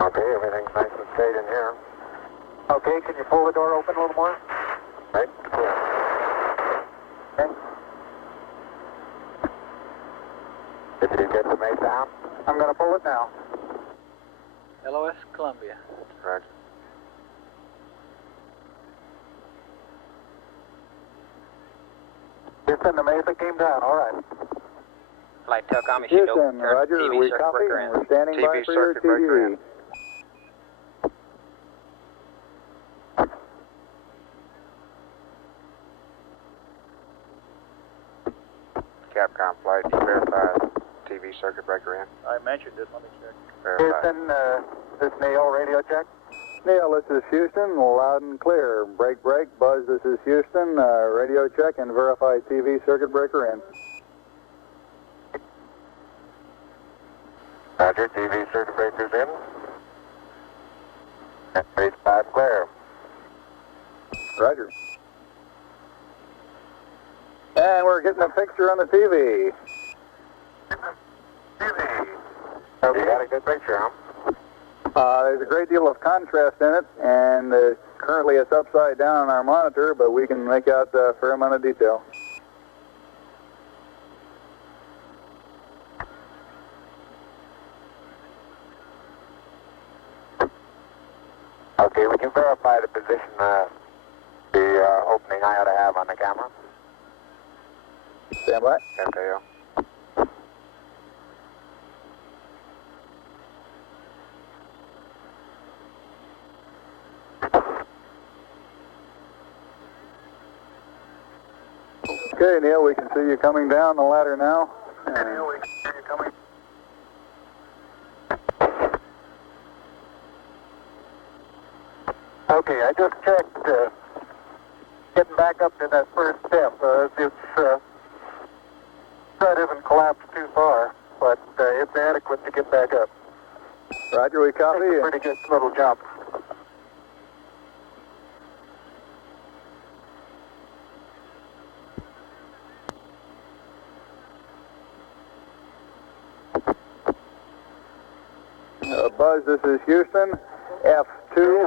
Okay, everything's nice and straight in here. Okay, can you pull the door open a little more? Right, clear. Okay. Did you get the main down? I'm going to pull it now. LOS Columbia. Roger. Houston, the Mesa came down, all right. Flight Telcom, you should Houston, Roger, TV we circuit copy breaker and in. we're standing by TV for your circuit breaker TV. in. Capcom flight, you verify TV circuit breaker in. I mentioned it, let me check. Verify. Houston, this is Neil, radio check. Neil, this is Houston, loud and clear. Break, break. Buzz, this is Houston. Radio check and verify TV circuit breaker in. Roger, TV circuit breakers in. And base 5 clear. Roger. And we're getting a picture on the TV. TV. Okay. You got a good picture, huh? There's a great deal of contrast in it, and currently it's upside down on our monitor, but we can make out a fair amount of detail. Okay, we can verify the position, the opening I ought to have on the camera. Stand by. FAO. Okay, Neil, we can see you coming down the ladder now. Neil, we can see you coming. Okay, I just checked, getting back up to that first step. That isn't collapsed too far, but it's adequate to get back up. Roger, we copy. It's a pretty good little jump. Buzz, this is Houston. F2,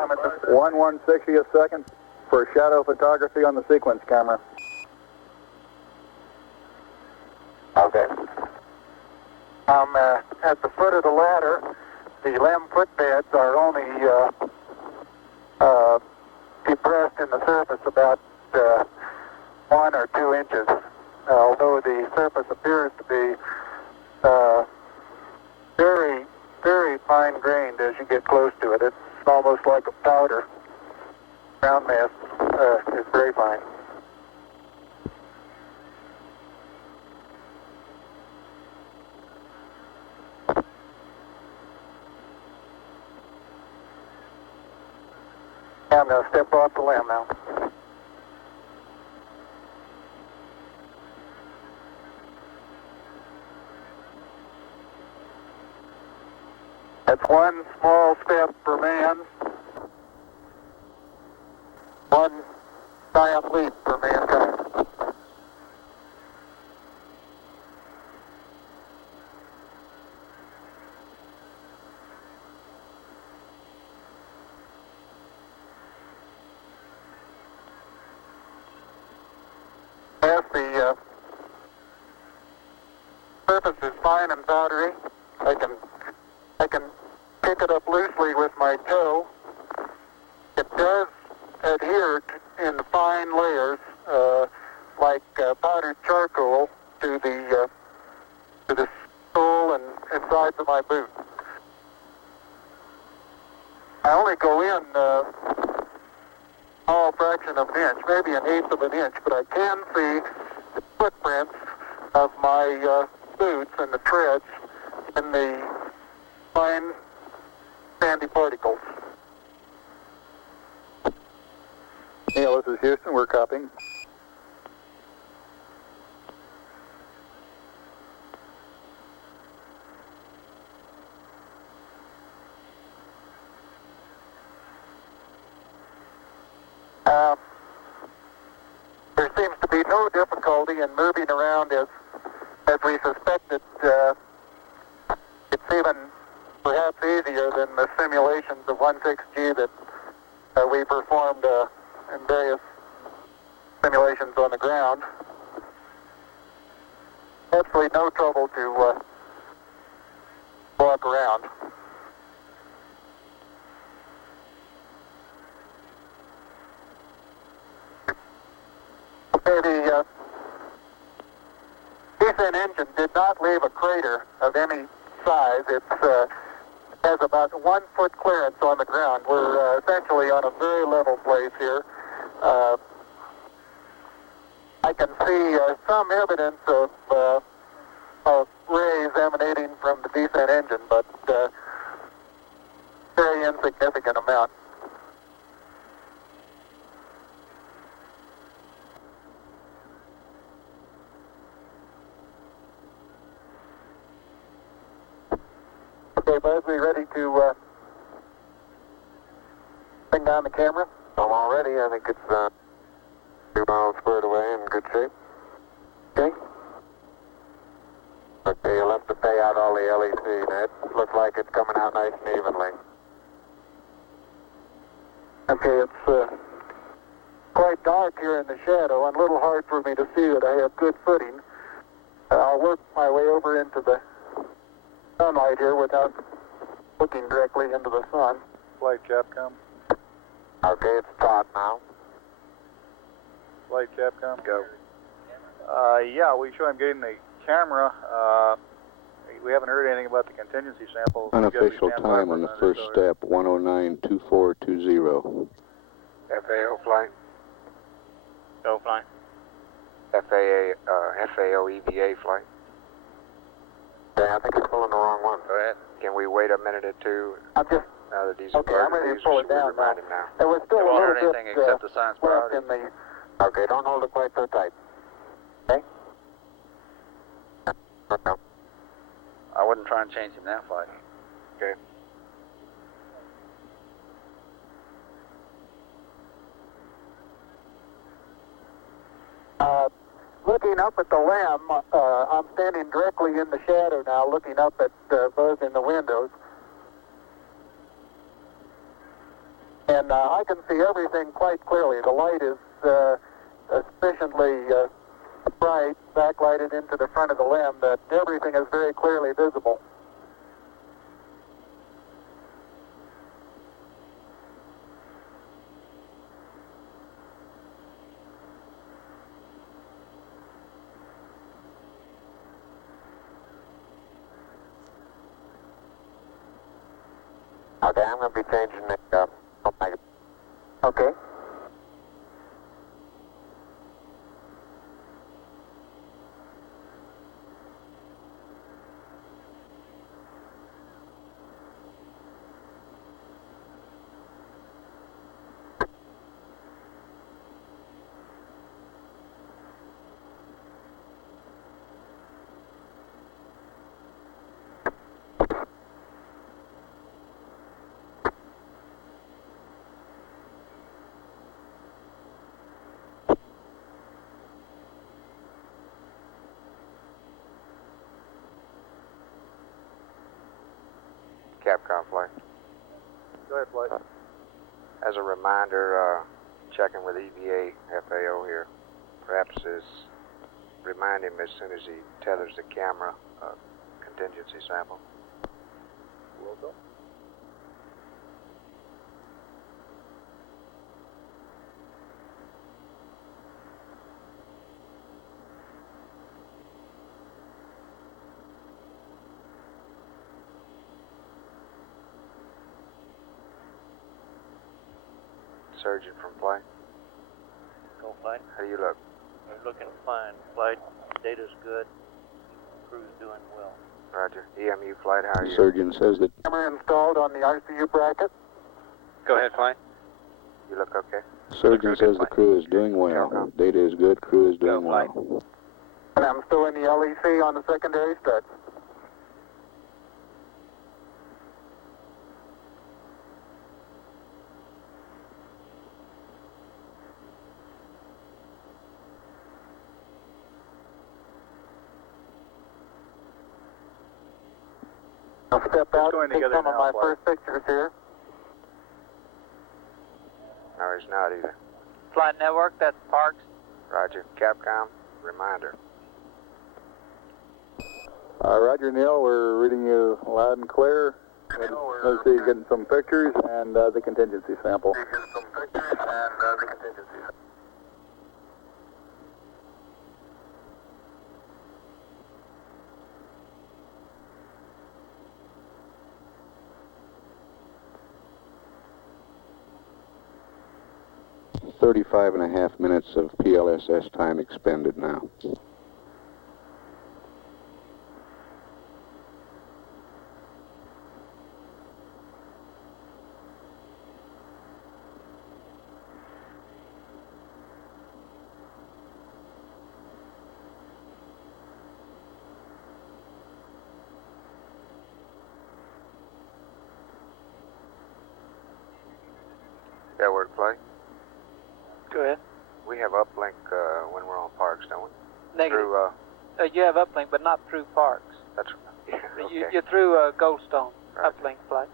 1/160th second for shadow photography on the sequence camera. Okay. I'm at the foot of the ladder. The LEM footbeds are only depressed in the surface about 1 or 2 inches, although the surface appears to be very, very fine-grained as you get close to it. It's almost like a powder. Ground mass is very fine. I'm going to step off the LEM now. That's one small step for man, one giant leap for mankind. As the surface is fine and powdery, I can pick it up loosely with my toe. It does adhere in fine layers, like powdered charcoal, to the sole and sides of my boot. I only go in a small fraction of an inch, maybe an eighth of an inch, but I can see the footprints of my boots and the treads in the fine sandy particles. Neil, this is Houston. We're copying. There seems to be no difficulty in moving around as we suspected. It's even perhaps easier than the simulation. 16G that we performed in various simulations on the ground. Absolutely no trouble to walk around. Okay, the descent engine did not leave a crater of any size. It has about 1 foot clearance on the ground. We're essentially on a very level place here. I can see some evidence of rays emanating from the descent engine, but very insignificant amount. Okay, Buzz, we ready to bring down the camera? I'm all ready. I think it's 2 miles squared away in good shape. Okay. Okay, you'll have to pay out all the LEC. It looks like it's coming out nice and evenly. Okay, it's quite dark here in the shadow and a little hard for me to see that I have good footing. I'll work my way over into the sunlight here without looking directly into the sun. Flight Capcom. Okay, it's taut now. Flight Capcom. Go. Yeah, we show him getting the camera. We haven't heard anything about the contingency samples. Unofficial time on the first step, 109-2420. FAO flight. Go flying. FAO EVA flight. Okay, I think it's pulling the wrong one. Go ahead. Can we wait a minute or two? I'm just, Now that these are okay, I'm ready to pull it down now. him now. There was still They a won't little hurt bit anything except the science left priority. in the, Okay, don't hold it quite so tight. Okay? Okay. I wouldn't try and change him that flight. Okay. looking up at the limb, I'm standing directly in the shadow now, looking up at Buzz in the windows. And I can see everything quite clearly. The light is sufficiently bright, backlighted into the front of the limb, that everything is very clearly visible. Okay, I'm going to be changing the Omega. Okay. Capcom flight. Go ahead, Flight. As a reminder, checking with EVA FAO here. Perhaps remind him as soon as he tethers the camera, contingency sample. Local. Surgeon from flight. Go flight. How do you look? We're looking fine. Flight data's good. Crew's doing well. Roger. EMU flight, how are you? Surgeon says that Camera installed on the RCU bracket. Go ahead, flight. You look okay? surgeon says the crew is doing well. Data is good, crew is doing flight. well. And I'm still in the LEC on the secondary strut. I'll step out going and take together some of now, my Flight. first pictures here. No, he's not either. Flight network, that's Parks. Roger. Capcom, reminder. Roger, Neil, we're reading you loud and clear. Let's see, getting some pictures and the contingency sample. Thirty-five and a half minutes of PLSS time expended now. Yeah, word play. Go ahead. We have uplink when we're on Parks, don't we? Negative. Through, You have uplink, but not through Parks. that's, yeah, okay. You're through Goldstone, Right. uplink flight.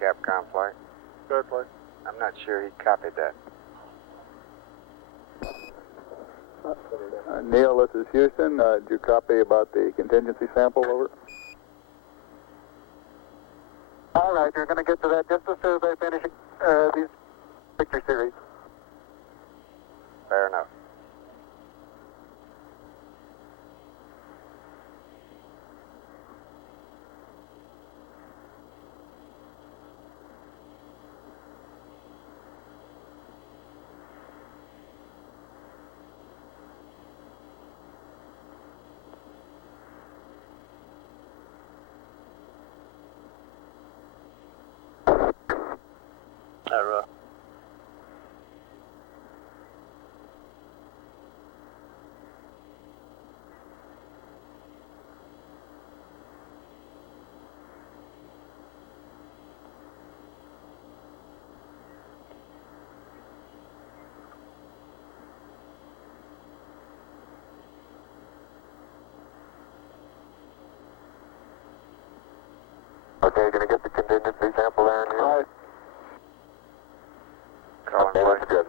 Capcom flight. Good play. I'm not sure he copied that. Neil, this is Houston. Did you copy about the contingency sample? Over. All right, you're going to get to that just as soon as I finish these picture series. Fair enough. Okay, going to get the contingency sample there, Neil? All right. Call and Okay, play. that's good.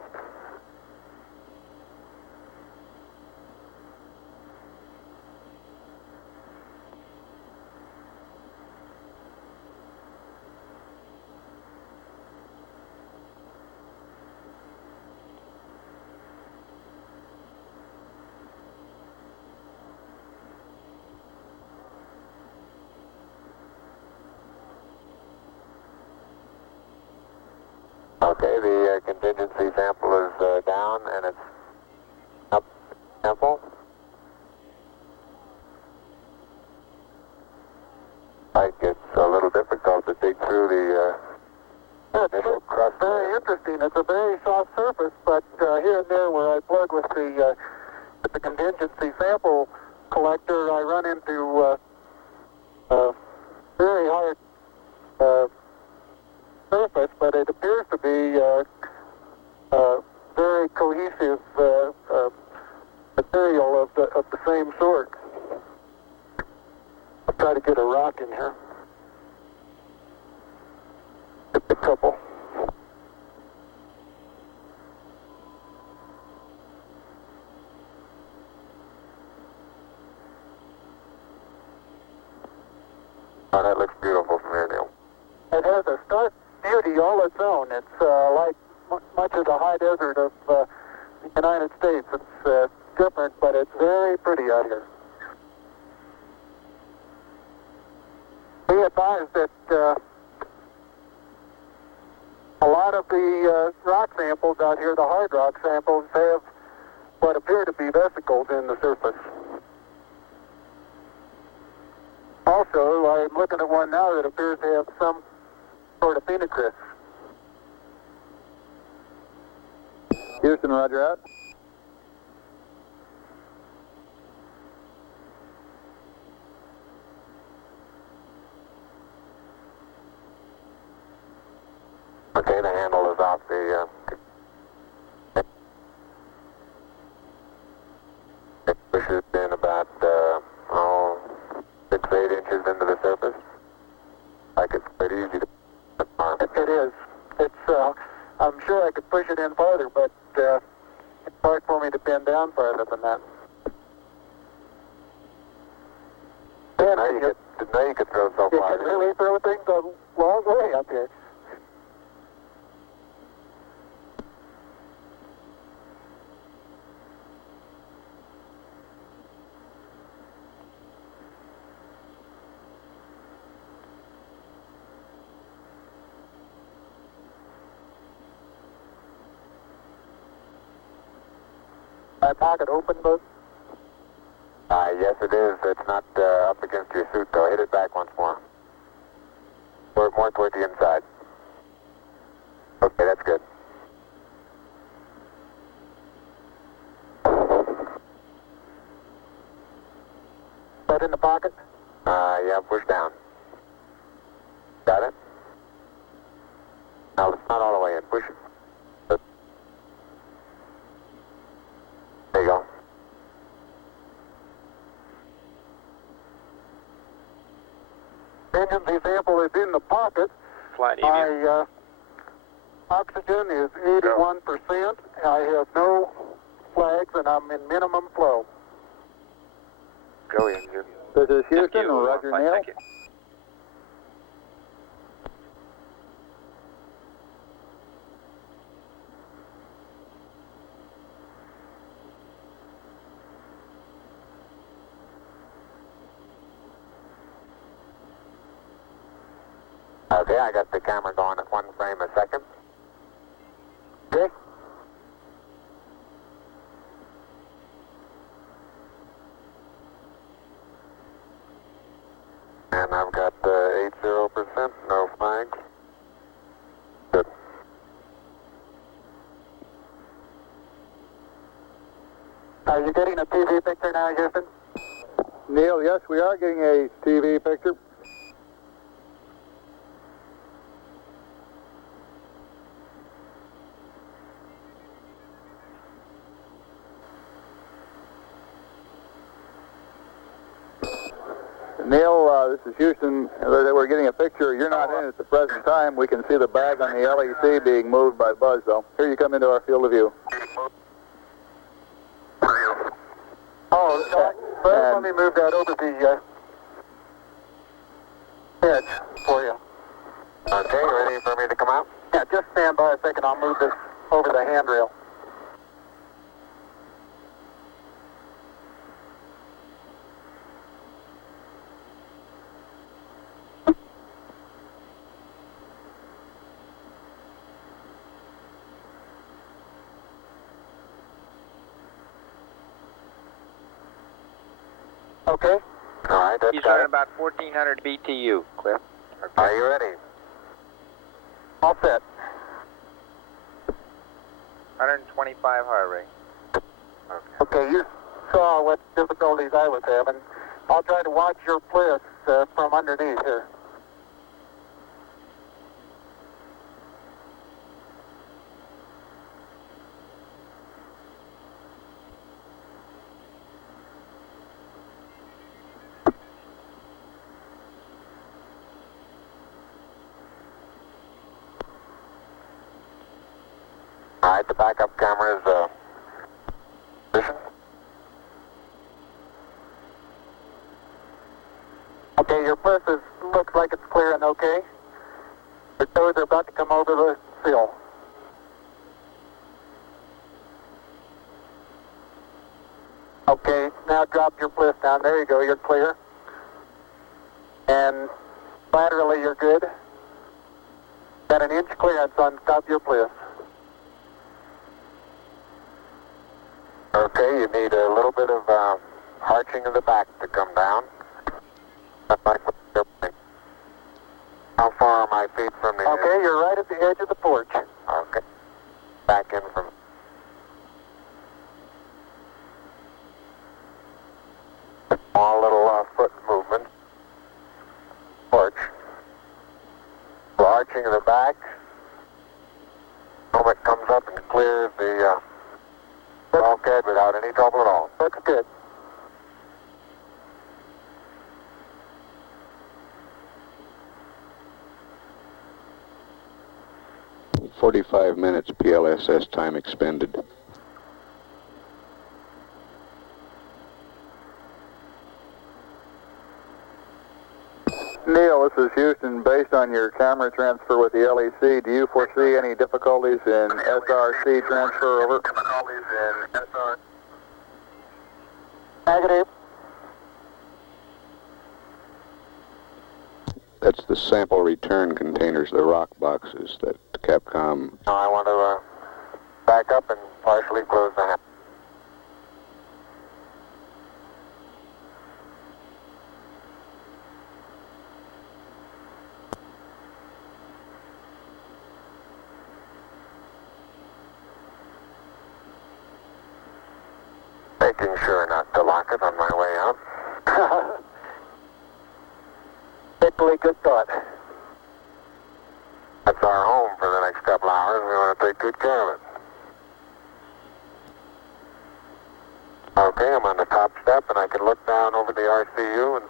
Okay, the contingency sample is down and it's up sample. Like it's a little difficult to dig through the initial crust. Very interesting. It's a very soft surface, but here and there where I plug with the contingency sample collector, I run into very hard surface, but it appears to be very cohesive material of the same sort. I'll try to get a rock in here. Get a couple. Oh, that looks beautiful from here, Neil. It has a stark beauty all its own. It's like much of the high desert of the United States. It's different, but it's very pretty out here. Be advised that a lot of the rock samples out here, the hard rock samples, have what appear to be vesicles in the surface. Also, I'm looking at one now that appears to have some sort of phenocryst. Houston, roger out. Okay, the handle is off the it pushes in about 6 to 8 inches into the surface. Like it's quite easy to it is. I'm sure I could push it in farther, but it's hard for me to pin down farther than that. Now you could throw so far. You can really throw things a long way up here. My pocket open, Buzz? Yes, it is. It's not up against your suit, though. Hit it back once more. More toward the inside. Okay, that's good. That in the pocket? Yeah, push down. Got it? No, it's not all the way in. Push it. There you go. Engine, the sample is in the pocket. Flight My oxygen is 81%. I have no flags, and I'm in minimum flow. Go engine. This is Houston, Roger, Neil. Thank you. Okay, I got the camera going at 1 frame a second. Okay. And I've got 80%, no flags. Good. Are you getting a TV picture now, Houston? Neil, yes, we are getting a TV picture. Neil, this is Houston. We're getting a picture. You're not in at the present time. We can see the bag on the LEC being moved by Buzz, though. Here you come into our field of view. Oh, let me move that over the edge for you. Okay, ready for me to come out? Yeah, just stand by a second. I'll move this over the handrail. Okay. All right, that's He's got running it. about 1,400 BTU, Cliff. Okay. Are you ready? All set. 125 heart rate. Okay. Okay, you saw what difficulties I was having. I'll try to watch your bliss from underneath here. All right, the backup camera is position. Okay, your bliss looks like it's clear and okay. The toes are about to come over the sill. Okay, now drop your bliss down. There you go, you're clear. And laterally you're good. Got an inch clearance on top of your bliss. Okay, you need a little bit of arching of the back to come down. How far are my feet from the edge? Okay, you're right at the edge of the porch. Okay. Back in from... Small little foot movement. Porch. Arching of the back. Moment comes up and clears the bulkhead without any trouble at all. Looks good. 45 minutes PLSS time expended. Neil, this is Houston. Based on your camera transfer with the LEC, do you foresee any difficulties in SRC transfer? Over. Negative. That's the sample return containers, the rock boxes that Capcom... I want to back up and partially close the hatch. Making sure not to lock it on my way out. Particularly good thought. That's our home for the next couple hours. We want to take good care of it. Okay, I'm on the top step and I can look down over the RCU and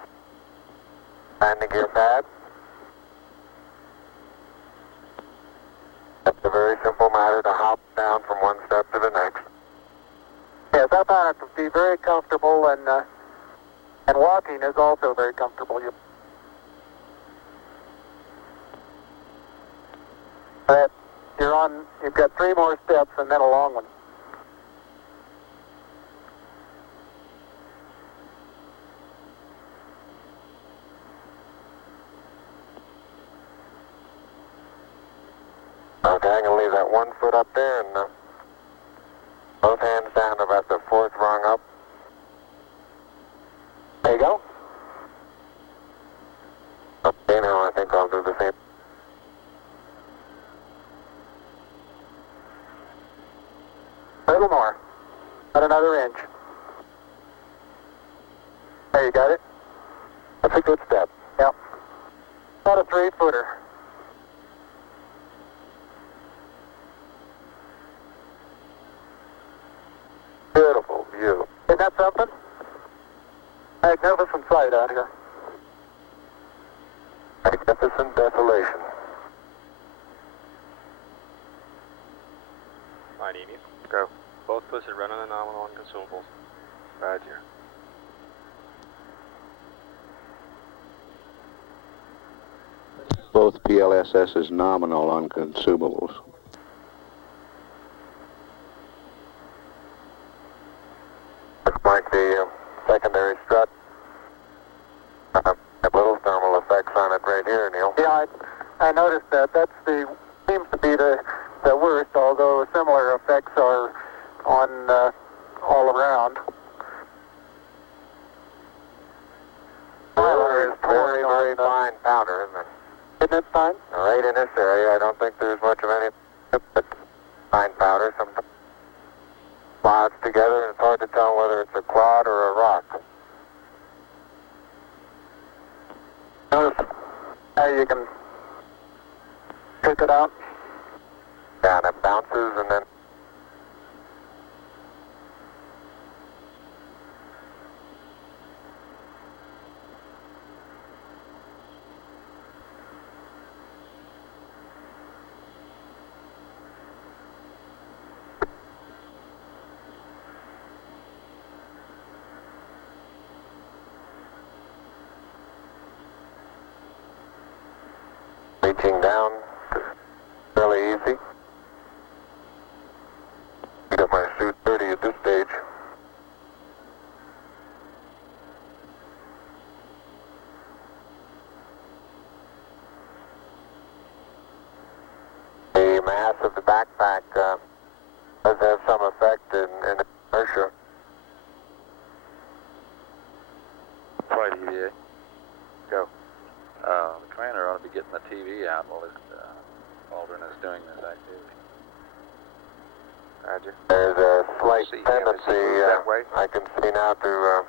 landing gear pad. It's a very simple matter to hop down from one step to the next. Yes, I found it to be very comfortable, and walking is also very comfortable. You've got 3 more steps and then a long one. Okay, I'm going to leave that 1 foot up there and both hands down about the 4th rung up. There you go. Okay, now I think I'll do the same. A little more. About another inch. There, you got it? That's a good step. Yep. About a 3-footer. Beautiful view. Isn't that something? Magnificent sight out here. Magnificent desolation. Fine, Amy. Go. Both push it running the nominal on consumables. Roger. Both PLSS is nominal on consumables. Looks like the secondary strut. Have little thermal effects on it right here, Neil. Yeah, I noticed that. Seems to be the worst, although similar effects are on all around. Tyler is very, very fine powder, isn't it? Isn't it fine? Right in this area, I don't think there's much of any but fine powder. Sometimes clouds together, and it's hard to tell whether it's a clod or a rock. Notice how you can pick it out. Yeah, and it bounces and then reaching down, fairly easy. Got my suit dirty at this stage. The mass of the backpack does have some effect in inertia. Flight EVA. Go. The commander ought to be getting the TV out while Aldrin is doing this activity. Roger. There's a slight tendency, that way. I can see now, to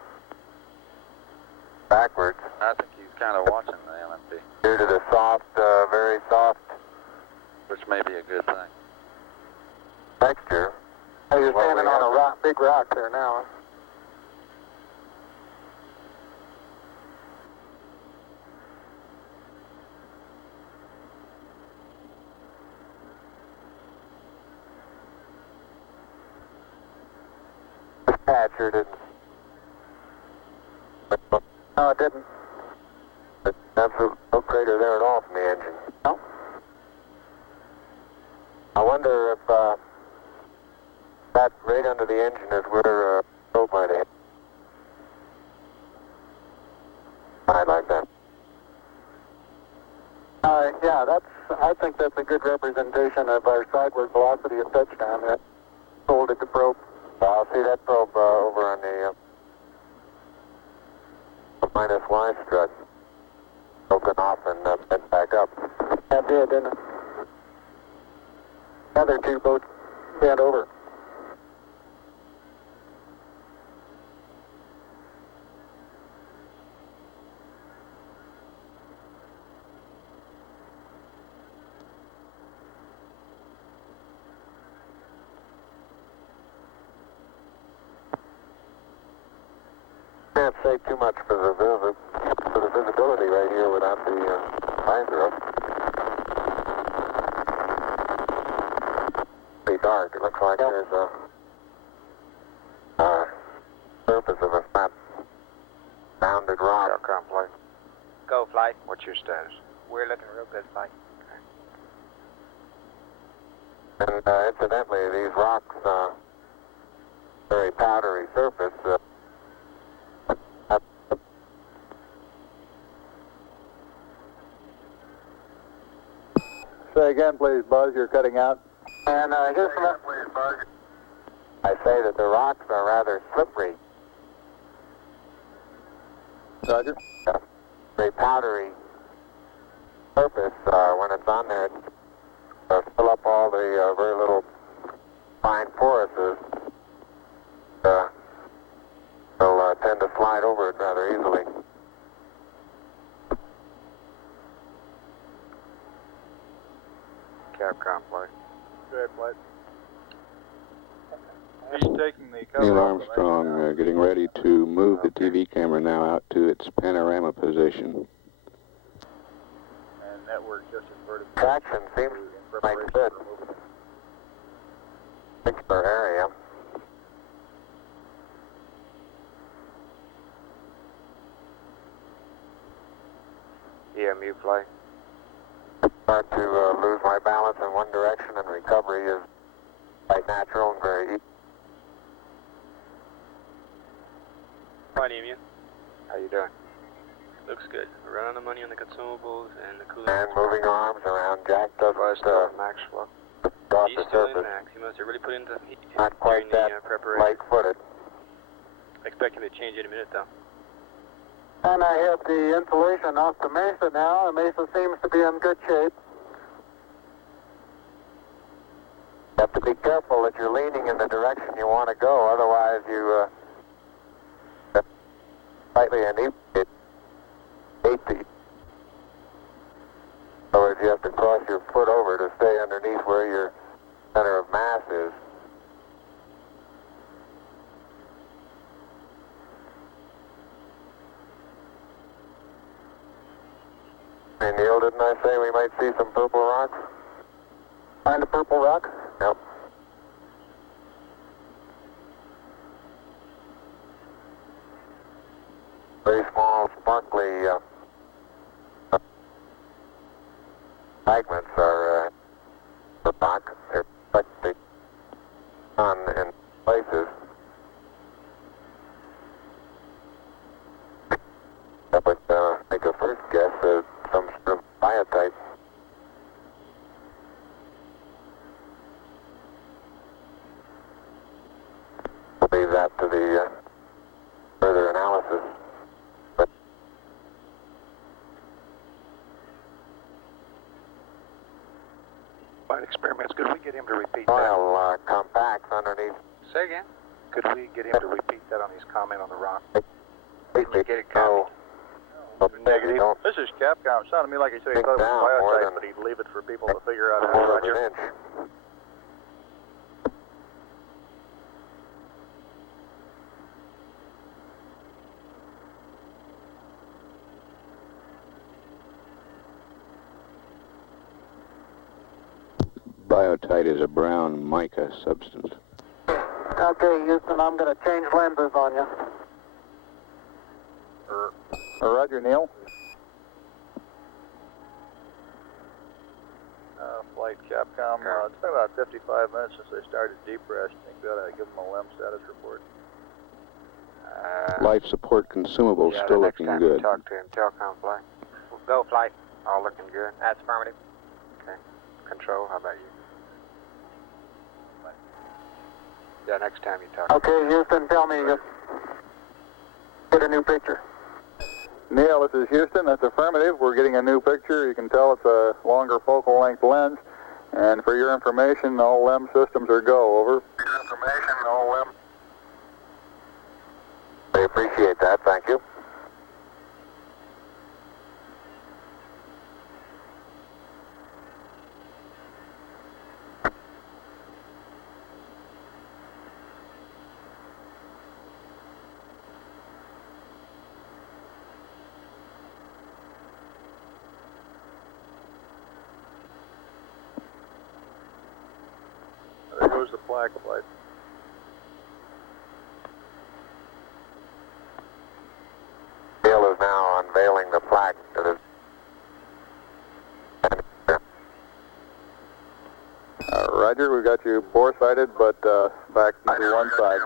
backwards I think he's kind of watching the LMP, due to the soft, very soft which may be a good thing. texture. Oh, you're standing on a rock, big rock there now. Yeah, it sure didn't. No, it didn't. There's absolutely no crater there at all from the engine. No. I wonder if that right under the engine is where probe might hit. I like that. Yeah, I think that's a good representation of our sideward velocity of touchdown. That folded the probe. I'll see that probe over on the minus Y strut. Broken off and bent back up. That did, didn't it? The other two both bent over. Can't say too much for the visibility right here without the visor up. Pretty dark. It looks like there's a surface of a flat rounded rock. Come, flight. Go, flight. What's your status? We're looking real good, flight. And incidentally, these rocks, very powdery surface. Say again, please, Buzz. You're cutting out. And here's some. I say that the rocks are rather slippery. Roger. Very powdery surface. When it's on there, it fill up all the very little fine porises. They'll tend to slide over it rather easily. Capcom, flight. Good, flight. He's taking the cover Neil off Armstrong getting ready to move the TV camera now out to its panorama position. and network just inverted. Traction seems like good. Particular area. EMU flight. Start to lose my balance in one direction, and recovery is quite natural and very easy. Fine, EMU. How you doing? Looks good. We're running out of money on the consumables and the coolant. And moving arms around. Jack Buzz doesn't still max flow. cross He's the still surface. in max. He must have really put into Not quite during that the preparation. light-footed. Expecting to change any minute, though. And I have the insulation off the Mesa now. The Mesa seems to be in good shape. You have to be careful that you're leaning in the direction you want to go, otherwise you slightly inebriate. In other words, you have to cross your foot over to stay underneath where your center of mass is. Hey Neil, didn't I say we might see some purple rocks? Find a purple rock? Yep. Very small, sparkly fragments are the rock. They're reflecting sun in places. That would make a first guess at some sort of biotite. We'll leave that to the further analysis. But Flight experiments. Could we get him to repeat that? soil compacts underneath. Say again? Could we get him to repeat that on his comment on the rock? Completely Get it, so Negative. don't This is Capcom. It sounded to me like he said he Dig thought it down was more biotite, than- but he'd leave it for people to figure out. quarter of Roger. an inch. Biotite is a brown mica substance. Okay, Houston, I'm going to change lenses on you. Roger, Neil. Flight Capcom. It's been about 55 minutes since they started deep rest. I think we ought to give them a LEM status report. Life support consumables Yeah, still the next looking time good. you talk to him, Telcom flight. Go flight. All looking good. That's affirmative. Okay. Control, how about you? Yeah, next time you talk. Okay, Houston, tell me, get a new picture. Neil, this is Houston. That's affirmative. We're getting a new picture. You can tell it's a longer focal length lens. And for your information, all LEM systems are go. Over. For your information, all LEM. I appreciate that. Thank you. There goes the flag flight. Bill is now unveiling the flag that is. Roger, we've got you bore-sighted, but back to one side.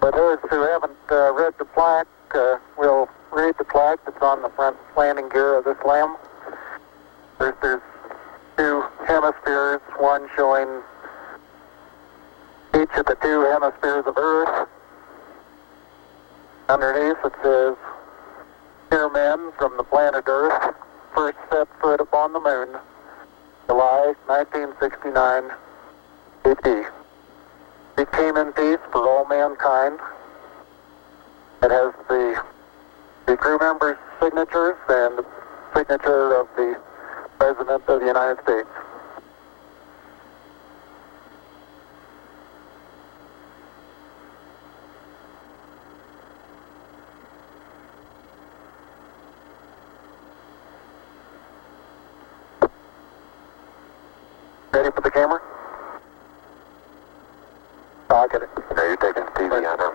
For those who haven't read the plaque, we'll read the plaque that's on the front landing gear of this LEM. There's two hemispheres, one showing each of the two hemispheres of Earth. Underneath it says, "Dear men from the planet Earth, first set foot upon the moon, July 1969 AD. We came in peace for all mankind." It has the crew members' signatures and the signature of the President of the United States. Ready for the camera? I'll get it. Now you're taking TV on him.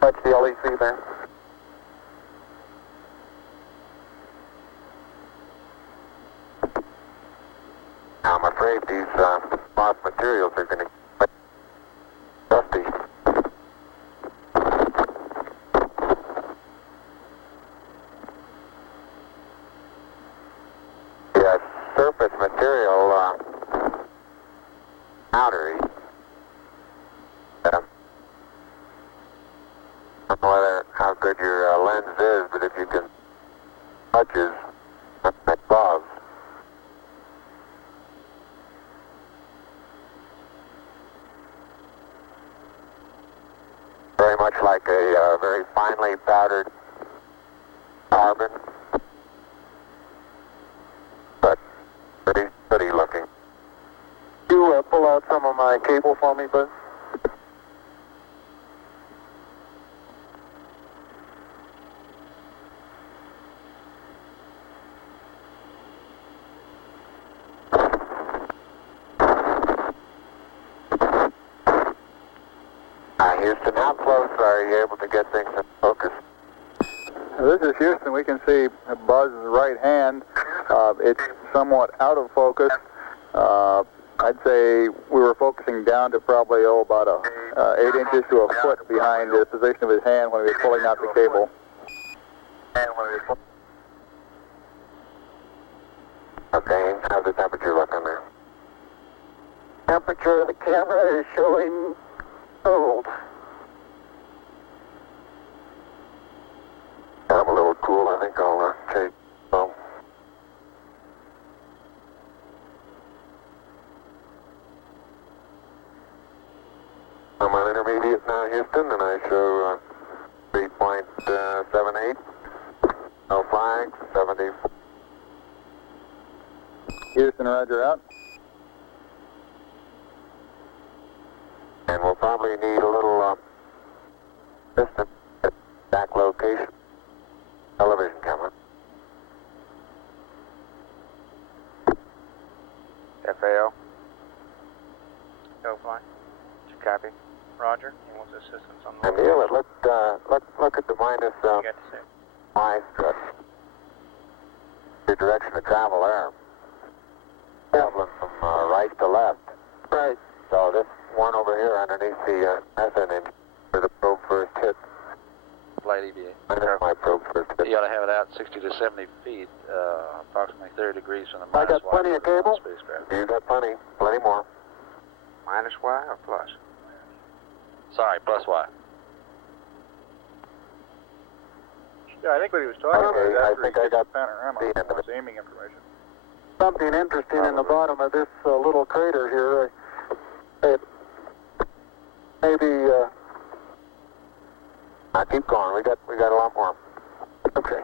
Touch the LEC there. I'm afraid these moth materials are going to get dusty. Yeah, surface material powdery. I don't know how good your lens is, but if you can touches, that's above. Very much like a very finely powdered carbon, but pretty looking. You pull out some of my cable for me, Buzz? Houston, how close are you able to get things in focus? This is Houston. We can see Buzz's right hand. It's somewhat out of focus. I'd say we were focusing down to probably about 8 inches to a foot behind the position of his hand when he was pulling out the cable. Okay, how's the temperature looking there? Temperature of the camera is showing cold. I'm a little cool. I think I'll take some. I'm on intermediate now, Houston, and I show 3.78. No flags, 74. Houston, roger out. And we'll probably need a little Distance, exact location, television camera. FAO, Go fine. did you copy? Roger. And what's the assistance on the And Neil, let's look at the minus you got to say? Y strut. Your direction of travel there. Traveling from right to left. Right. So this one over here underneath the methane engine where the probe first hit. Flight EVA. Minus my probe first hit. You ought to have it out 60 to 70 feet, approximately 30 degrees from the I minus got plenty Y of cable. spacecraft. You got plenty more. Minus Y or plus? Sorry, plus Y. Yeah, I think what he was talking about Okay, is I after think he I gets got the panorama, the end of it's aiming information. Something interesting in the bottom of this little crater here. It maybe. Keep going. We got a lot more. Okay.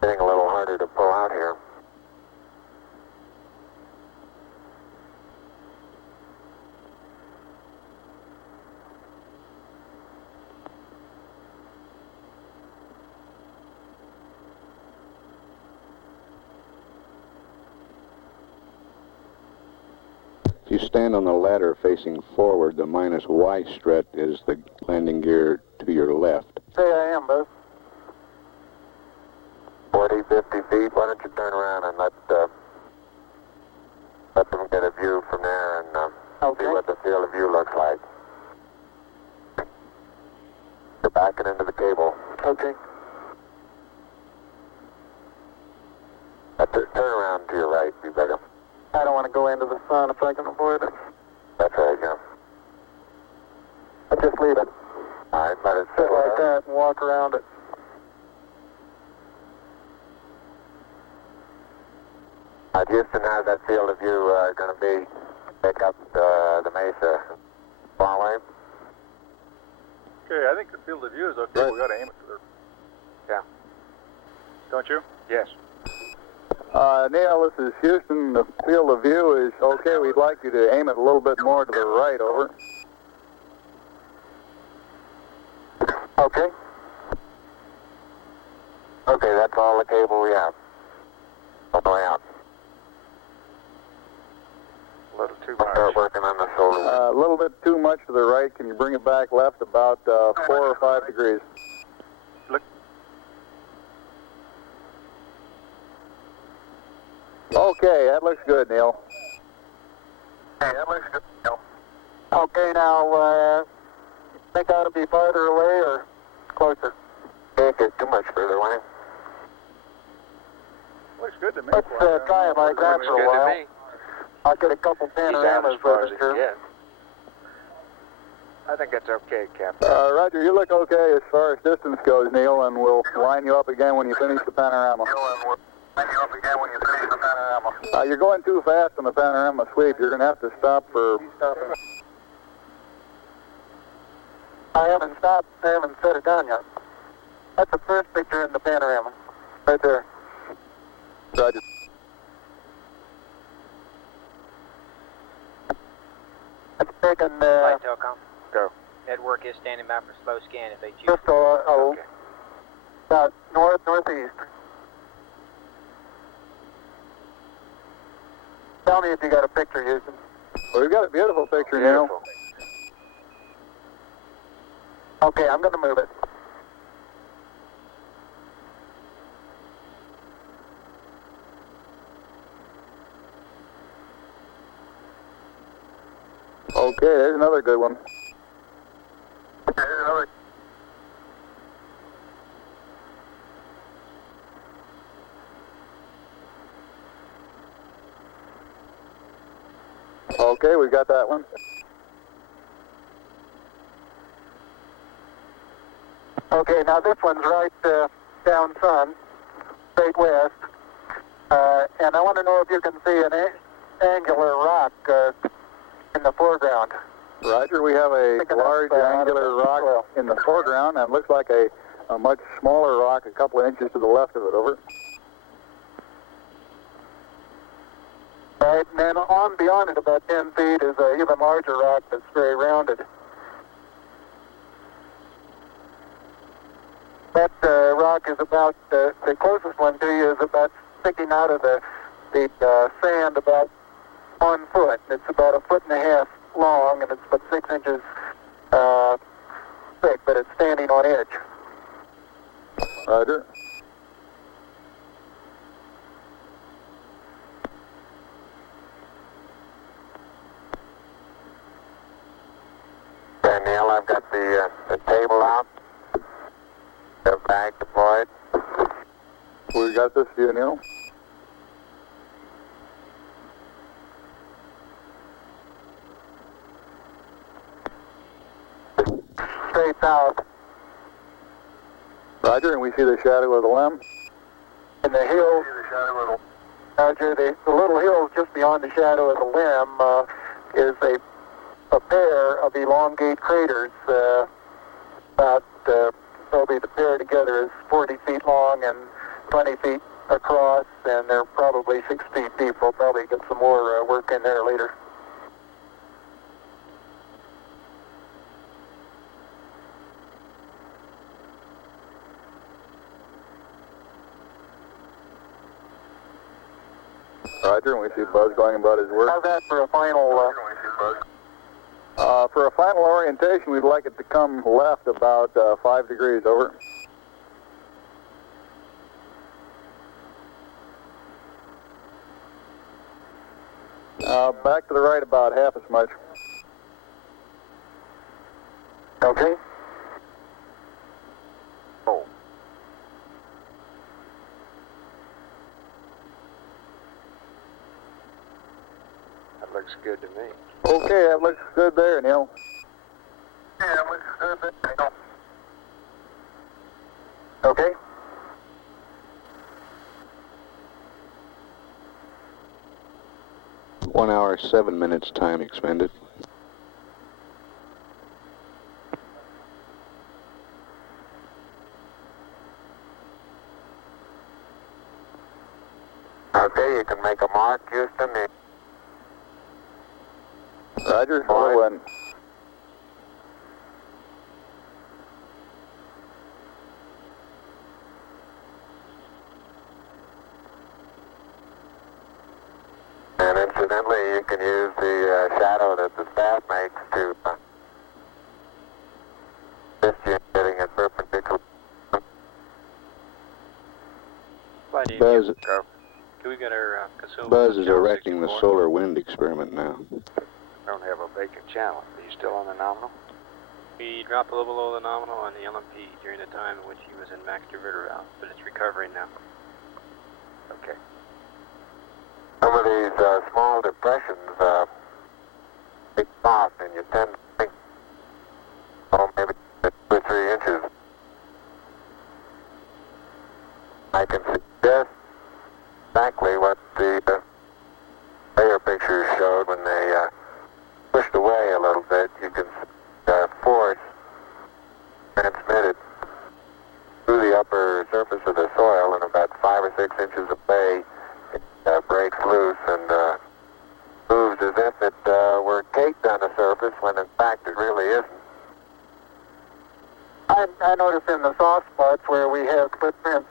Getting a little harder to pull out here. If you stand on the ladder facing forward, the minus Y strut is the landing gear to your left. Say I am, Buzz. 40, 50 feet. Why don't you turn around and let them get a view from there and Okay. see what the field of view looks like. You're backing into the cable. Okay. Turn around to your right, be better. I don't want to go into the sun if I can avoid it. That's right, yeah. I'll just leave it. All right, let it Sit settle like down. that and walk around it. Houston, how's that field of view going to be? Pick up the mesa far away? Okay, I think the field of view is okay. Good. We got to aim it to the... Yeah. Don't you? Yes. Neil, this is Houston. The field of view is okay. We'd like you to aim it a little bit more to the right, over. Okay. Okay, that's all the cable we have. All the way out. A little too We'll start much. working on the shoulder. A little bit too much to the right. Can you bring it back left about 4 or 5 degrees? Look. Okay, that looks good, Neil. Hey, that looks good. Okay, now, think I ought to be farther away or closer? Can't get too much further away. Looks good to me. Let's try it like that Looks for a good to while. me. I'll get a couple He's down panoramas as far with as it he can here. get. I think that's okay, Captain. Roger, you look okay as far as distance goes, Neil, and we'll line you up again when you finish the panorama. You're going too fast on the panorama sweep. You're going to have to stop for... I haven't stopped. I haven't set it down yet. That's the first picture in the panorama. Right there. Roger. It's taken Flight Telcom. Go. Network is standing by for slow scan if they choose. just Okay. about northeast. Tell me if you got a picture, Houston. Well, we've got a beautiful picture, Neil. Beautiful. Okay, I'm going to move it. Okay, there's another good one. Okay, we got that one. Okay, now this one's right down sun, straight west. And I want to know if you can see an angular rock in the foreground. Roger, we have a Picking up, large angular rock in the foreground, and it looks like a much smaller rock a couple of inches to the left of it, over. Right, and then on beyond it about 10 feet is an even larger rock that's very rounded. That rock is about, the closest one to you is about sticking out of the sand about 1 foot. It's about 1.5 feet long, and it's about 6 inches thick, but it's standing on edge. Roger. Okay, Neil, I've got the table out. The bag deployed. We got this view, Neil. Straight south. Roger, and we see the shadow of the limb. In the hills, Roger, the little hill just beyond the shadow of the limb is a pair of elongate craters. About probably the pair together is 40 feet long and 20 feet across, and they're probably 6 feet deep. We'll probably get some more work in there later. Roger, and we see Buzz going about his work. How's that for a final? For a final orientation, we'd like it to come left about 5 degrees, over. Back to the right about half as much. Okay. Oh. That looks good to me. Okay, that looks good there, Neil. Yeah, that looks good there. Okay. One hour, 7 minutes time expended. Okay, you can make a mark, Houston. Roger, hello, and incidentally, you can use the shadow that the staff makes to assist you in getting it perpendicular. Buzz, Can we get our consumables? Buzz is erecting the solar wind experiment now. Don't have a vacant channel. Are you still on the nominal? We dropped a little below the nominal on the LMP during the time in which he was in max diverter route, but it's recovering now. Okay. Some of these small depressions big soft, and you tend to think, oh, maybe 2 or 3 inches. I can suggest exactly what the layer pictures showed when they pushed away a little bit. You can force transmitted through the upper surface of the soil, and about 5 or 6 inches away, it breaks loose and moves as if it were caked on the surface, when in fact it really isn't. I noticed in the soft spots where we have footprints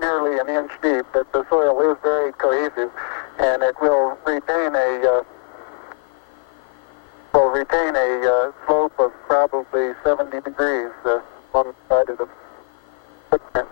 nearly an inch deep that the soil is very cohesive, and it will retain a slope of probably 70 degrees on the side of the footprint.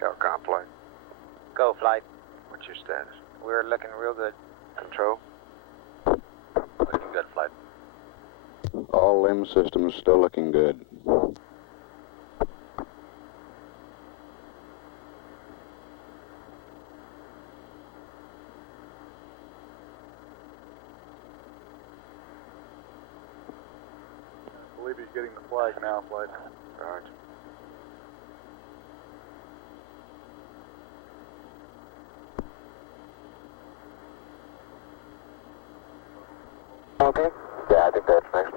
Telecom flight. Go, flight. What's your status? We're looking real good. Control? Looking good, flight. All limb systems still looking good. I believe he's getting the flag now, Flight. Right. Okay? Yeah, I think that's next.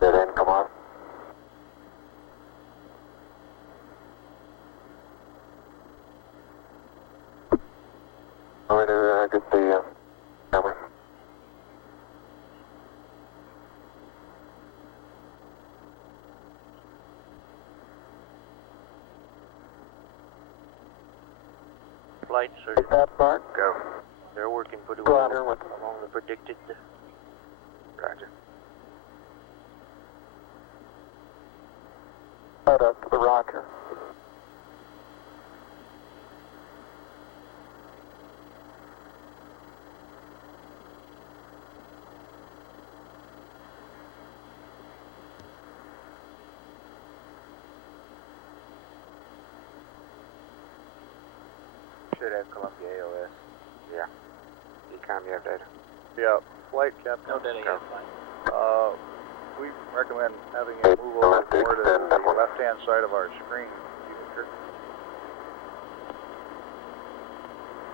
Dead end, come on. Going to get the camera. Flights are, Take that part. Go. they're working pretty Go well out here with along the predicted. Roger. head up to the rocker. Should have Columbia AOS. Yeah. Ecom, you have data? Yeah, Flight, Captain. No data Go. yet, Flight. We recommend having it move over more to the left-hand side of our screen.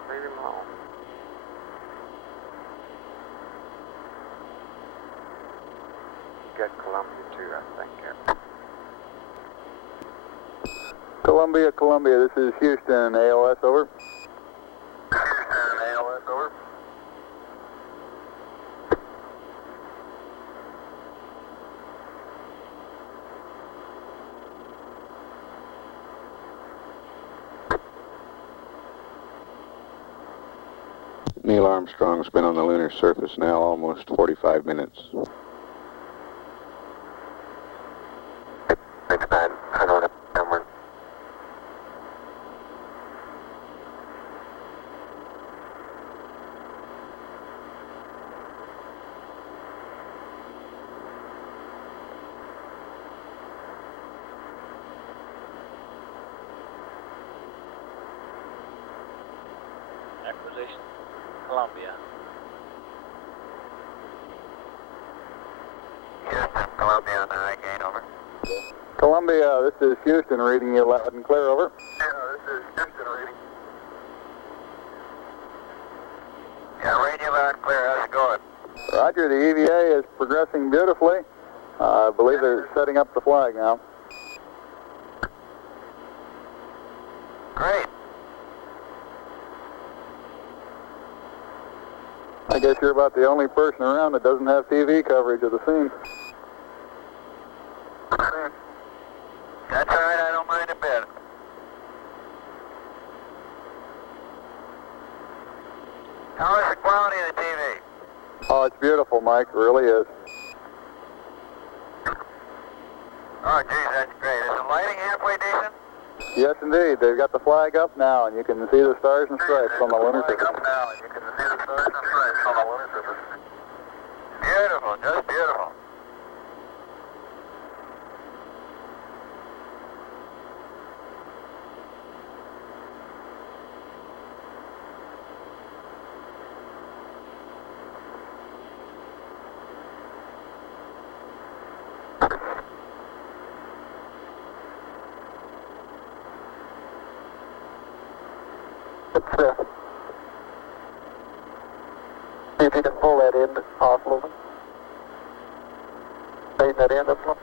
Leave him alone. Get Columbia too, I think. Yeah. Columbia, Columbia, this is Houston, AOS, over. Houston, AOS, over. Neil Armstrong's been on the lunar surface now almost 45 minutes. Next time, I don't have camera. Acquisition, Columbia. Houston, Columbia on the high gain, over. Columbia, this is Houston, reading you loud and clear, over. Yeah, this is Houston reading. Yeah, radio loud and clear. How's it going? Roger, the EVA is progressing beautifully. I believe they're setting up the flag now. Great. I guess you're about the only person around that doesn't have TV coverage of the scene. That's all right. I don't mind a bit. How is the quality of the TV? Oh, it's beautiful, Mike. It really is. Oh, geez, that's great. Is the lighting halfway decent? Yes, indeed. They've got the flag up now, and you can see the stars and stripes on the lunar surface. Up now, and you can see the stars and stripes on the lunar surface. Beautiful, just beautiful. See if you can pull that end off a little bit. Straighten that end up a little.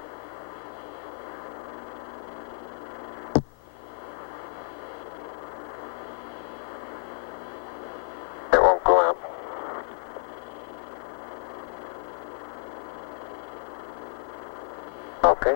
It won't go out. Okay.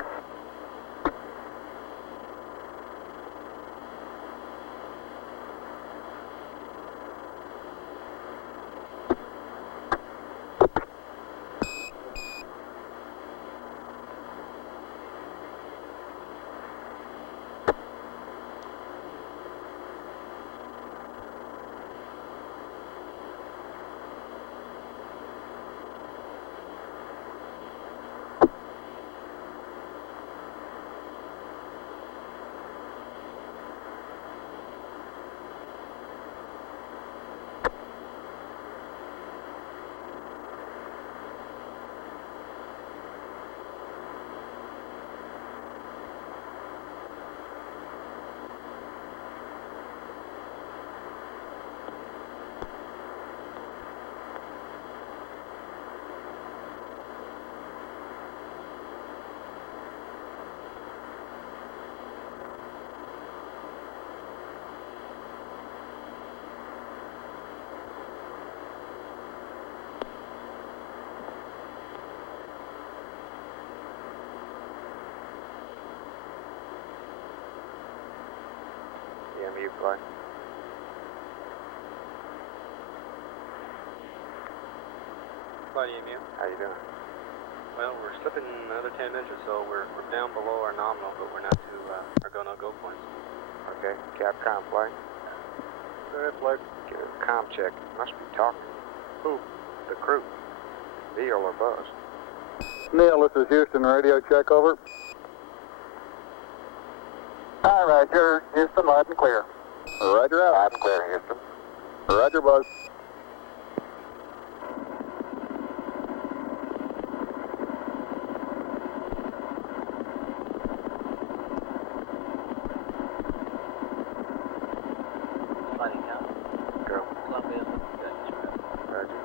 you, Floyd. Flight EMU. How you doing? Well, we're slipping another 10 minutes or so. We're down below our nominal, but we're not to our go-no-go points. Okay, Capcom Flight. Go ahead, Floyd. Get a comm check. Must be talking. Who? The crew. Neil or Buzz. Neil, this is Houston. Radio check, over. Hi, Roger. Houston, loud and clear. Roger out. Loud and clear, Houston. Roger, Buzz. Sliding down. Go. Columbia. Good. Roger.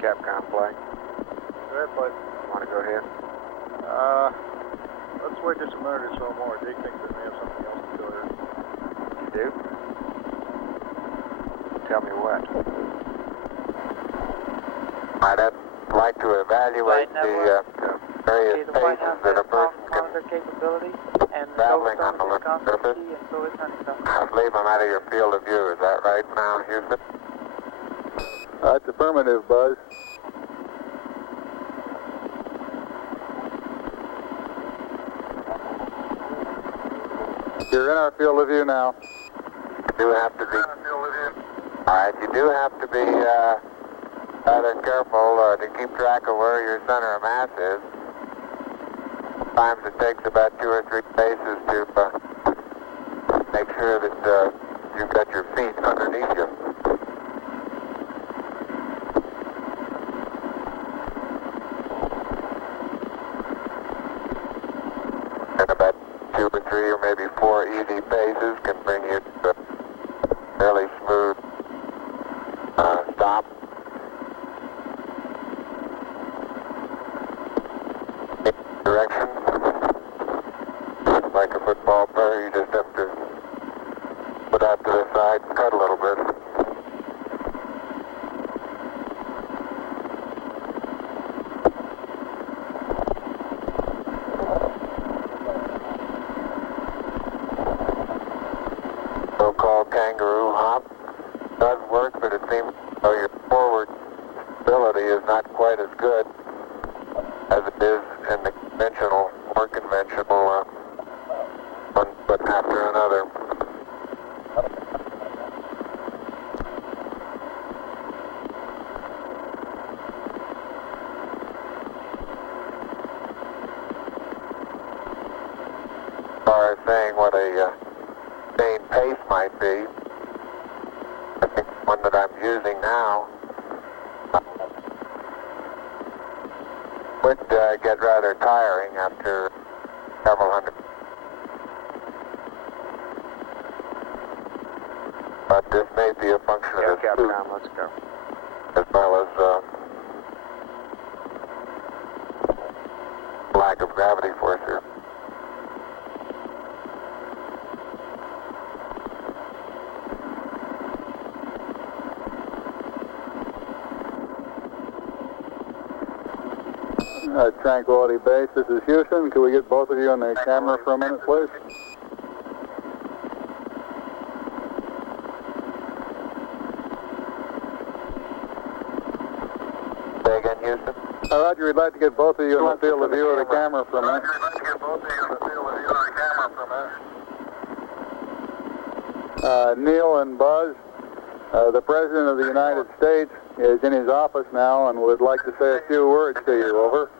Capcom Flight. Go ahead, Floyd. Want to go ahead? Let's wait just a minute or so more. Jake thinks that we have something else to do here. You do? Tell me what. I'd like to evaluate the various paces that a person can capability and traveling on the lunar surface. Leave them out of your field of view. Is that right now, Houston? That's affirmative, Buzz. You're in our field of view now. You have to be. All right, you do have to be rather careful to keep track of where your center of mass is. Sometimes it takes about 2 or 3 paces to make sure that you've got your feet underneath you. And about 2 or 3 or maybe 4 easy paces can bring you to a fairly smooth stop. Direction. Like a football player, you just have to put out to the side and cut a little bit. So-called kangaroo hop does work, but it seems your forward stability is not quite as good as it is in the conventional, more conventional one foot after another. As far as saying what a sustained pace might be, I think the one that I'm using now would get rather tiring after several hundred. But this may be a function Yeah, of the suit Capcom, let's go. as well as lack of gravity force here. Tranquility Base, this is Houston. Could we get both of you on the camera for a minute, please? Say again, Houston? Roger, we'd like to get both of you in the field of view of the camera for a minute. Neil and Buzz, the President of the United States is in his office now and would like to say a few words to you. Over.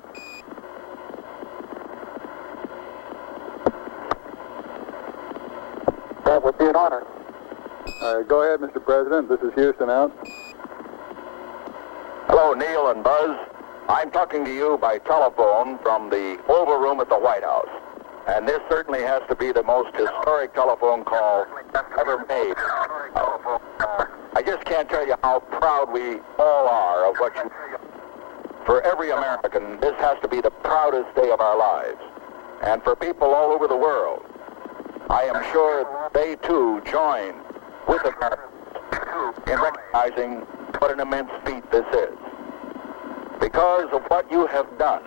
That would be an honor. Go ahead, Mr. President. This is Houston out. Hello, Neil and Buzz. I'm talking to you by telephone from the Oval Room at the White House. And this certainly has to be the most historic telephone call ever made. I just can't tell you how proud we all are of what you... For every American, this has to be the proudest day of our lives. And for people all over the world, I am sure they too join with America in recognizing what an immense feat this is. Because of what you have done,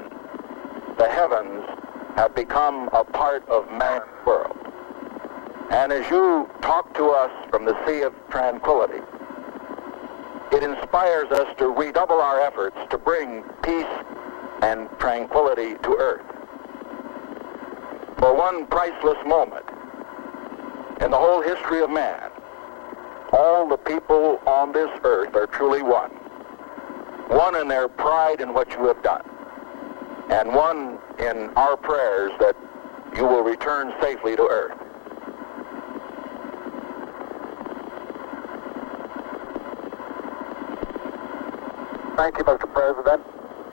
the heavens have become a part of man's world. And as you talk to us from the sea of tranquility, it inspires us to redouble our efforts to bring peace and tranquility to Earth. For one priceless moment in the whole history of man, all the people on this earth are truly one. One in their pride in what you have done, and one in our prayers that you will return safely to Earth. Thank you, Mr. President.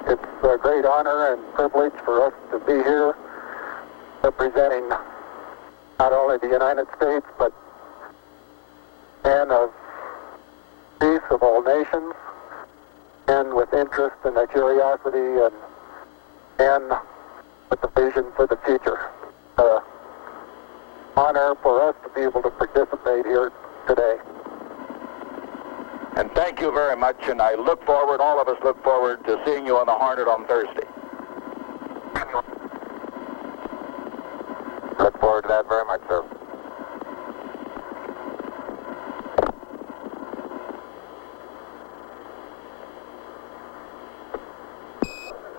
It's a great honor and privilege for us to be here representing not only the United States, but men of peace of all nations, and with interest and a curiosity and with the vision for the future. Honor for us to be able to participate here today. And thank you very much, and I look forward, all of us look forward to seeing you on the Hornet on Thursday. Look forward to that very much, sir.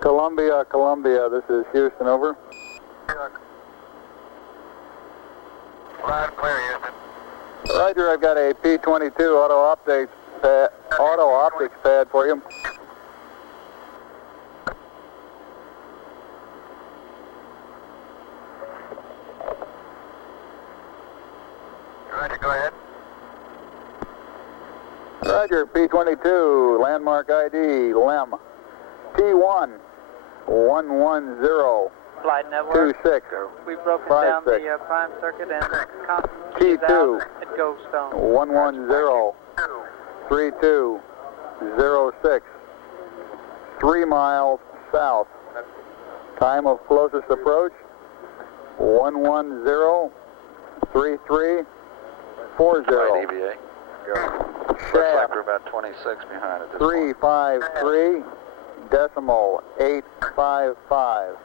Columbia, Columbia, this is Houston, over. Loud and clear, Houston. Roger, I've got a P-22 auto optics pad for you. Roger, go ahead. Roger, P-22, landmark ID, LEM, T1, 110, Flight network. 26, We've broken 5, down 6. the prime circuit and T2, at Goldstone. 110, 3206, 3 miles south. Time of closest approach, 1103340. Right, EVA. Looks like Shaft we're about 26 behind at this 353 decimal 855.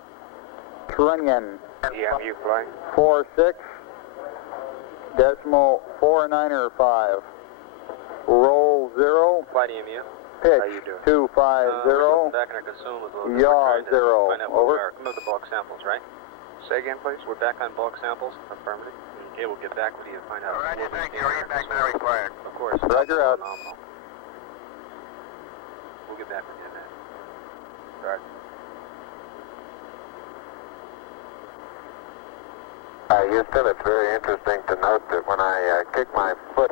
Trunnion EMU flight. 46 decimal 4905. Roll 0. Flight EMU. Pitch How you doing? 250. Back in our Kasum with a little Yaw, bit 0. Find out where we Over. are. Come up with the bulk samples, right? Say again, please. We're back on bulk samples. Affirmative. Okay, we'll get back with you to find out. Roger, thank you. Feedback not required. Of course. Roger, out. Phenomenal. We'll get back with you in a minute. Roger. Houston, it's very interesting to note that when I kick my foot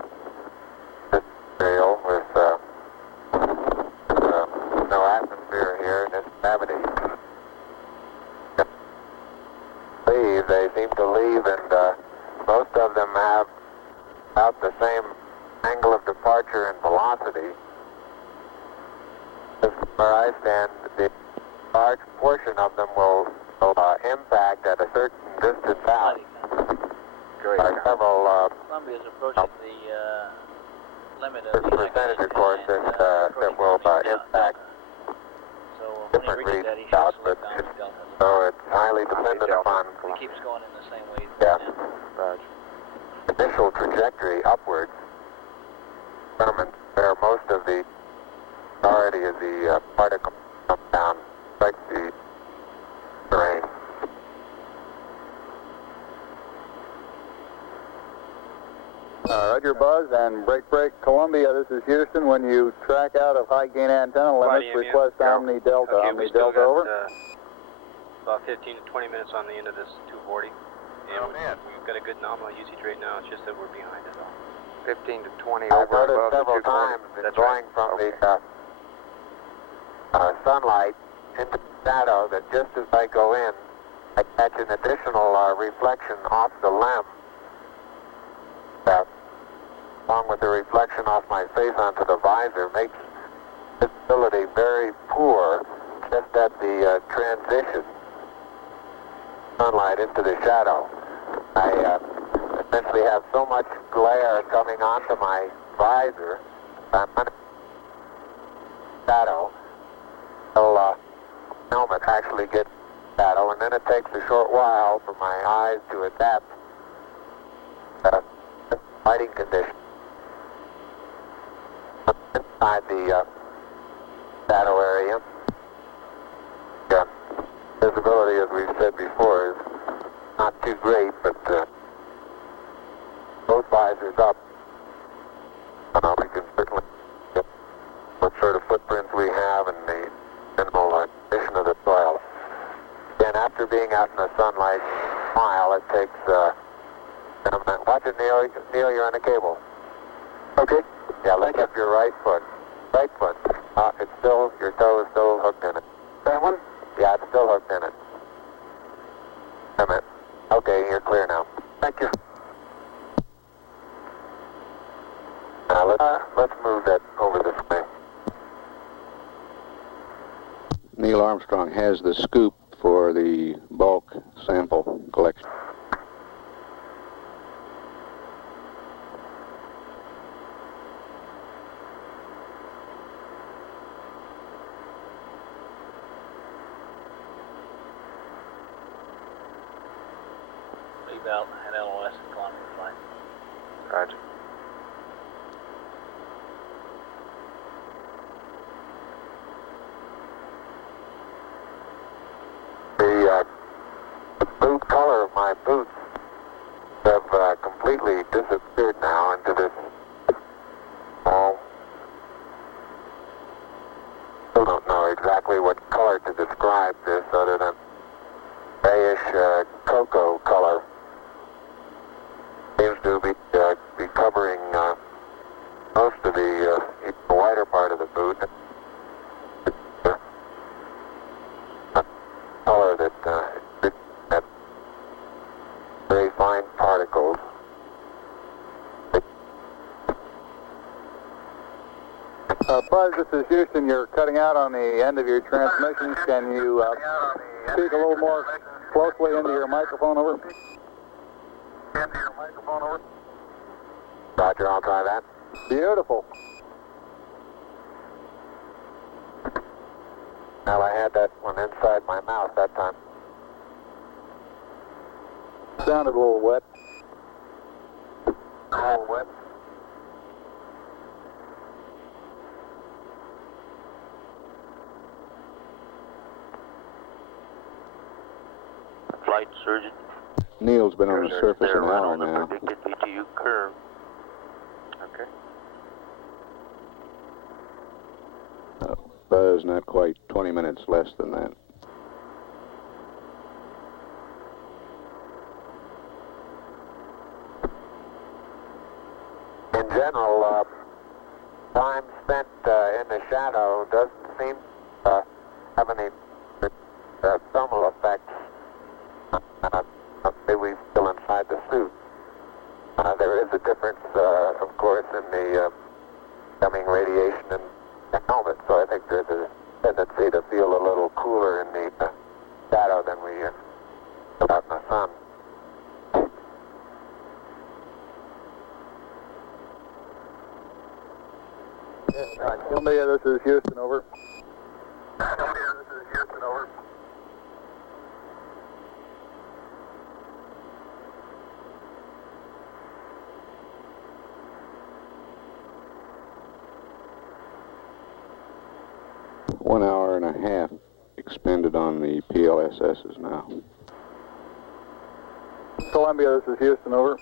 this trail with no atmosphere here and it's gravity, they seem to leave, and most of them have about the same angle of departure and velocity. Where I stand, the large portion of them will impact at a certain distance out. Great. Several Columbia is approaching the limit of the percentage, of course, that will impact So when he different reaches that, he regions should out, slow but down it's, the delta. so it's highly dependent upon He keeps going in the same way. Yeah. Roger. initial trajectory upwards, determines where most of the priority of the particle comes down, like the terrain. Roger, Buzz, and break, Columbia, this is Houston. When you track out of high gain antenna limits, EMU. request Omni Delta. Okay, Omni we still Delta, got over. about 15 to 20 minutes on the end of this 240. And we've got a good nominal usage right now. It's just that we're behind it all. 15 to 20 I've over noticed above the several 240. times That's going right. from Okay. the sunlight into the shadow that just as I go in, I catch an additional reflection off the LEM, along with the reflection off my face onto the visor, makes visibility very poor just at the transition sunlight into the shadow. I essentially have so much glare coming onto my visor, I'm unable shadow till helmet actually gets shadow, and then it takes a short while for my eyes to adapt to lighting conditions. Inside the shadow area, visibility, as we've said before, is not too great, but both visors up. We can certainly get what sort of footprints we have and the minimal condition of the soil. Again, after being out in the sunlight a while, it takes watch it, Neil. Neil, you're on the cable. Okay. Yeah, lift up your right foot. Right foot. It's still, your toe is still hooked in it. That one? Yeah, it's still hooked in it. Wait a minute. Okay, you're clear now. Thank you. Let's move that over this way. Neil Armstrong has the scoop for the bulk sample collection. Leave out an LOS and climb the flight. Roger. The boot color of my boots have completely disappeared now into this small. Still don't know exactly what color to describe this other than grayish cocoa color. Seems to be covering most of the wider part of the boot. Color that had very fine particles. Buzz, this is Houston. You're cutting out on the end of your transmissions. Can you speak a little more closely into your microphone, over? Roger, I'll try that. Beautiful. Well, I had that one inside my mouth that time. Sounded a little wet. A little wet. Flight surgeon. Neil's been on the surface an hour now. Predicted VTU curve. Okay. Buzz, not quite 20 minutes less than that. In general, time spent in the shadow doesn't seem to have any thermal effects. We still inside the suit. There is a difference, of course, in the coming radiation in the helmet, so I think there's a tendency to feel a little cooler in the shadow than we feel out in the sun. Columbia, this is Houston, over. Columbia, this is Houston, over. One hour and a half expended on the PLSSs now. Columbia, this is Houston, over.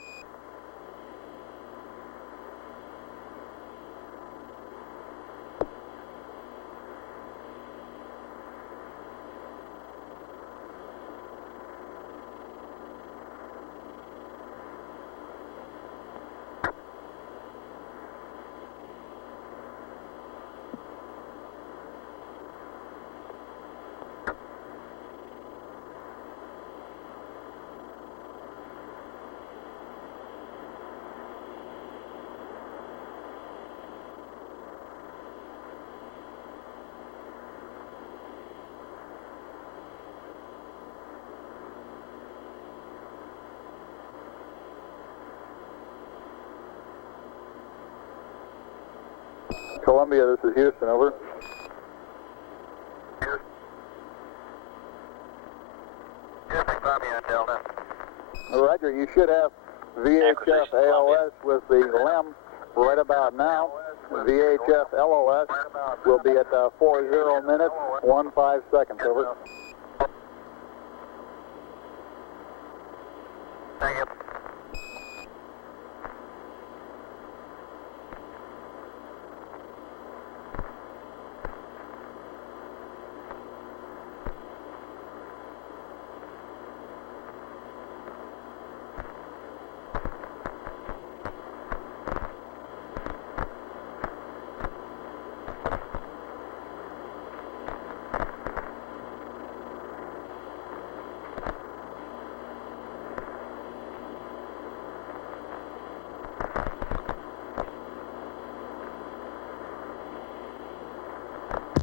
Columbia, this is Houston, over. Roger, you should have VHF ALS with the LEM right about now. VHF LOS will be at 40 minutes, 15 seconds. Over. Thank you.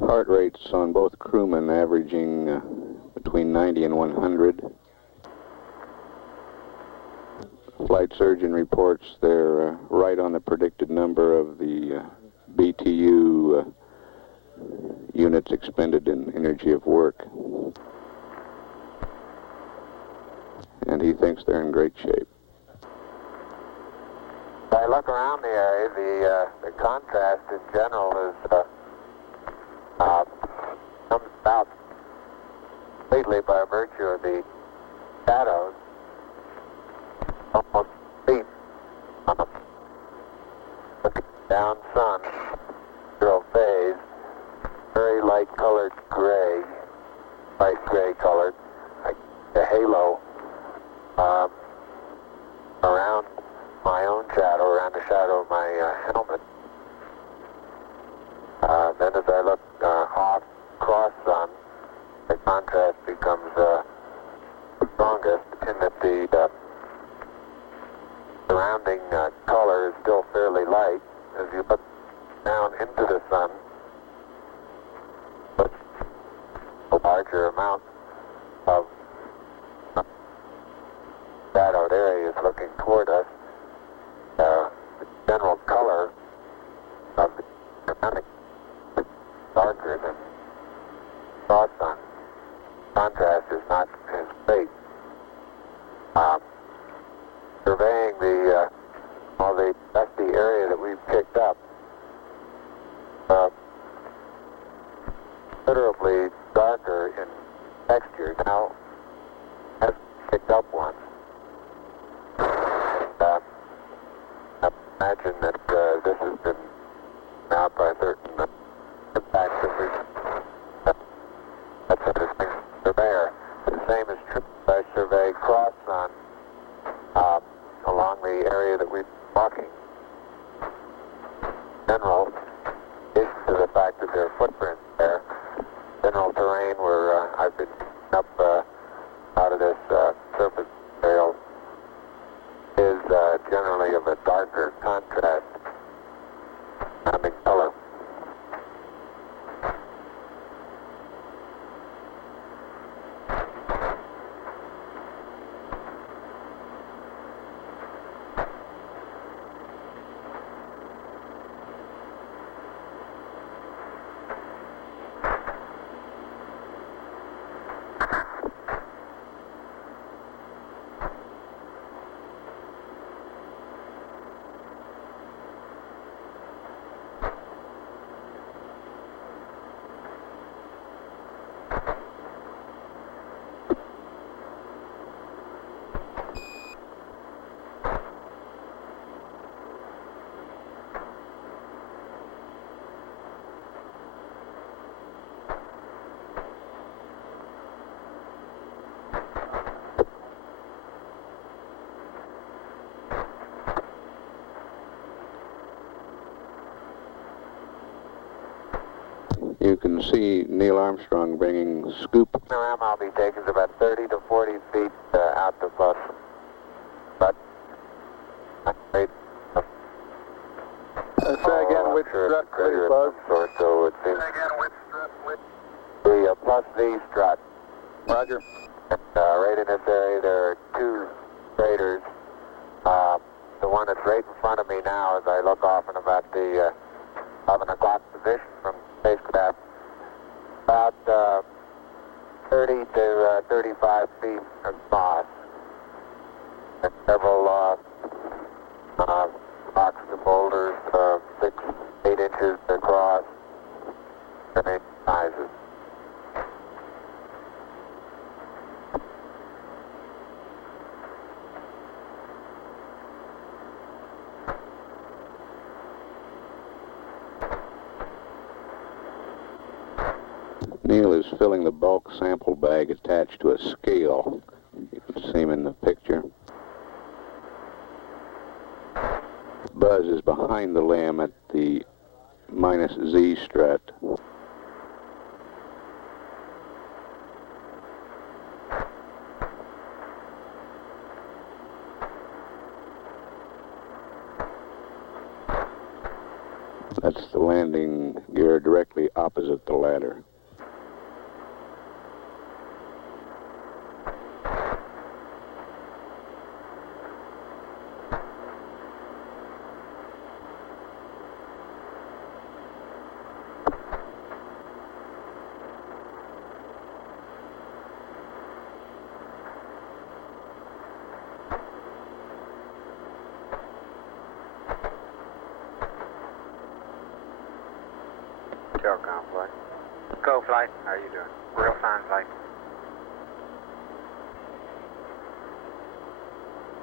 Heart rates on both crewmen averaging between 90 and 100. Flight surgeon reports they're right on the predicted number of the BTU units expended in energy of work. And he thinks they're in great shape. I look around the area, the contrast in general is comes about completely by virtue of the shadows, almost deep, looking down sun, zero phase, very light colored gray, light gray colored, like the halo around my own shadow, around the shadow of my helmet. Then as I look off cross sun, the contrast becomes strongest in that the surrounding color is still fairly light. As you look down into the sun, a larger amount of shadowed areas looking toward us. The general color of the surrounding darker than cross sun. Contrast is not as great. Surveying all the dusty area that we've picked up, considerably darker in texture. Now, I've picked up one. I imagine that this has been out by certain impacts that we've that's a distinct surveyor. The same is true as I survey cross sun along the area that we've been walking. General is to the fact that there are footprints there. General terrain where I've been up out of this surface material is generally of a darker contrast in color. You can see Neil Armstrong bringing scoop. The ram I'll be taking is about 30 to 40 feet out to bus. But Say again which strut, please, Buzz. So it seems the plus V strut. Roger. And, right in this area there are two craters. The one that's right in front of me now as I look off in about the 11 o'clock position from spacecraft, about 30 to 35 feet across. several rocks and boulders, 6, 8 inches across, varying sizes. Neil is filling the bulk sample bag attached to a scale. You can see him in the picture. Buzz is behind the limb at the -Z strut. That's the landing gear directly opposite the ladder. Telcom flight. Go, flight. How you doing? Real fine, flight.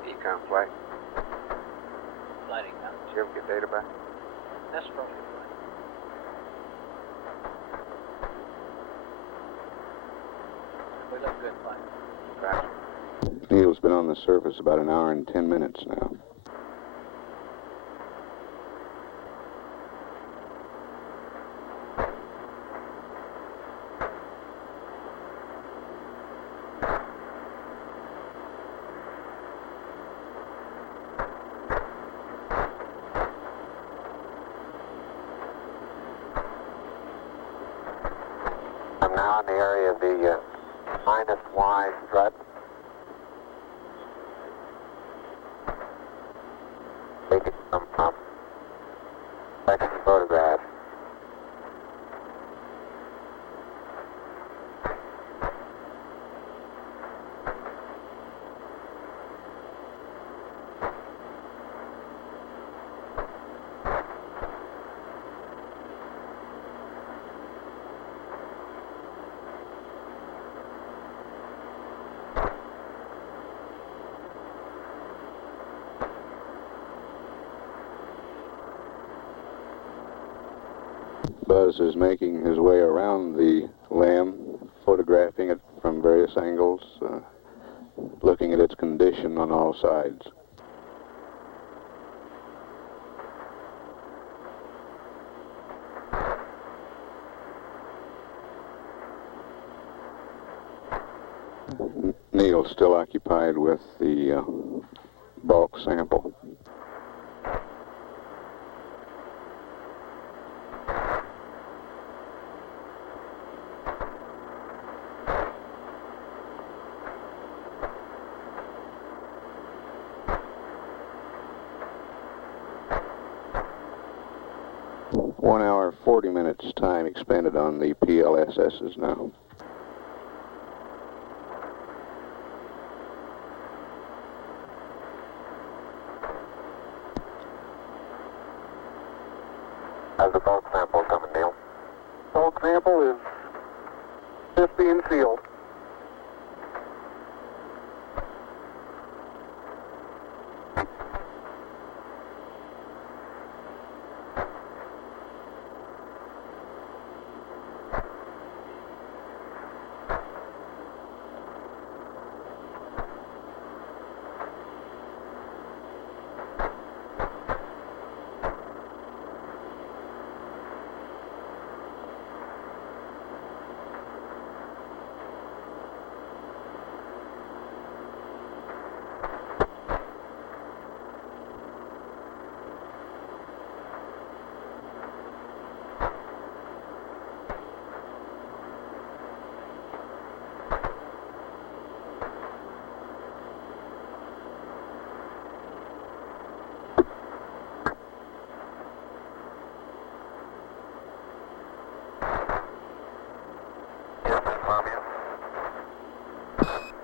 Ecom flight. Flight econ. Did you ever get data back? That's perfect flight. We look good, flight. Fast. Neil's been on the surface about an hour and 10 minutes now. I'm now in the area of the -Y strut. Taking some section photographs. Buzz is making his way around the limb, photographing it from various angles, looking at its condition on all sides. Neil's still occupied with the bulk sample. One hour, 40 minutes time expended on the PLSSs now. How's the bulk sample coming, Neil? Bulk sample is just being sealed.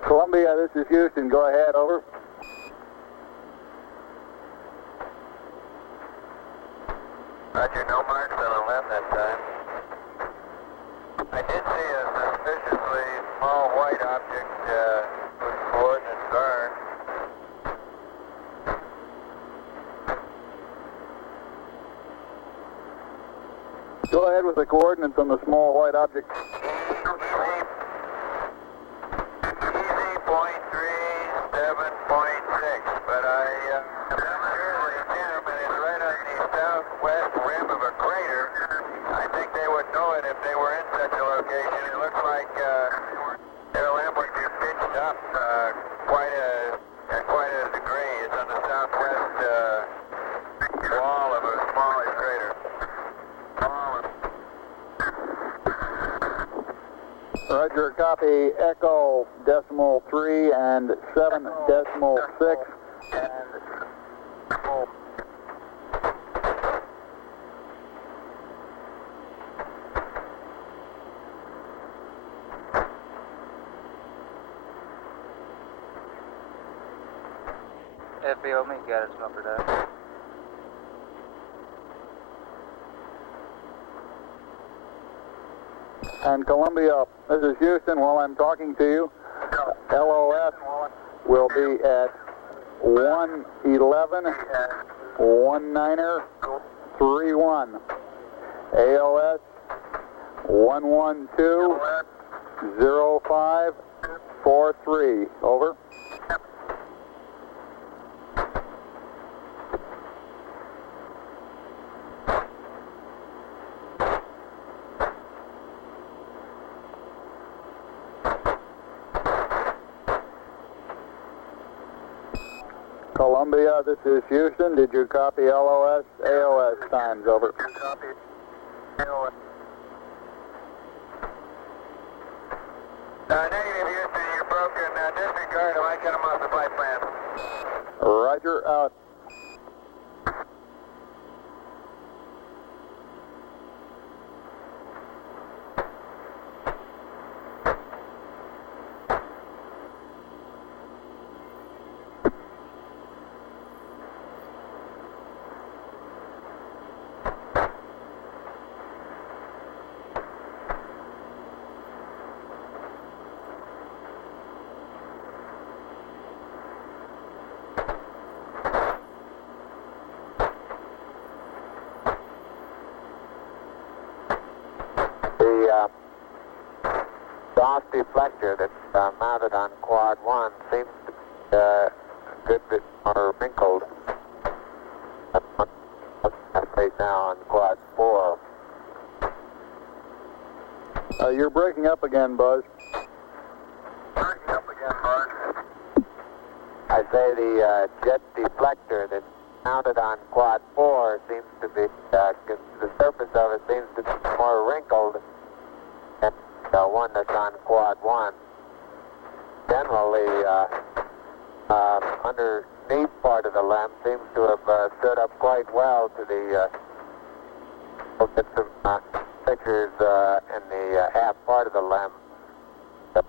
Columbia, this is Houston. Go ahead, over. Roger, no marks on the left that time. I did see a suspiciously small white object with coordinates are. Go ahead with the coordinates on the small white object. Easy point 37.6, but I'm not sure they him, and it's right on the southwest rim of a crater. I think they would know it if they were in such a location. It looks like their lamp would be pitched up quite a degree. It's on the southwest wall of a smaller crater. Roger, copy Echo decimal 3 and 7 decimal 6. FAO, make got its number down. And Columbia, this is Houston. While I'm talking to you, LOS will be at 111 19er 31. AOS 112 05 43. Over. Columbia, this is Houston. Did you copy LOS, AOS times? Over. Copy. AOS. Negative, Houston. You're broken. Disregard them. I cut them off the flight plan. Roger, out. The DOS deflector that's mounted on quad 1 seems to be a good bit more wrinkled. Right now on quad 4. You're breaking up again, Buzz. Breaking up again, Buzz. I say the jet deflector that's mounted on quad 4 seems to be, the surface of it seems to be more wrinkled than the one that's on quad 1. Generally, underneath part of the lamp seems to have stood up quite well to the, we'll get some pictures in the half part of the lamp that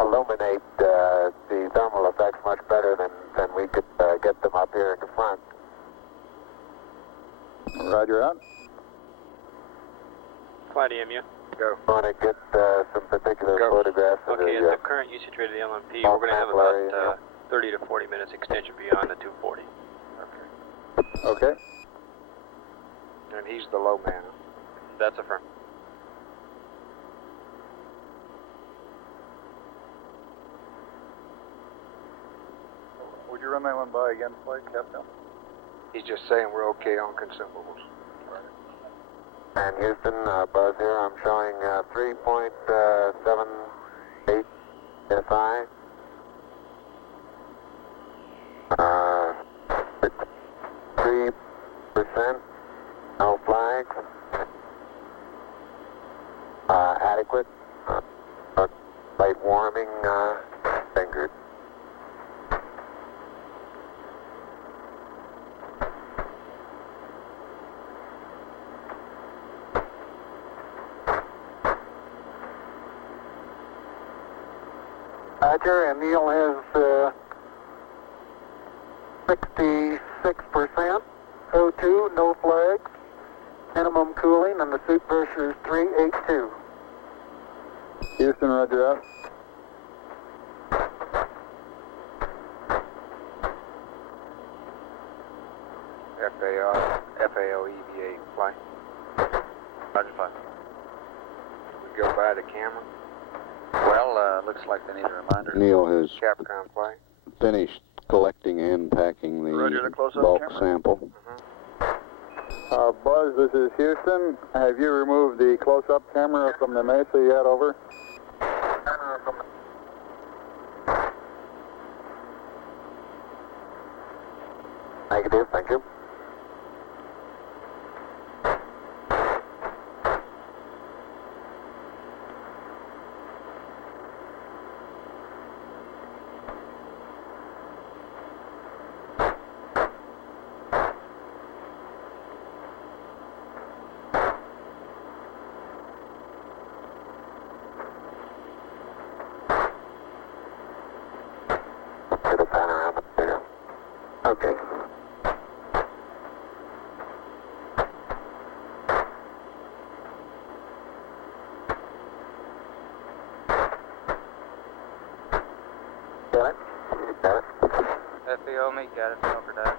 illuminate the thermal effects much better than we could get them up here in the front. Roger, out. Flight EMU. Go. I want to get some particular photographs of Okay, the at the current usage rate of the LMP, we're going to have about 30 to 40 minutes extension beyond the 240. Okay. And he's the low man. That's a firm. Would you run that one by again, Flight Captain? He's just saying we're okay on consumables. And Houston, Buzz here, I'm showing 3.78 SI. 3%, no flags. Adequate. Light warming, fingered. Roger, and Neil has 66%. O2, no flags. Minimum cooling, and the suit pressure is 382. Houston, roger out. FAO EVA flight. Roger, fine. We go by the camera. Well, looks like they need a reminder. Neil has Capcom flight. finished collecting and packing the Roger, the close-up bulk camera. sample. Buzz, this is Houston. Have you removed the close-up camera from the mesa you had over? Negative, thank you. To the panoramic there. Okay. Got it? Got it. FAO, me, got it, over that.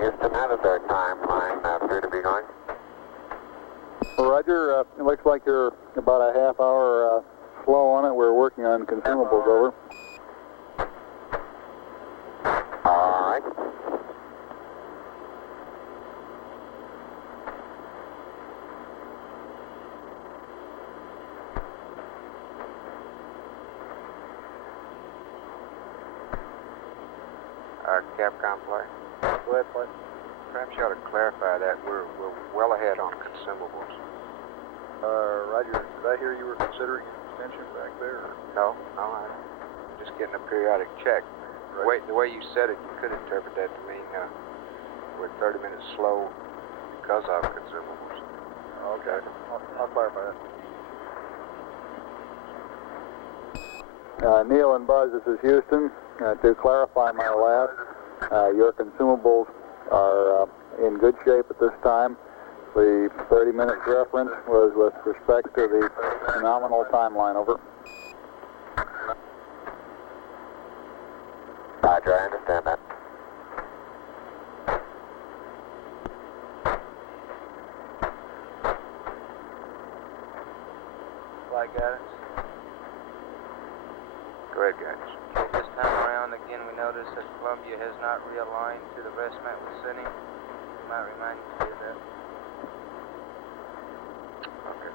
Houston, how does our timeline appear to be going? Roger, it looks like you're about a half hour slow on it. We're working on consumables, over. All right. Capcom flight. Go ahead, flight. Perhaps you ought to clarify that we're well ahead on consumables. Roger, did I hear you were considering an extension back there? No, I'm just getting a periodic check. Right. The way you said it, you could interpret that to mean we're 30 minutes slow because of consumables. Okay, I'll clarify that. Neil and Buzz, this is Houston. To clarify my last, your consumables are in good shape at this time. The 30-minute reference was with respect to the nominal timeline, over. Roger, I understand that. Flight guidance. Go ahead, guys. Okay, this time around, again, we notice that Columbia has not realigned to the rest mat with setting. We might remind you to do that. Okay.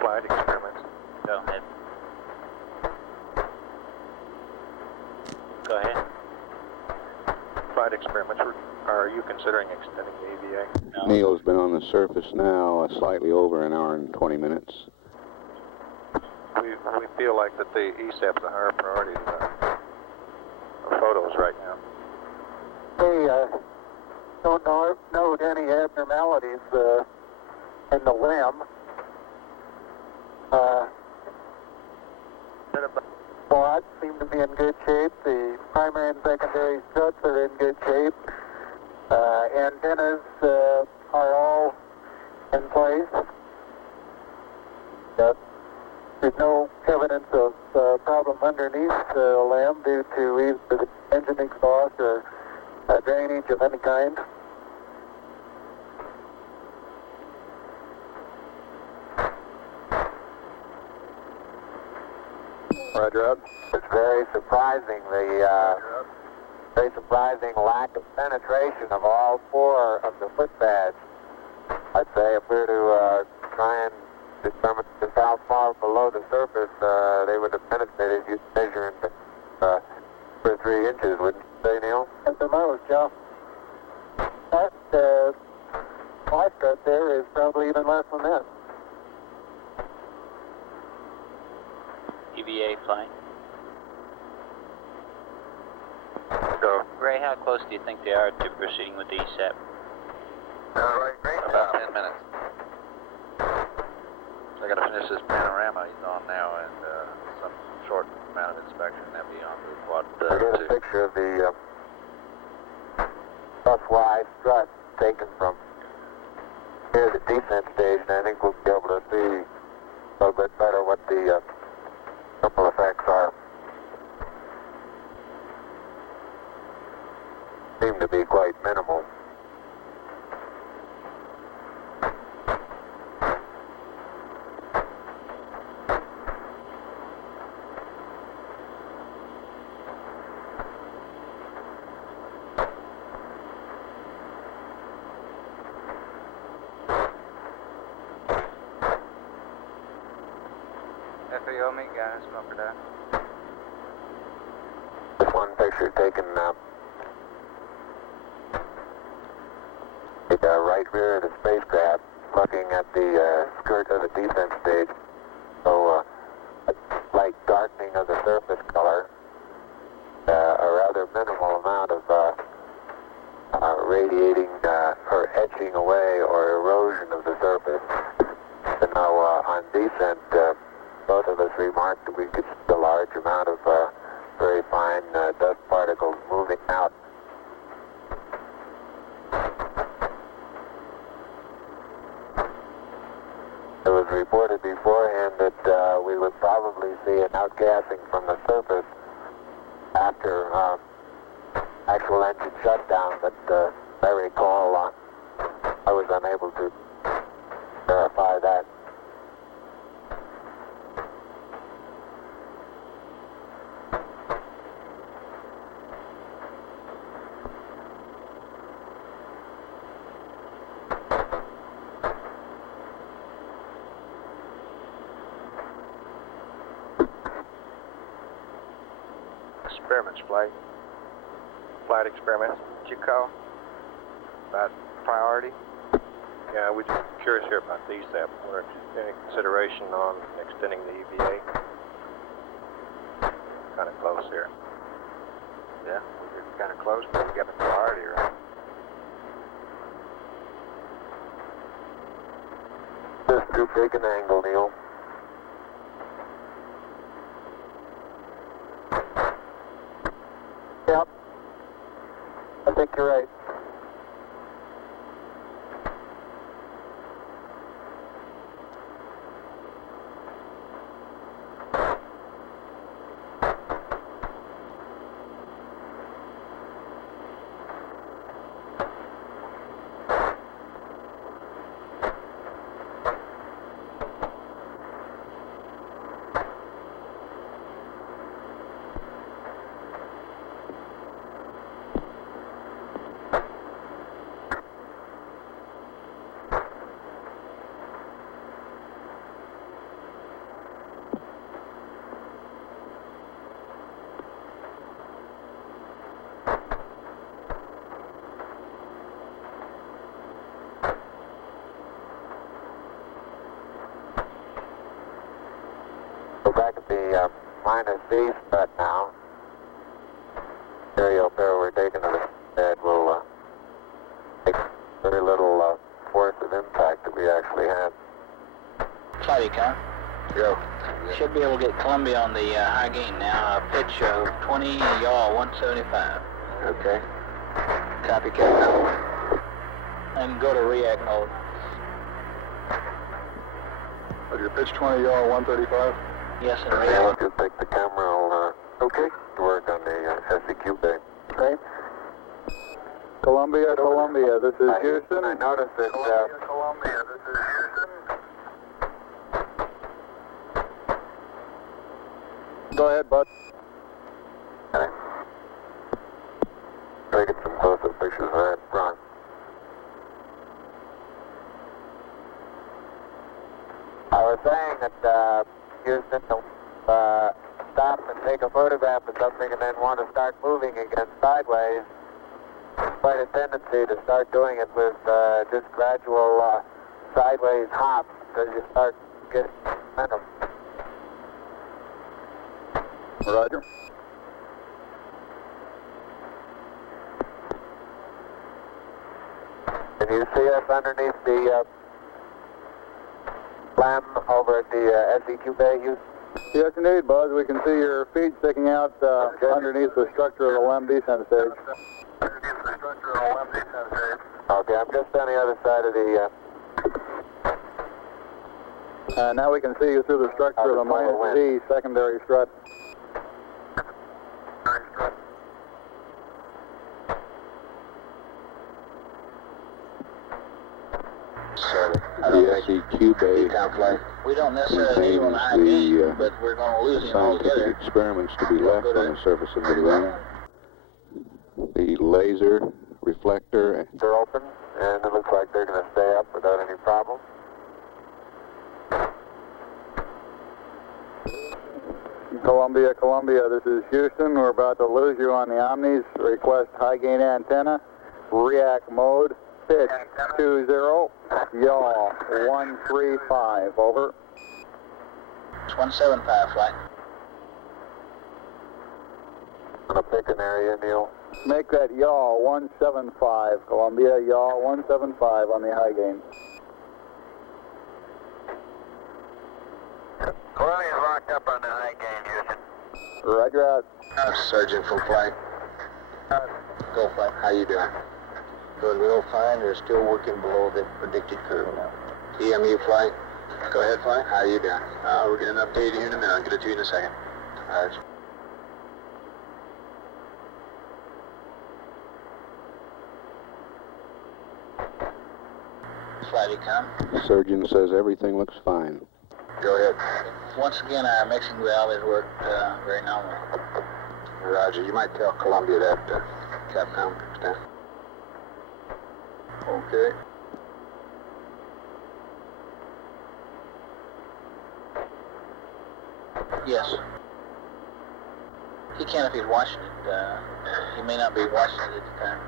Flight experiments. Go ahead. Go ahead. Flight experiments. Are you considering extending the EVA? No. Neil's been on the surface now slightly over an hour and 20 minutes. We feel like that the ESAP's a higher priority than the photos right now. Hey, don't note any abnormalities in the limb. Quads seem to be in good shape. The primary and secondary struts are in good shape. Antennas are all in place. There's no evidence of problem underneath the limb due to either the engine exhaust or drainage of any kind. Roger up. It's very surprising, very surprising lack of penetration of all four of the footpads. I'd say if we were to try and determine just how far below the surface they would have penetrated, you'd measure in 2 or 3 inches, wouldn't you say, Neil? At the most, Joe. That life strut there is probably even less than that. EVA flying. Go. Ray, how close do you think they are to proceeding with the ESAP? About 10 minutes. So I got to finish this panorama he's on now and some short amount of inspection, and then be on to quad I got a 2. picture of the bus-wide strut taken from here, the descent stage, and I think we'll be able to see a little bit better what the ripple effects are. Seem to be quite minimal. FAO, make guy in smoker down. This one picture taken the right rear of the spacecraft, looking at the skirt of the descent stage. So a slight darkening of the surface color, a rather minimal amount of radiating or etching away or erosion of the surface. And now on descent, both of us remarked that we could see a large amount of very fine dust particles moving out. It was reported beforehand that we would probably see an outgassing from the surface after actual engine shutdown, but I recall I was unable to verify that. Experiments, flight experiments. What you call about priority? Yeah, we're just curious here about these that were any consideration on extending the EVA. Kind of close here. Yeah, we're kind of close, but we got the priority, right? Just too big an angle, Neil. Yep. I think you're right. We're back at the minus C strut now. Stereo pair we're taking to the bed will take very little force of impact that we actually had. Flight econ. Go. Should be able to get Columbia on the high gain now. Pitch of 20, yaw 175. Okay. Copy, Captain. And go to react mode. Your pitch 20, yaw 135. Yes, and Okay, react. let's just take the camera. Okay. To work on the SEQ bay. Okay. Columbia, Columbia, this is Houston. I noticed that, Columbia, this is Houston. Go ahead, bud. Try to get some close-up pictures of that front. I was saying that Houston, stop and take a photograph of something and then want to start moving again sideways. There's quite a tendency to start doing it with just gradual sideways hops until you start getting momentum. Roger. Can you see us underneath the slam over at the SEQ bay, Houston? Yes, indeed, Buzz. We can see your feet sticking out underneath the structure of the LEM descent stage. Okay, I'm just on the other side of the... now we can see you through the structure of the minus D secondary strut. The SEQ bay We don't necessarily need one high gain, but we're going to lose him scientific altogether. experiments to be left on the surface of the rim. The laser reflector. They're open, and it looks like they're going to stay up without any problem. Columbia, Columbia, this is Houston. We're about to lose you on the Omnis. Request high gain antenna. React mode. Pitch 20. Yaw 135. Over. It's 175 flight. On a pick an area, Neil. Make that yaw 175. Columbia, yaw 175 on the high gain. Columbia's locked up on the high gain, Houston. Roger out. Sergeant, full flight. Go flight. How you doing? Good, real fine. They're still working below the predicted curve now. EMU flight. Go ahead, flight. How you doing? We're getting an update here in a minute. I'll get it to you in a second. All right. Flighty come. Surgeon says everything looks fine. Go ahead. Once again, our mixing valve has worked very nominal. Roger. You might tell Columbia that Capcom stand. Okay. Yes. He can if he's watching it. He may not be watching it at the time.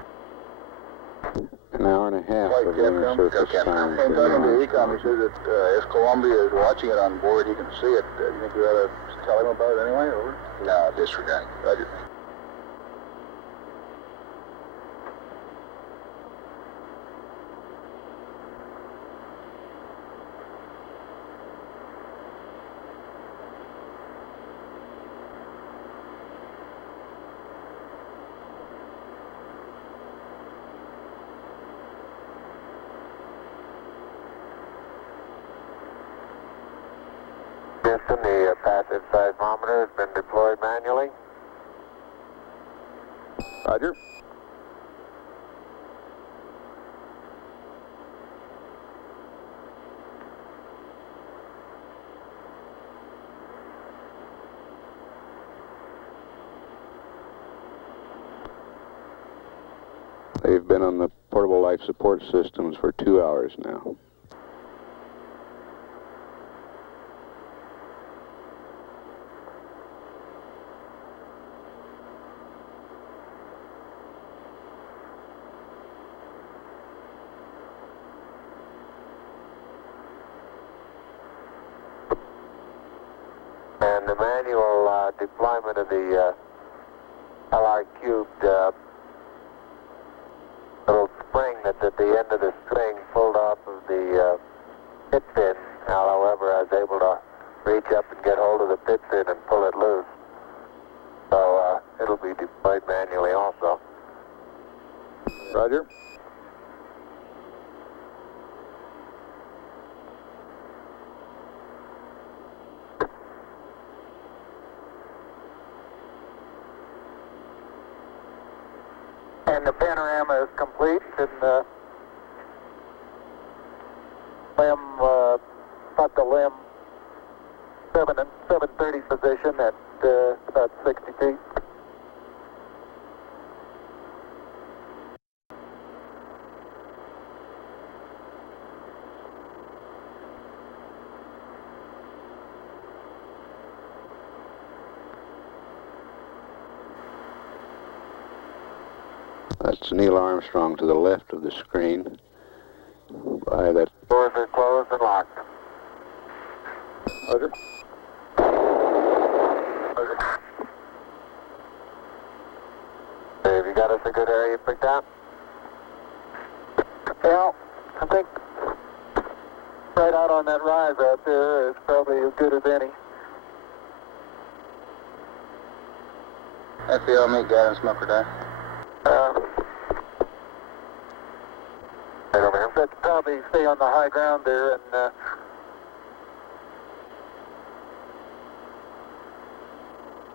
An hour and a half of lunar surface time. I'm talking to Ecom. He says that if Columbia is watching it on board, he can see it. You think we ought to tell him about it anyway? Over? No, disregard. Roger. Houston, the passive seismometer has been deployed manually. Roger. They've been on the portable life support systems for 2 hours now. And the manual deployment of the LR cubed little spring that's at the end of the string pulled off of the pit fin. Now, however, I was able to reach up and get hold of the pit fin and pull it loose. So it'll be deployed manually also. Roger. And the panorama is complete, and about the limb 730 position at about 60 feet. That's Neil Armstrong to the left of the screen. By that. Doors are closed and locked. Roger. Have you got us a good area picked out? Yeah, I think right out on that rise out there is probably as good as any. FBO, meet guidance, smoker down. Right over here. But probably stay on the high ground there and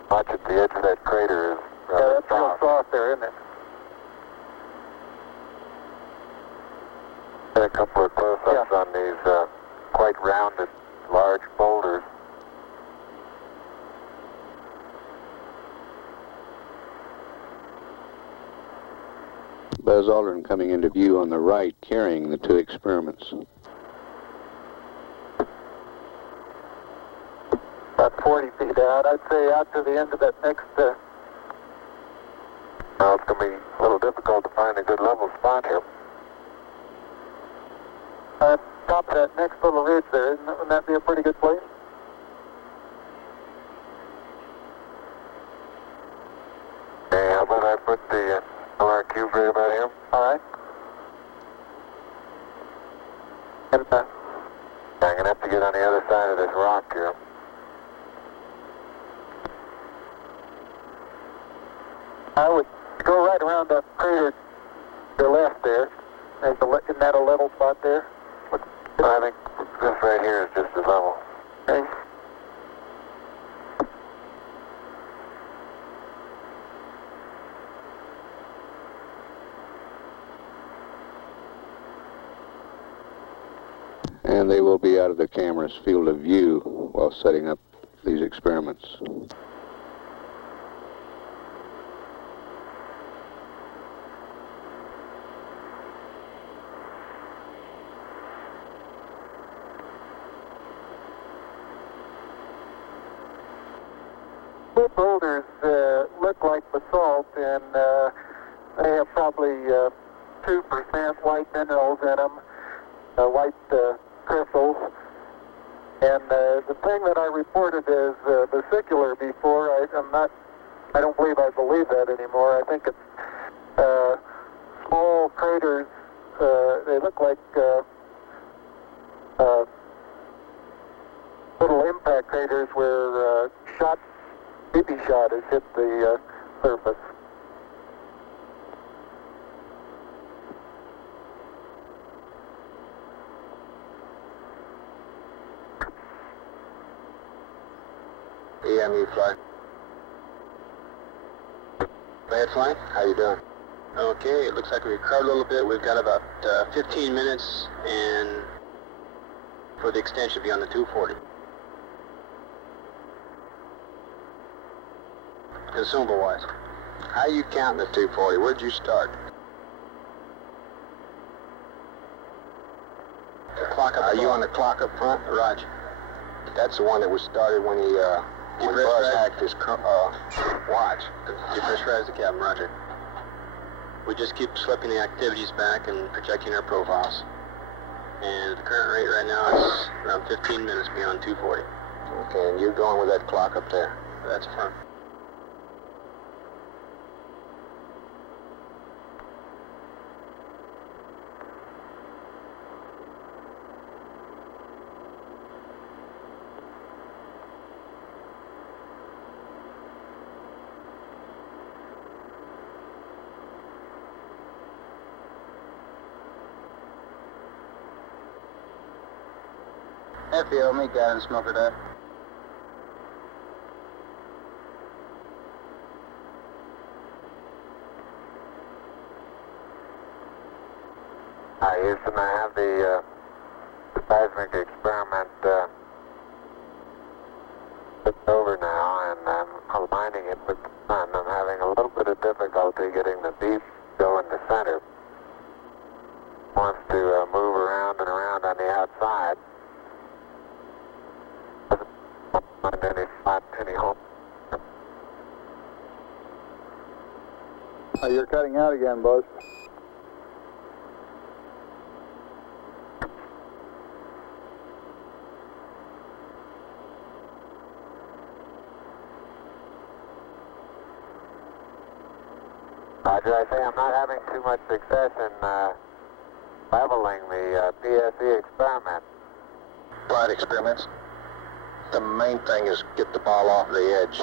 watch at the edge of that crater. Yeah, that's real soft there, isn't it? Got a couple of close-ups on these quite rounded, large boulders. Buzz Aldrin coming into view on the right, carrying the two experiments. About 40 feet out. I'd say out to the end of that next... Well, it's going to be a little difficult to find a good level spot here. Top of that next little ridge there, wouldn't that be a pretty good place? Yeah, how about I put the LR cube right about here? All right. And I'm going to have to get on the other side of this rock here. I would go right around that crater to the left there. Isn't that a level spot there? I think this right here is just as level. Okay. And they will be out of the camera's field of view while setting up these experiments. The boulders look like basalt, and they have probably 2% white minerals in them, white crystals. And the thing that I reported as vesicular before, I don't believe I believe that anymore. I think it's small craters. They look like little impact craters where BB shot has hit the surface. EMU flight. Bad flight? How you doing? Okay, it looks like we recovered a little bit. We've got about 15 minutes, and for the extension should be on the 240. Consumable-wise. How you counting the 240? Where'd you start? The clock up. Are you on the clock up front? Roger. That's the one that was started when he Buzz hacked his watch. Depressurize the cabin, roger. We just keep slipping the activities back and projecting our profiles. And the current rate right now is around 15 minutes beyond 240. Okay, and you're going with that clock up there? That's front. FBO, meet guidance, smoker deck. Houston, I have the seismic experiment flipped over now, and I'm aligning it with the sun. I'm having a little bit of difficulty getting the beef go in the center. Wants to move around and around on the outside. Doesn't find any spot, any hole. You're cutting out again, Buzz. Roger, I say I'm not having too much success in leveling the PSE experiment. Flight experiments. The main thing is get the ball off the edge.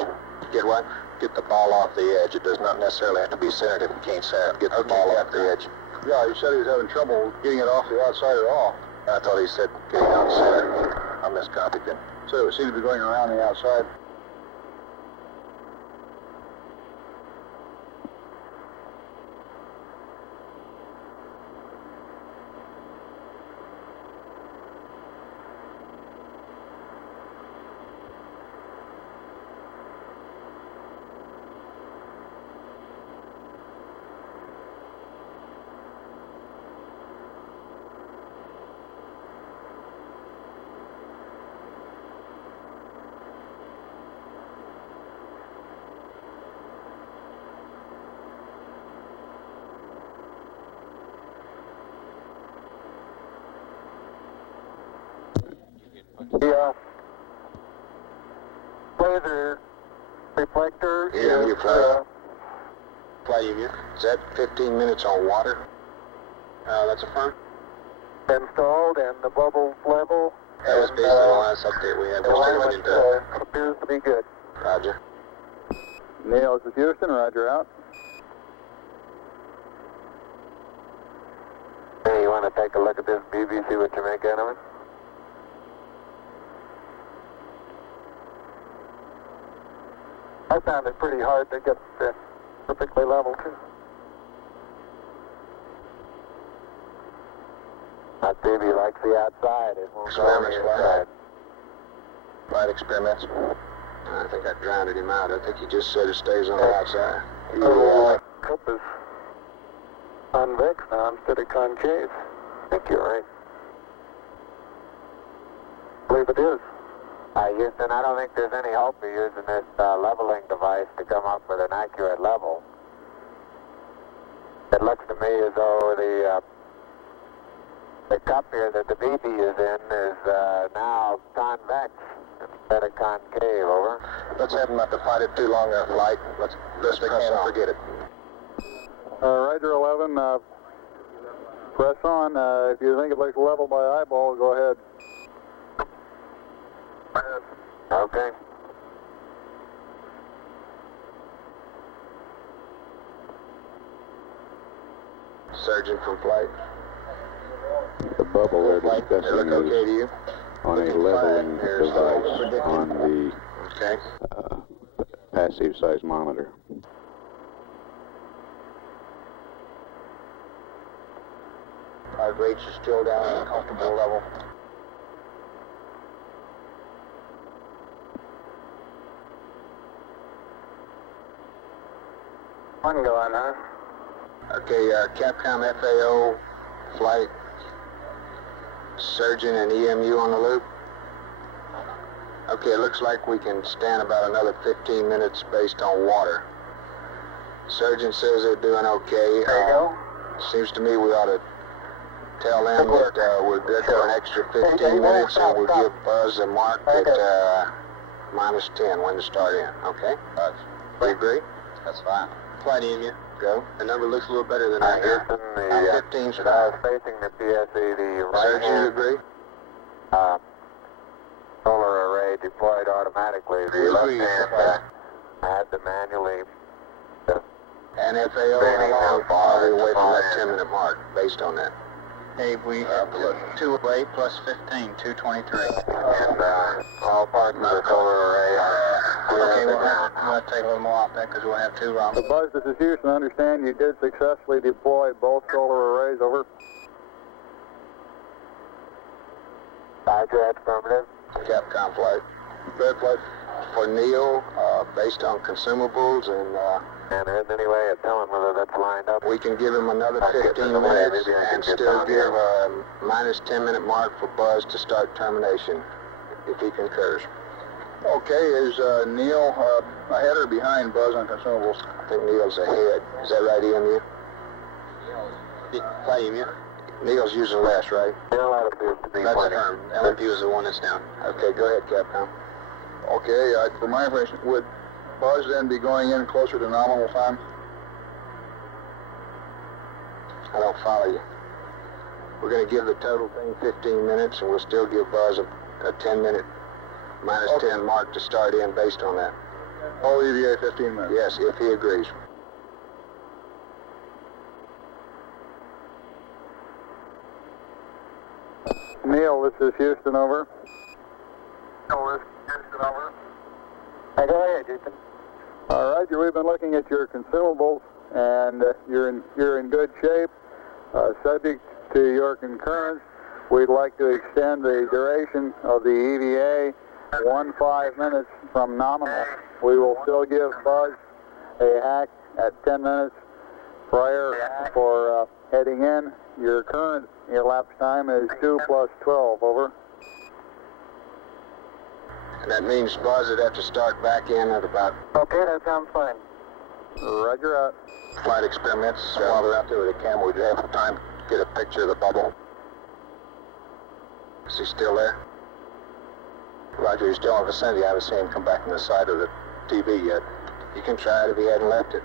Get what? Get the ball off the edge. It does not necessarily have to be centered if you can't center it. Get the ball off the edge. Yeah, he said he was having trouble getting it off the outside at all. I thought he said getting out center. I miscopied then. So it seemed to be going around the outside. The laser reflector Yeah, you is fly union. Is that 15 minutes on water? That's a firm. installed and the bubbles level. That was based on the last update we had. The alignment appears to be good. Roger. Neil, this is Houston. Roger, out. Hey, you want to take a look at this BB, see what you make out of it? I found it pretty hard to get perfectly level too. That baby likes the outside. It won't go on the inside. Flight experiments. I think I drowned him out. I think he just said it stays on the outside. The cup is convex now instead of concave. I think you're right. I believe it is. Houston, I don't think there's any hope of using this leveling device to come up with an accurate level. It looks to me as though the cup here that the BB is in is now convex instead of concave, over. Let's have him not to fight it too long on flight. Let's press on. Forget it. Roger 11, press on. If you think it looks level by eyeball, go ahead. Okay. Surgeon from flight. The bubble they're They discussing look okay to is you? on a leveling device on the Okay. passive seismometer. Our rates are still down at a comfortable level. One going, huh? Okay, Capcom FAO flight surgeon and EMU on the loop. Okay, it looks like we can stand about another 15 minutes based on water. Surgeon says they're doing okay. There you go. Seems to me we ought to tell them that we're good for an extra 15 minutes and we'll give Buzz a mark at -10 when to start in, okay? You agree? That's fine. Flight EMU, go. The number looks a little better than I hear. Houston, the 15 stars. facing the PSE, the right Surgeon, you hand agree? solar array deployed automatically. The left hand I had to manually And FAO how far are we away from that 10-minute mark based on that? Hey, we 208 plus 15, 223. and all parts of the solar array are Okay, we'll take a little more off that because we'll have two wrong. Buzz, this is Houston. I understand you did successfully deploy both solar arrays, over. Roger, affirmative. Capcom flight. Third flight for Neil, based on consumables and... And there isn't any way of telling whether that's lined up. We can give him another 15 minutes and still give a minus 10-minute mark for Buzz to start termination, if he concurs. Okay, is Neil ahead or behind Buzz on consumables? I think Neil's ahead. Is that right, EMU? Flight EMU? Neil's using less, right? Neil appears to be That's pointing. affirmed. LMP is the one that's down. Okay, go ahead, Capcom. Okay, for my information, would Buzz then be going in closer to nominal time? I don't follow you. We're going to give the total thing 15 minutes, and we'll still give Buzz a 10-minute minus 10 mark to start in based on that. All EVA 15 minutes? Yes, if he agrees. Neil, this is Houston, over. Neil, this is Houston, over. Hey, go ahead, Houston. All right, we've been looking at your consumables, and you're in good shape. Subject to your concurrence, we'd like to extend the duration of the EVA 15 minutes from nominal. We will still give Buzz a hack at 10 minutes prior for heading in. Your current elapsed time is 2 plus 12, over. And that means Buzz would have to start back in at about... Okay, that sounds fine. Roger out. Flight experiments, while they're out there with the camera, we'd have time to get a picture of the bubble. Is he still there? Roger, he's still in the vicinity. I haven't seen him come back from the side of the TV yet. You can try it if he hadn't left it.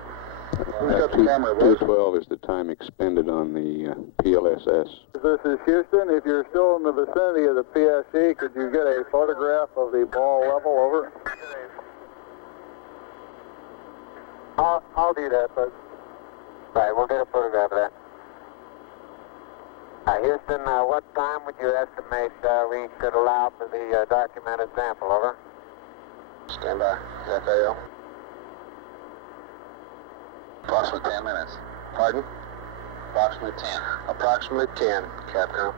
212 is the time expended on the PLSS. This is Houston. If you're still in the vicinity of the PSE, could you get a photograph of the ball level, over? I'll do that, Buzz. Right, we'll get a photograph of that. Houston, what time would you estimate we could allow for the documented sample, over? Stand by, FAO. Approximately 10 minutes. Pardon? Approximately 10. Approximately 10, Capcom.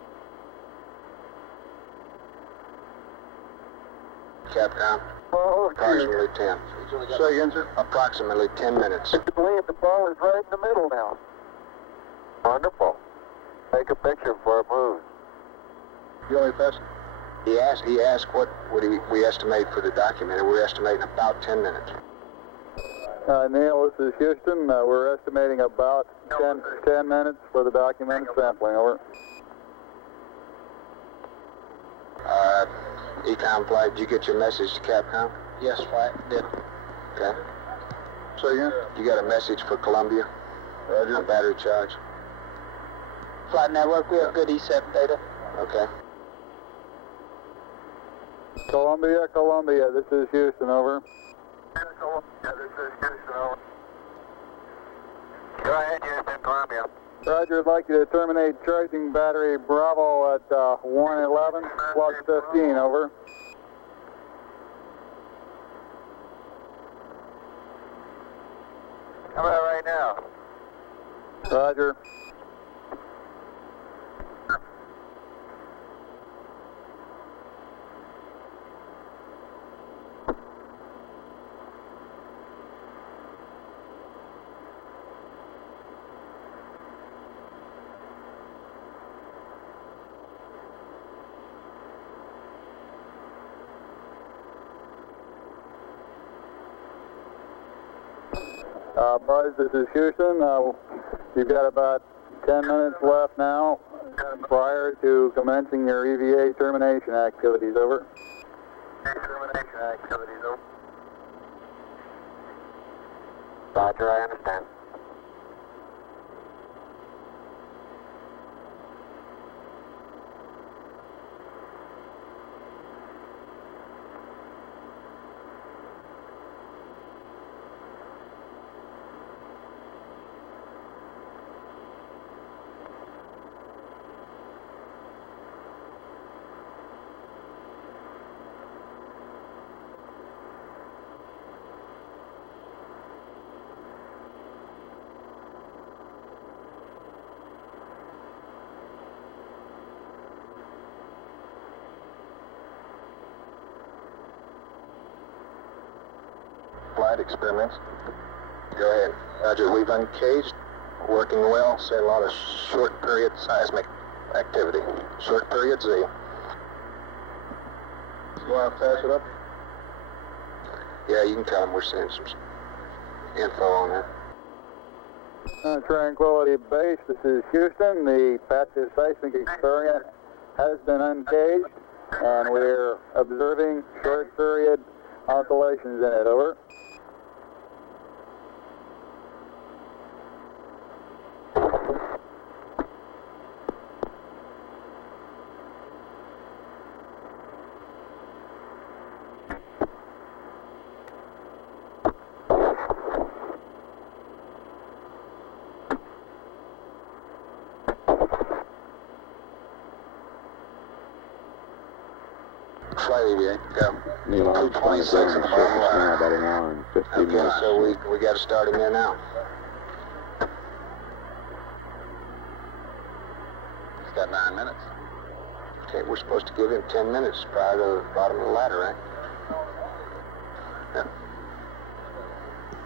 Capcom. Oh, approximately 10. Say again, sir? Approximately 10 minutes. I believe the ball is right in the middle now. Wonderful. Take a picture before it moves. You only pass? He asked what would we estimate for the document, and we're estimating about 10 minutes. Neil, this is Houston. We're estimating about 10 minutes for the documented sampling, over. Econ flight, did you get your message to Capcom? Yes, flight, did. Okay. Say again? You got a message for Columbia? Roger. A battery charge? Flight network, we have good E7 data. Okay. Columbia, this is Houston, over. Go ahead, Houston, Columbia. Roger, I'd like you to terminate charging battery Bravo at 111 plus 15, over. How about right now? Roger. Buzz, this is Houston. You've got about 10 minutes left now prior to commencing your EVA termination activities, over. Termination activities, over. Roger, I understand. flight experiments. Go ahead. Roger, we've uncaged, working well, see a lot of short period seismic activity. Short period Z. You want to pass it up? Yeah, you can tell them we're seeing some info on that. Tranquility Base, this is Houston. The passive seismic experiment has been uncaged, and we're observing short period oscillations in it. Over. Flight EVA, go. Neil Armstrong is on the surface now about an hour and 50 minutes. Okay, so we got to start him there now. He's got 9 minutes. Okay, we're supposed to give him 10 minutes prior to the bottom of the ladder, right? Yeah.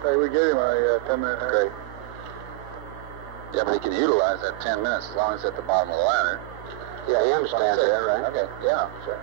Hey, we gave him a 10-minute. Great. Yeah, but he can utilize that 10 minutes as long as it's at the bottom of the ladder. Yeah, he understands that, right? Okay, yeah, sure.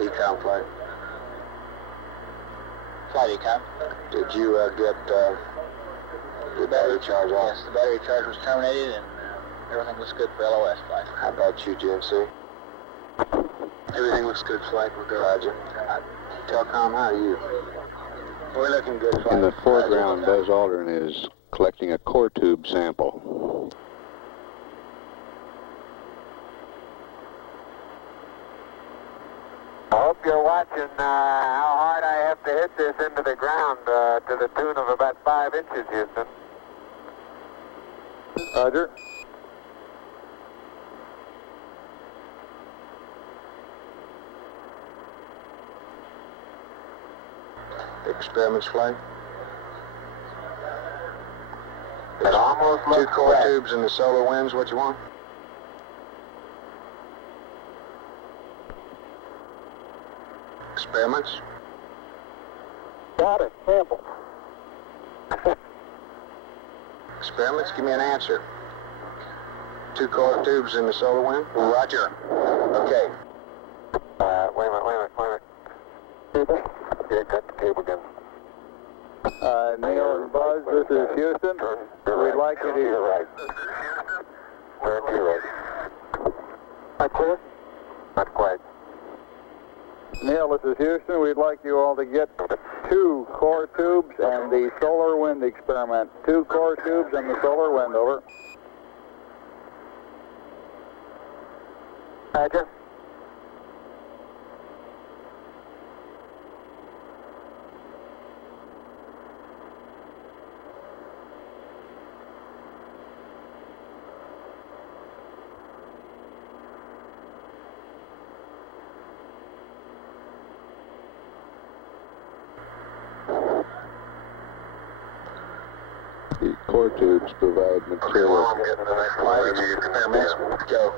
Econ flight. Flight econ. Did you get the battery charge off? Yes, the battery charge was terminated and everything looks good for LOS flight. How about you, GMC? Everything looks good, flight. We're good. Roger. Telcom, how are you? We're looking good, flight. In the foreground, Buzz Aldrin is collecting a core tube sample. I hope you're watching how hard I have to hit this into the ground to the tune of about 5 inches, Houston. Roger. Experiments flight. It almost looks 2 core tubes in the solar winds. What you want? Experiments. Got it. Sample. Experiments. Give me an answer. 2 core tubes in the solar wind. Roger. Okay. Wait a minute. Yeah, cut the cable again. Neil and Buzz, this is Houston. We'd like you to... You're right. Turn to your right. Not clear? Not quite. Neil, this is Houston. We'd like you all to get 2 core tubes and the solar wind experiment. 2 core tubes and the solar wind, over. Roger. The core tubes provide material. Experiments. Go.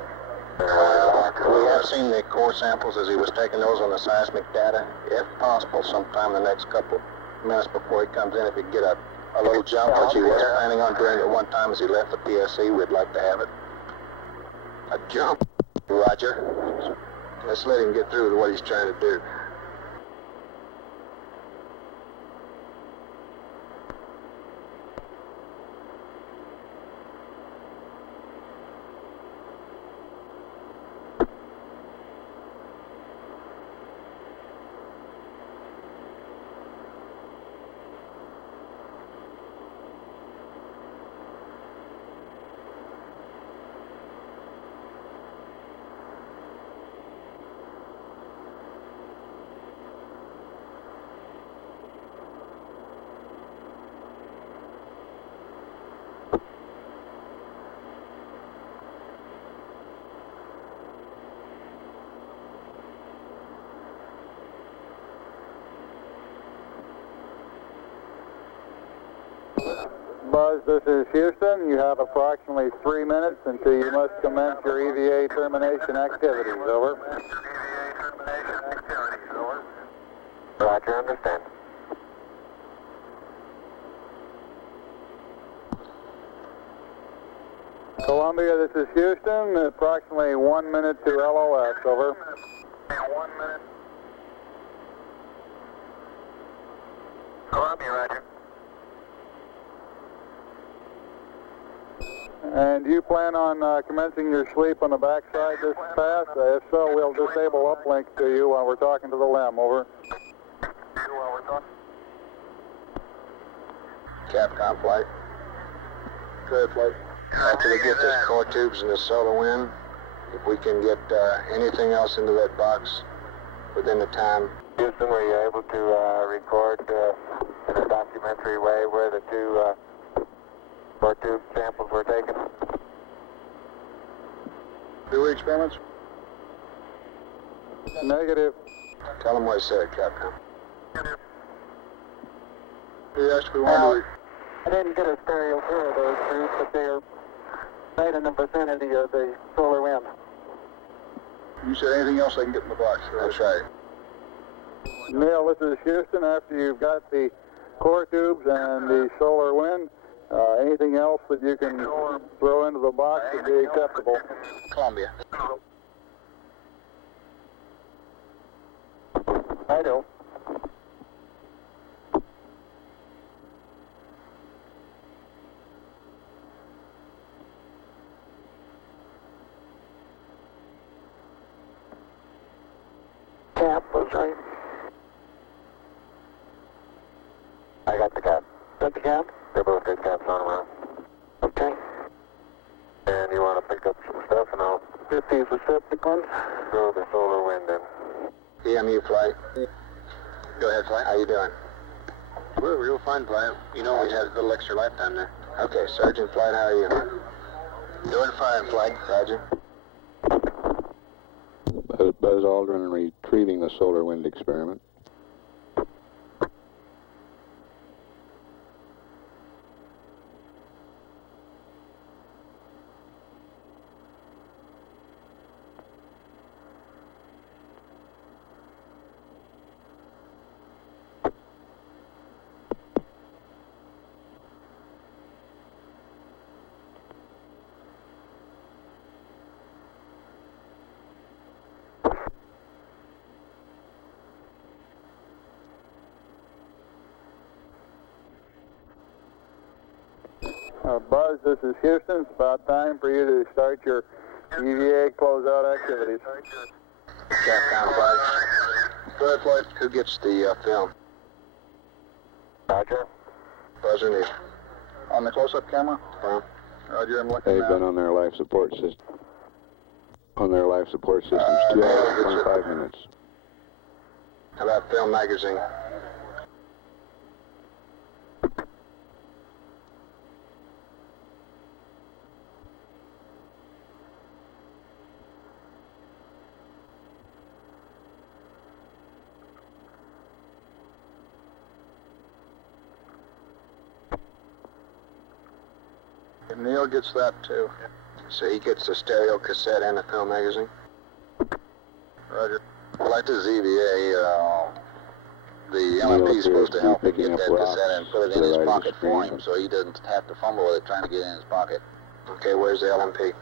We have seen the core samples as he was taking those on the seismic data. If possible, sometime in the next couple minutes before he comes in, if he could get a little jump, which he was planning on doing at one time as he left the PSC, we'd like to have it. A jump. Roger. Let's let him get through with what he's trying to do. Buzz, this is Houston. You have approximately 3 minutes until you must commence your EVA termination activities. Over. Roger, understand. Columbia, this is Houston. Approximately 1 minute to LOS. Over. 1 minute. Columbia, roger. And do you plan on commencing your sleep on the backside this pass? If so, we'll disable uplink to you while we're talking to the LEM. Over. Capcom flight. Good flight. After we get this core tubes and the solar wind, if we can get anything else into that box within the time. Houston, were you able to record in a documentary way where the two core tube samples were taken? Do experiments? Negative. Tell them what I said, Capcom. Yes, we want to. I didn't get a stereo pair of those tubes, but they are right in the vicinity of the solar wind. You said anything else I can get in the box? That's right. Neil, this is Houston. After you've got the core tubes and the solar wind, anything else that you can throw into the box would be acceptable. Columbia. I do. Cap was right. I got the cap. Got the cap? They're both good caps on around. Okay. And you want to pick up some stuff and I'll Get these receptacles. throw the solar wind in. EMU flight. Go ahead, flight. How you doing? We're real fine, flight. You know we had a little extra lifetime there. Okay, Sergeant Flight, how are you? Doing fine, flight. Roger. Buzz Aldrin retrieving the solar wind experiment. Buzz, this is Houston. It's about time for you to start your EVA closeout activities. Capcom flight. Go ahead, flight. Who gets the film? Roger. Buzzer Neil. On the close-up camera? Roger, I'm looking They've now. been on their life support system. On their life support systems, 2 hours and 25 minutes. How about film magazine? And Neil gets that too. So he gets the stereo cassette and the film magazine? Roger. Well, like the ZVA, the LMP is supposed to help him get that cassette and put it in his pocket for him, so he doesn't have to fumble with it trying to get it in his pocket. Okay, where's the LMP?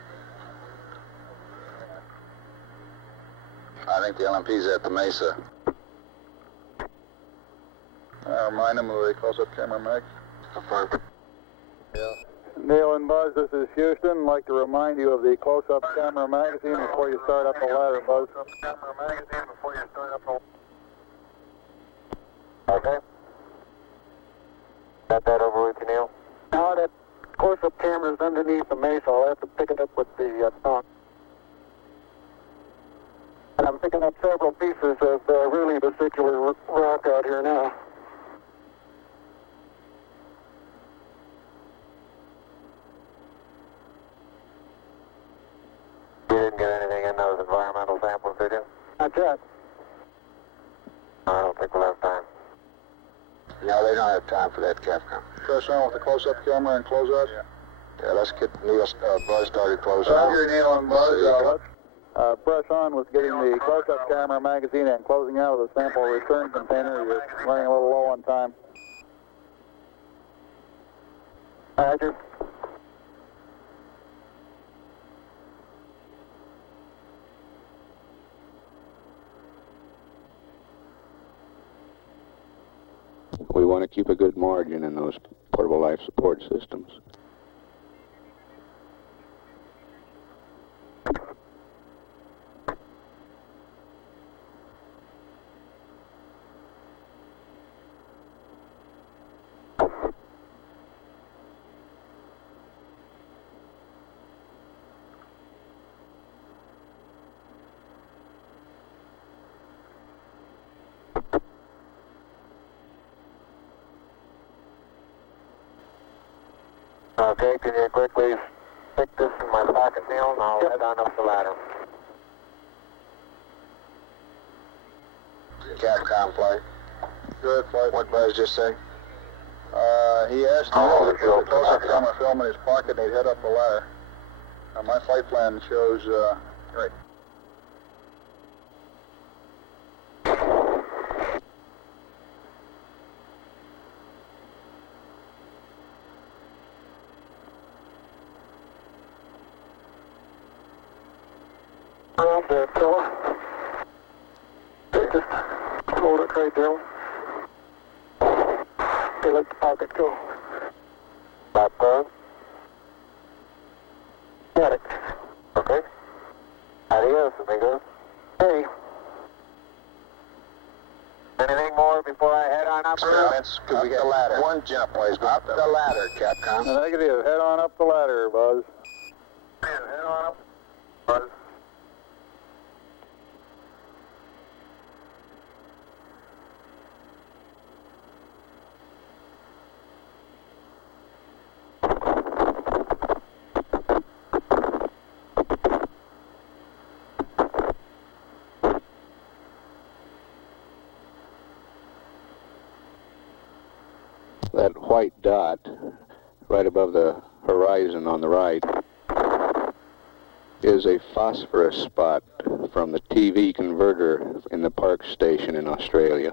I think the LMP's at the Mesa. Remind him of the close-up camera, Meg. Affirm. Yeah. Neil and Buzz, this is Houston. I'd like to remind you of the close-up camera magazine before you start up the ladder, Buzz. Okay. Got that over with you, Neil? Now that close-up camera's underneath the Mesa. I'll have to pick it up with the tongue. And I'm picking up several pieces of really vesicular rock out here now. You didn't get anything in those environmental samples, did you? Not yet. I don't think we'll have time. No, they don't have time for that, Capcom. press on with the close-up camera and close up? Yeah, let's get Neil, Buzz started closing. Roger, Neil and Buzz. Let's press on with getting the close-up camera magazine and closing out of the sample return container. You're running a little low on time. Roger. We want to keep a good margin in those portable life support systems. Okay, can you quickly stick this in my pocket, Neil, and I'll head on up the ladder. Capcom flight. Good flight. What Buzz just say? He asked Neil to put the close-up camera film in his pocket and he'd head up the ladder. My flight plan shows, right. Around there, Phil. Just hold it right there. Okay, let the pocket go. Stop going. Got it. Okay. Adios, amigos. Hey. Anything more before I head on up? Could we get the ladder? One jump, please. Up the ladder, Capcom. Negative. Head on up the ladder, Buzz. Head on up. Buzz. That white dot right above the horizon on the right is a phosphorus spot from the TV converter in the Park station in Australia.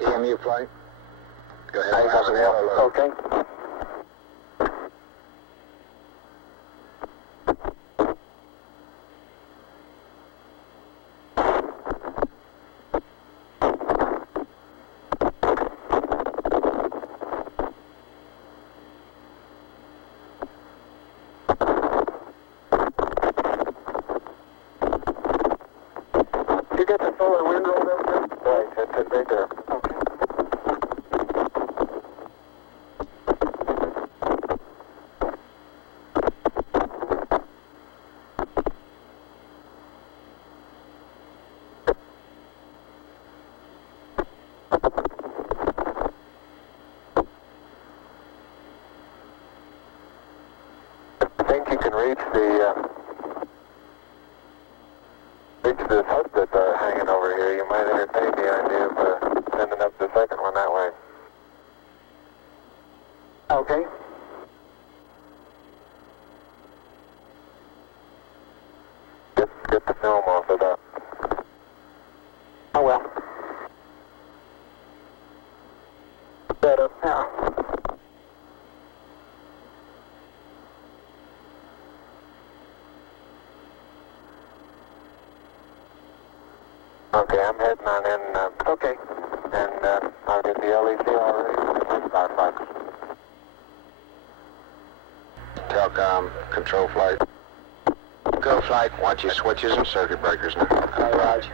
EMU flight. Go ahead. Okay. You get the solar window there? Right, that's it right there. Okay. I think you can reach this hook that's hanging over here. You might entertain the idea of sending up the second one that way. Okay. Get the film off of that. Oh well. Better now. Okay, I'm heading on in. Okay. And I'll get the LEC already in my star box. Telcom, control flight. Go flight. Watch your switches and circuit breakers now. Hi, Raj.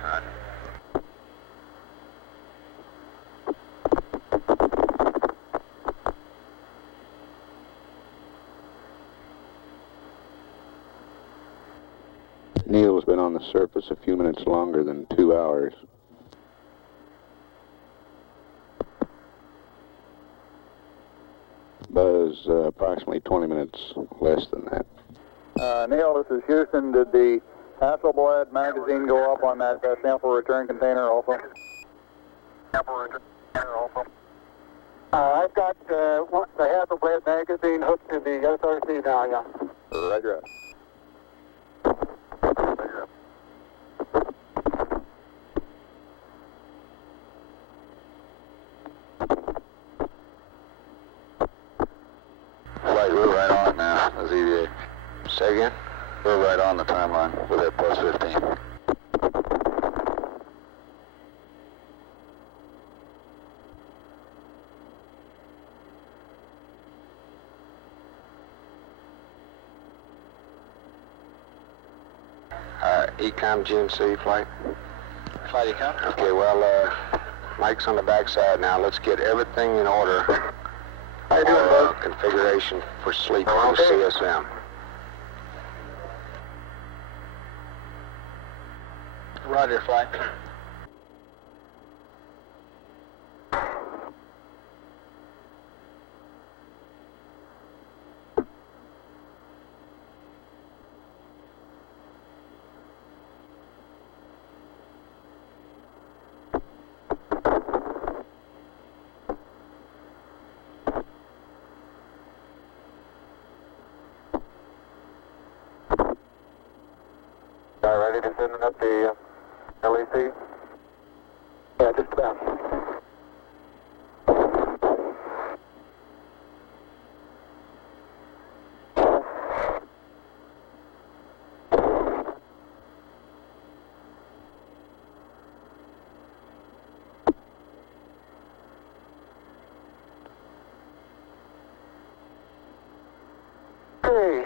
Neil's been on the surface a few minutes longer than 2 hours. Buzz, approximately 20 minutes less than that. Neil, this is Houston. Did the Hasselblad magazine go up on that sample return container also? I've got the Hasselblad magazine hooked to the SRC now, yeah. Roger. Flight, we're right on it now, as EVA. Say again? We're right on the timeline with that plus 15. Ecom GNC flight. Flight Ecom? Okay, well, Mike's on the backside now. Let's get everything in order. How you doing, bud? Configuration for sleep on CSM. Roger, flight. Ready to send it up the LEC? Yeah, just about. Hey.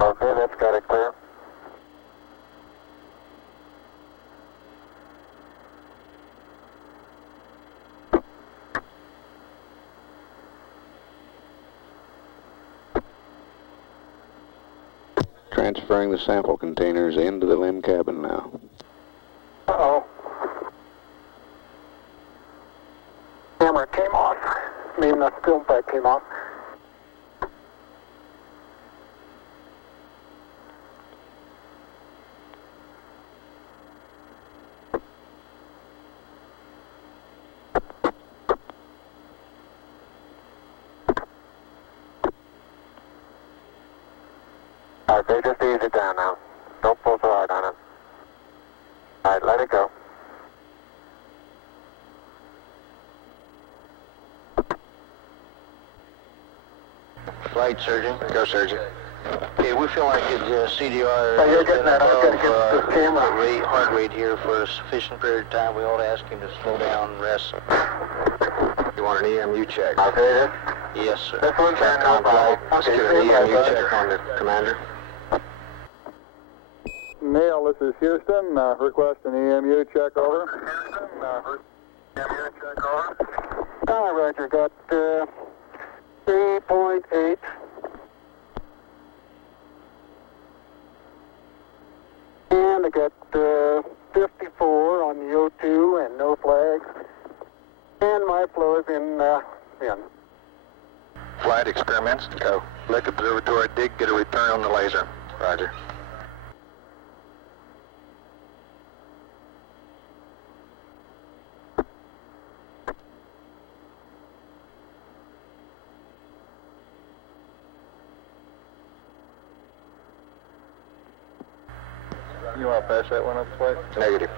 Okay, that's got it clear. Transferring the sample containers into the LIM cabin now. Uh-oh. Camera came off. I mean, the film pack came off. Okay, just ease it down now. Don't pull so hard on it. All right, let it go. Flight surgeon. Go, surgeon. Okay, we feel like it's CDR Oh, you're has getting been that. I'm gonna above get this camera. heart rate here for a sufficient period of time. We ought to ask him to slow down and rest. You want an EMU check? Okay, Yes, sir. This one's Check no on flight. problem. Let's Okay, get an stand by, EMU bud. check on the commander. Neil, this is Houston. Request an EMU check over. Roger, got 3.8. And I got 54 on the O2 and no flags. And my flow is in. Flight experiments. Go. Lick observatory dig, get a return on the laser. Roger. You want to pass that one up, Flight? Negative.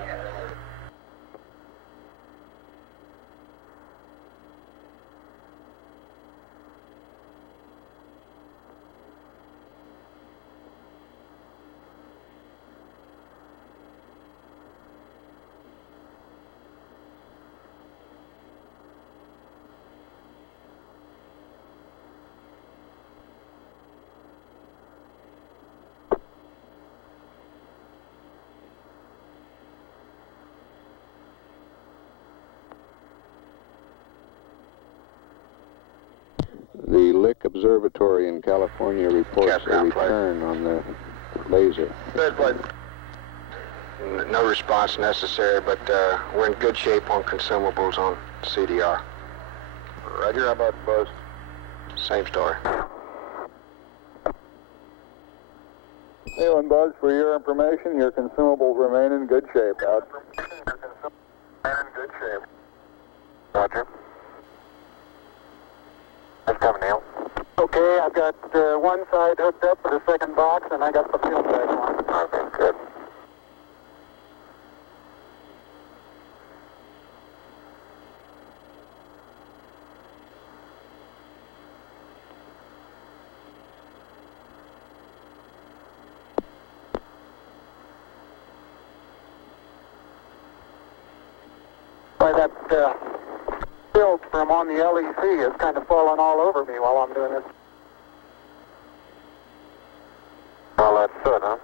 The Lick Observatory in California reports a return on the laser. Good, but no response necessary, but we're in good shape on consumables on CDR. Roger, how about buzz? Same story. Neil and Buzz, for your information, your consumables remain in good shape. Out. Roger. That's coming, Neil. Okay, I've got one side hooked up for the second box, and I got the field tag on. Okay, good. Why, that field from on the LEC is kind of falling all over me while I'm doing this. Well, that's good, huh?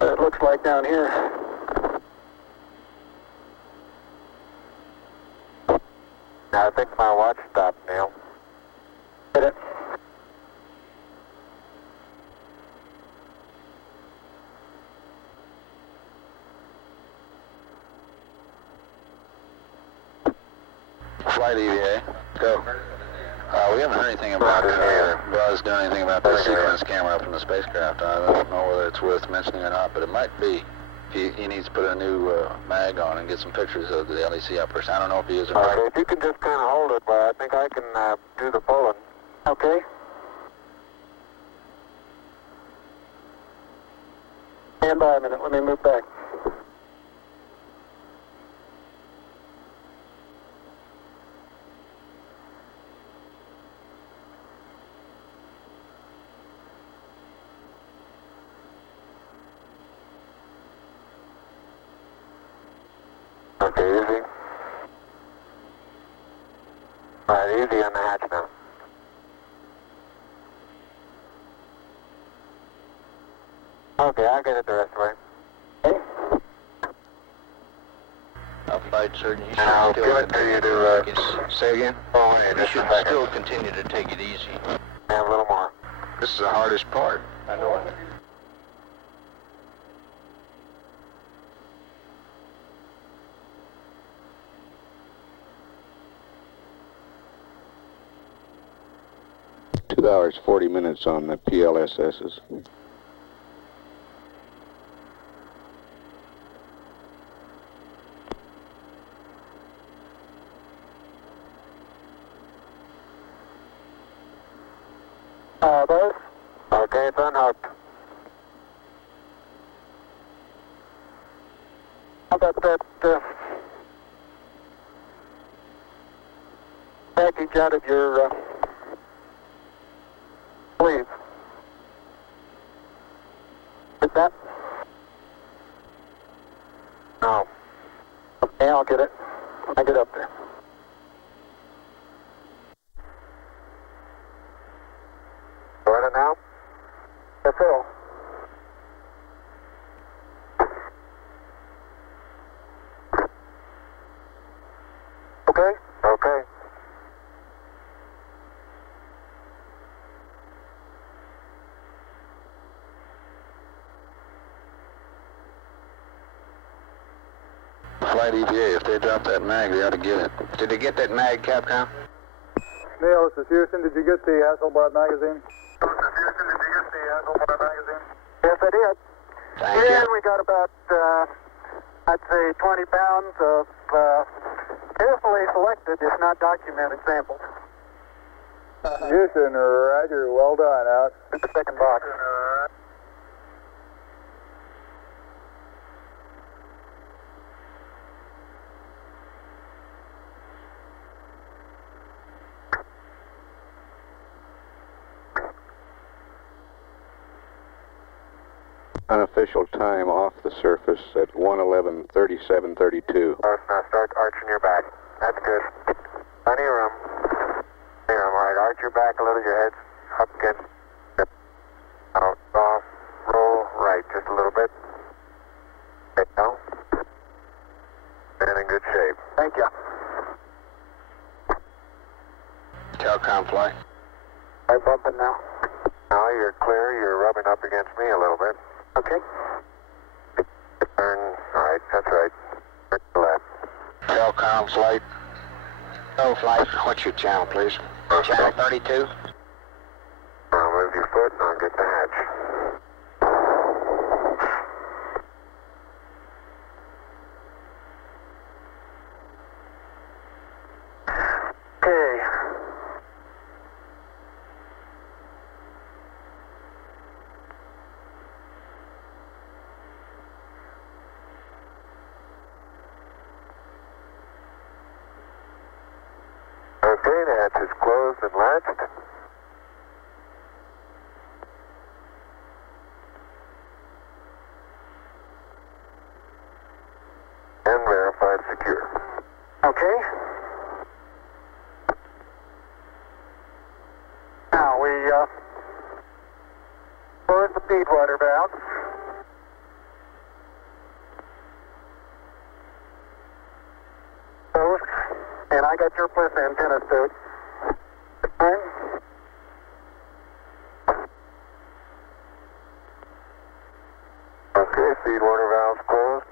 It looks like down here. I think my watch stopped, Neil. Hit it. Flight EVA, go. We haven't heard anything about Buzz doing anything about this sequence camera up in the spacecraft. I don't know whether it's worth mentioning or not, but it might be. He needs to put a new mag on and get some pictures of the LEC uppers. I don't know if he is or not. Okay, if you can just kind of hold it, but I think I can do the pulling. Okay. Stand by a minute. Let me move back. Okay, easy. All right, easy on the hatch now. Okay, I'll get it the rest of the way. Flight surgeon, you I'll should give it to you to, say again? Oh, yeah, You just should a second. still continue to take it easy. Have a little more. This is the hardest part. I know it. Two hours, 40 minutes on the PLSSs. Buzz? Okay, it's unhooked. How about that package out of your sleeve? Is that? No. Okay, I'll get it when I get up there. Ready now? Yes, sir. Okay? Okay. Flight EVA, if they drop that mag, they ought to get it. Did they get that mag, Capcom? Neil, this is Houston. Did you get the Hasselblad magazine? Yes, I did. Thank And you. we got about, I'd say 20 pounds of carefully selected, if not documented, samples. Houston, roger. Well done. Out. In the second box. Unofficial time off the surface at 1:11:37:32. Now start arching your back. That's good. Plenty of room. Plenty of room. All right, arch your back a little, your head's up again. Yep. Out, off, roll right just a little bit. Okay, now. And in good shape. Telcom flight. I'm bumping now. Now you're clear. You're rubbing up against me a little bit. Okay. Turn right. That's right. Turn left. Telcom flight. No flight. What's your channel, please? Channel 32. I'll move your foot and I'll get the hatch. Okay. Okay, the hatch is closed and latched. And verified secure. Okay. Now we close the feed water valve. Close. And I got your plus antenna suit. Fine. Okay, feed water valves closed.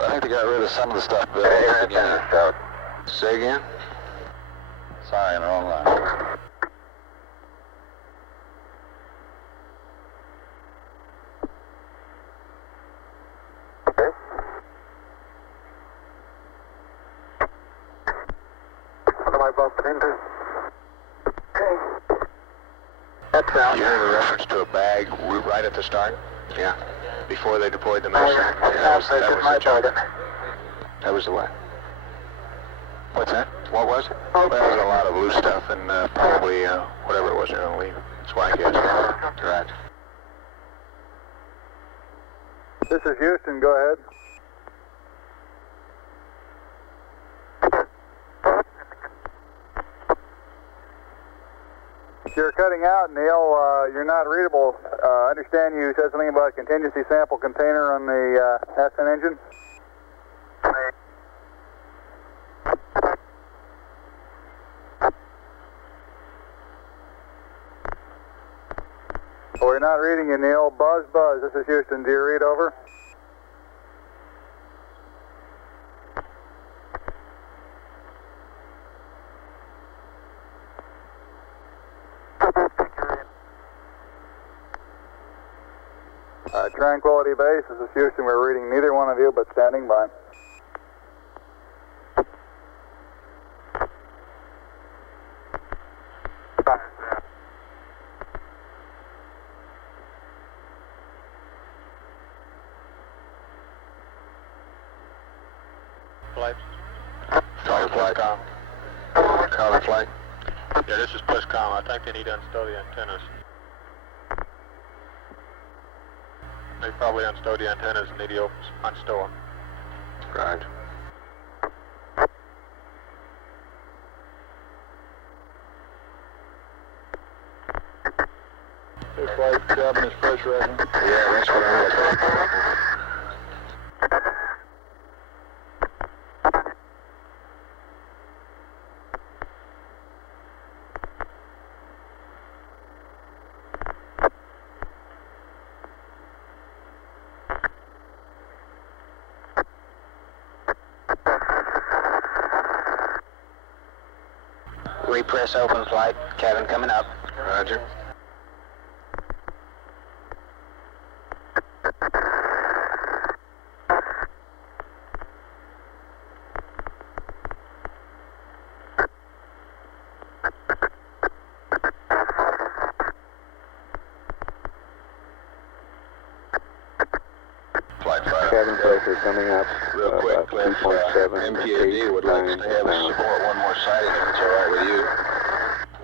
I think they got rid of some of the stuff, Bill. Say again? Sorry, I'm wrong line. Okay. What am I bumping into? Okay. That's out. You heard a reference to a bag right at the start? Yeah. Before they deployed the Oh, missile? yeah. that was my the jump. target. That was the what? What's that? What was it? Well, there was a lot of loose stuff and probably whatever it was you're going to leave. That's why I guessed. Right. This is Houston. Go ahead. You're cutting out, Neil. You're not readable. I understand you said something about a contingency sample container on the Aspen engine? Oh, we're not reading you, Neil. Buzz, buzz. This is Houston. Do you read over? Tranquility Base, this is Houston. We're reading neither one of you, but standing by. Flight. Caller flight. Caller flight. Yeah, this is Puscom. I think they need to unstow the antennas. They probably unstow the antennas and need to unstow them. Right. This flight cabin is pressurizing. Yeah, that's what I'm looking for. Repress open flight. Cabin coming up. Roger. Cabin pressure coming up. Real quick, Cliff, 2.7. MPAD would like us to have us support one more sighting if it's all right with you.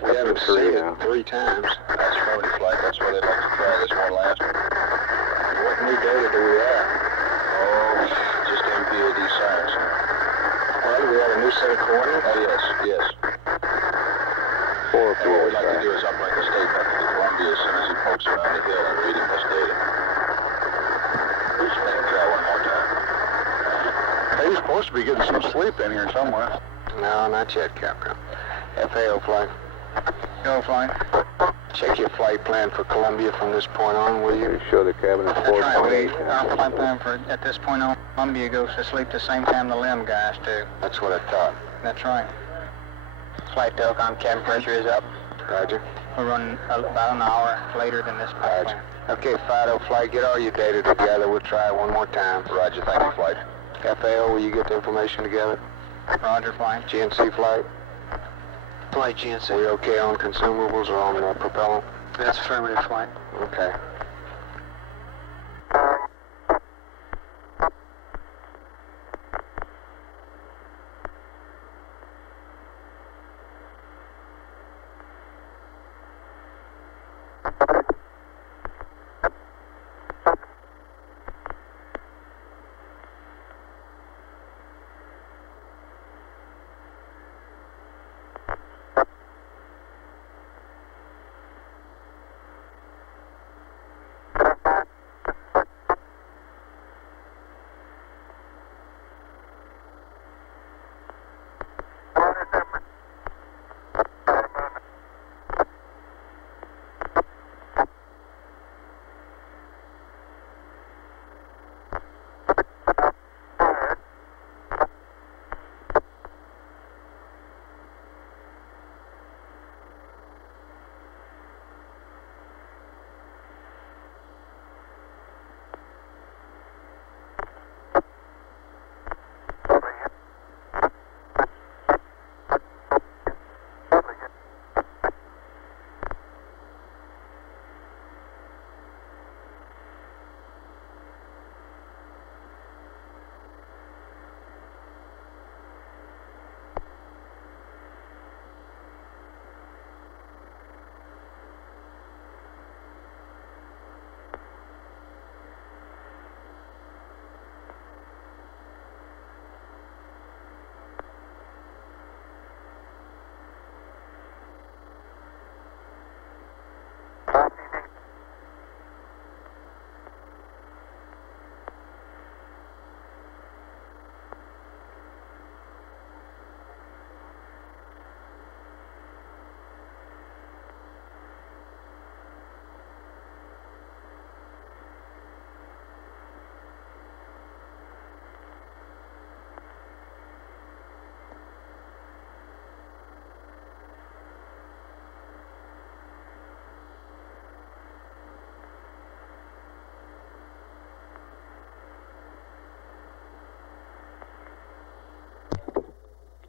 We haven't seen it 3 times. That's phony flight. That's why they'd like to try this one last one. What new data do we have? Oh, just MPAD science. Well, do we have a new set of coordinates? Yes. Four And what we'd like to do is uplink a state back to Columbia as soon as he pokes around the hill and reading this data. Who's playing he's supposed to be getting some sleep in here somewhere. No, not yet, Capcom. FAO flight. Go flying. Check your flight plan for Columbia from this point on, will you? Show the cabin at 4.8. Our flight plan for at this point on, Columbia goes to sleep the same time the limb guys do. That's what I thought. That's right. Flight Telcom, cabin pressure is up. Roger. We're running about an hour later than this flight plan. Okay, Fido flight, get all your data together. We'll try it one more time. Roger, thank you, flight. FAO, will you get the information together? Roger, flight. GNC flight? Flight GNC. We okay on consumables or on propellant? That's affirmative, flight. Okay.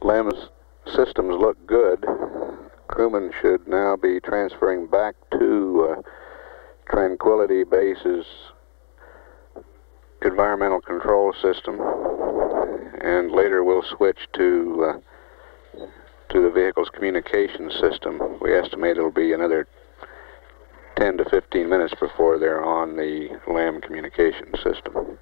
LEM's systems look good. Crewmen should now be transferring back to Tranquility Base's environmental control system, and later we'll switch to the vehicle's communication system. We estimate it'll be another 10 to 15 minutes before they're on the LEM communication system.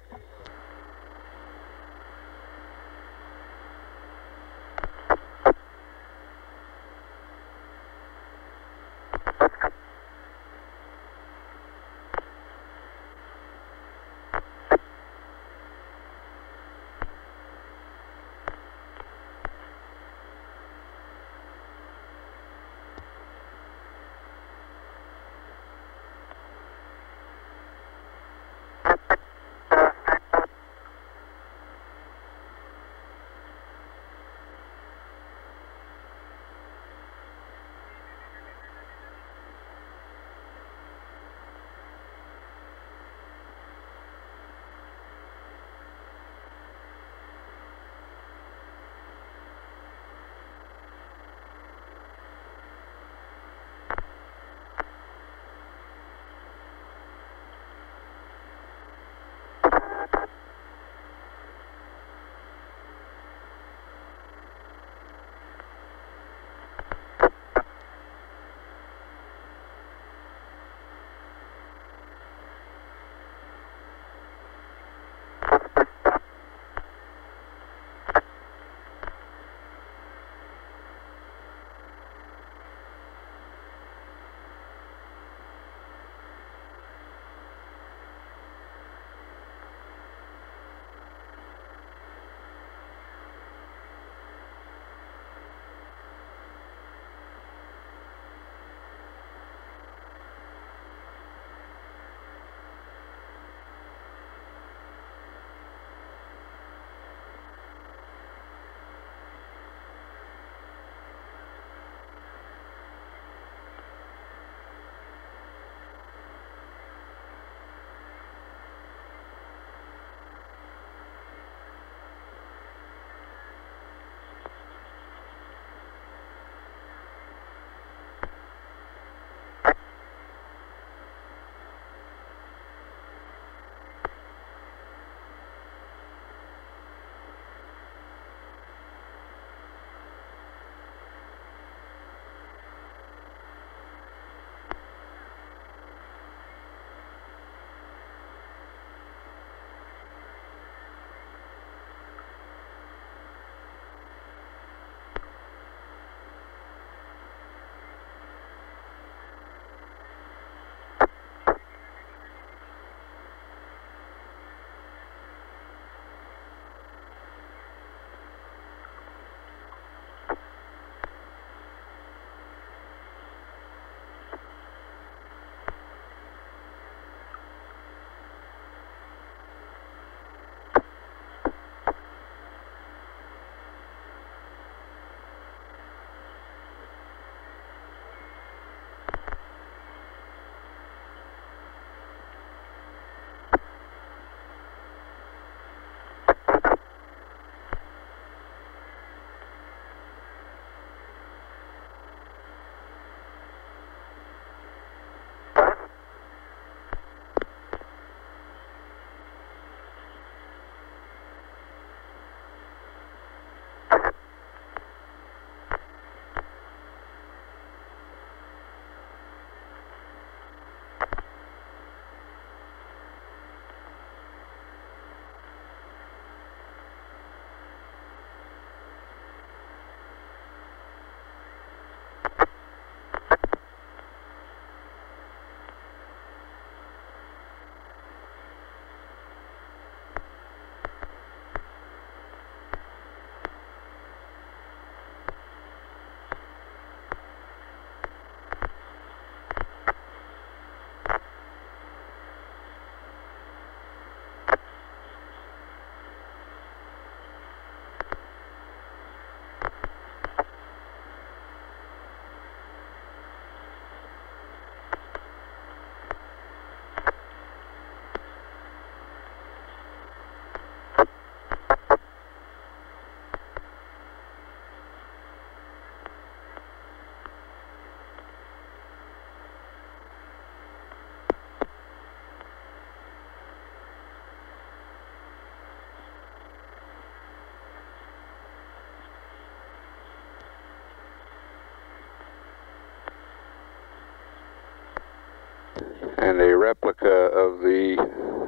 And a replica of the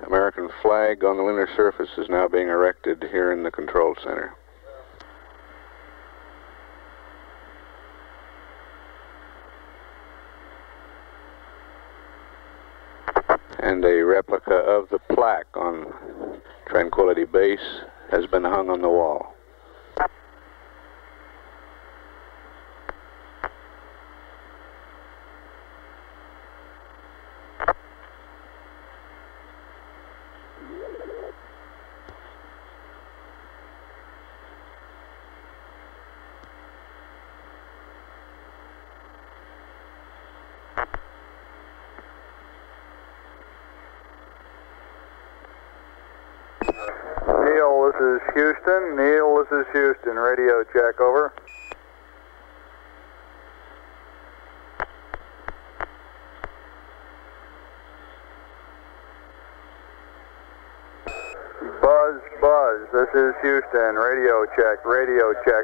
American flag on the lunar surface is now being erected here in the control center. And a replica of the plaque on Tranquility Base has been hung on the wall. Neil, this is Houston. Neil, this is Houston. Radio check, over. Buzz, this is Houston. Radio check,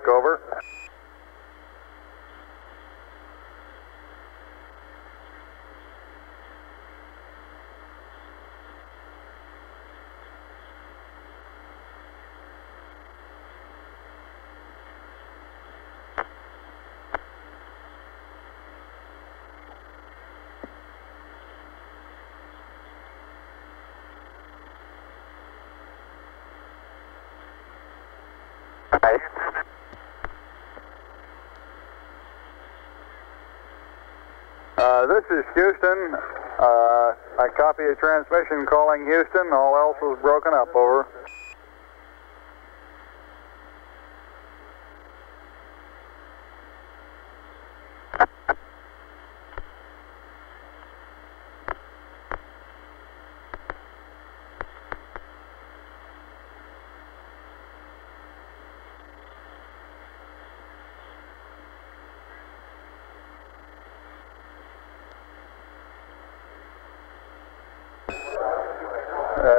over. This is Houston. I copy a transmission calling Houston. All else was broken up, over.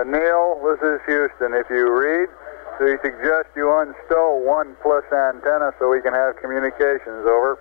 Neil, this is Houston. If you read, we suggest you unstow 1+ antenna so we can have communications, over.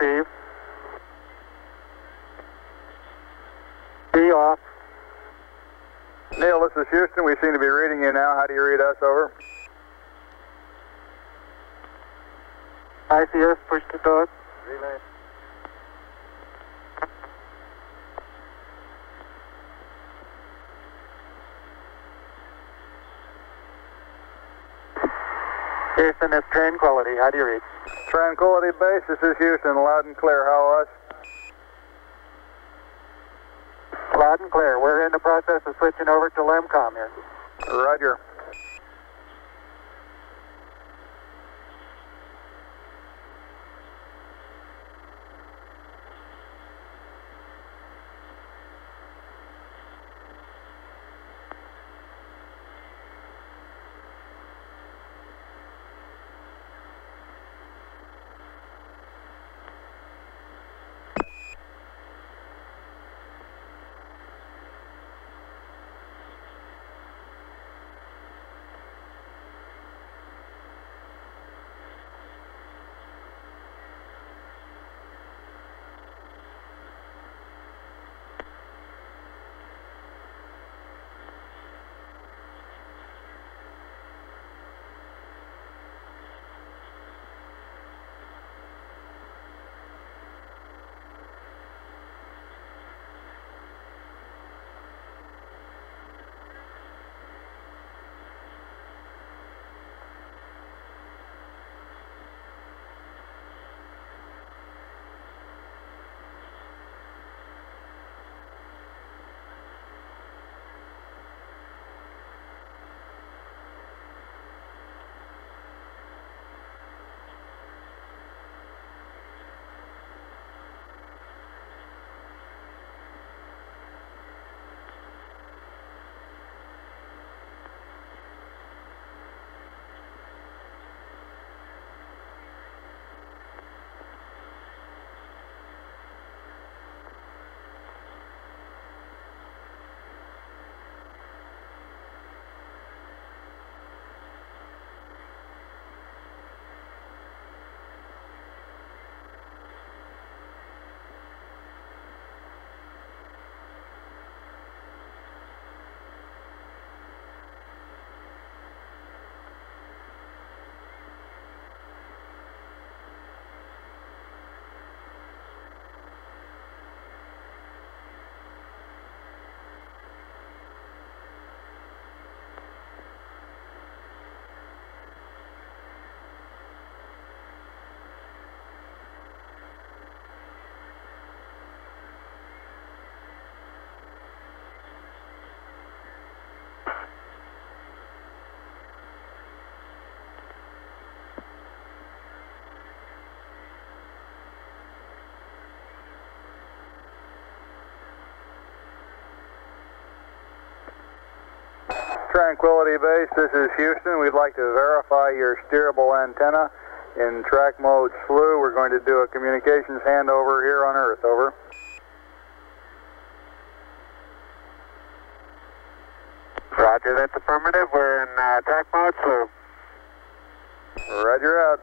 Receive. B off. Neil, this is Houston. We seem to be reading you now. How do you read us, over? ICS, push to talk. Relay. Houston, it's Tranquility. How do you read? Tranquility Base, this is Houston. Loud and clear. How us? Loud and clear. We're in the process of switching over to LEMCOM here. Roger. Tranquility Base, this is Houston. We'd like to verify your steerable antenna in track mode SLU. We're going to do a communications handover here on Earth. Over. Roger, that's affirmative. We're in track mode SLU. Roger out.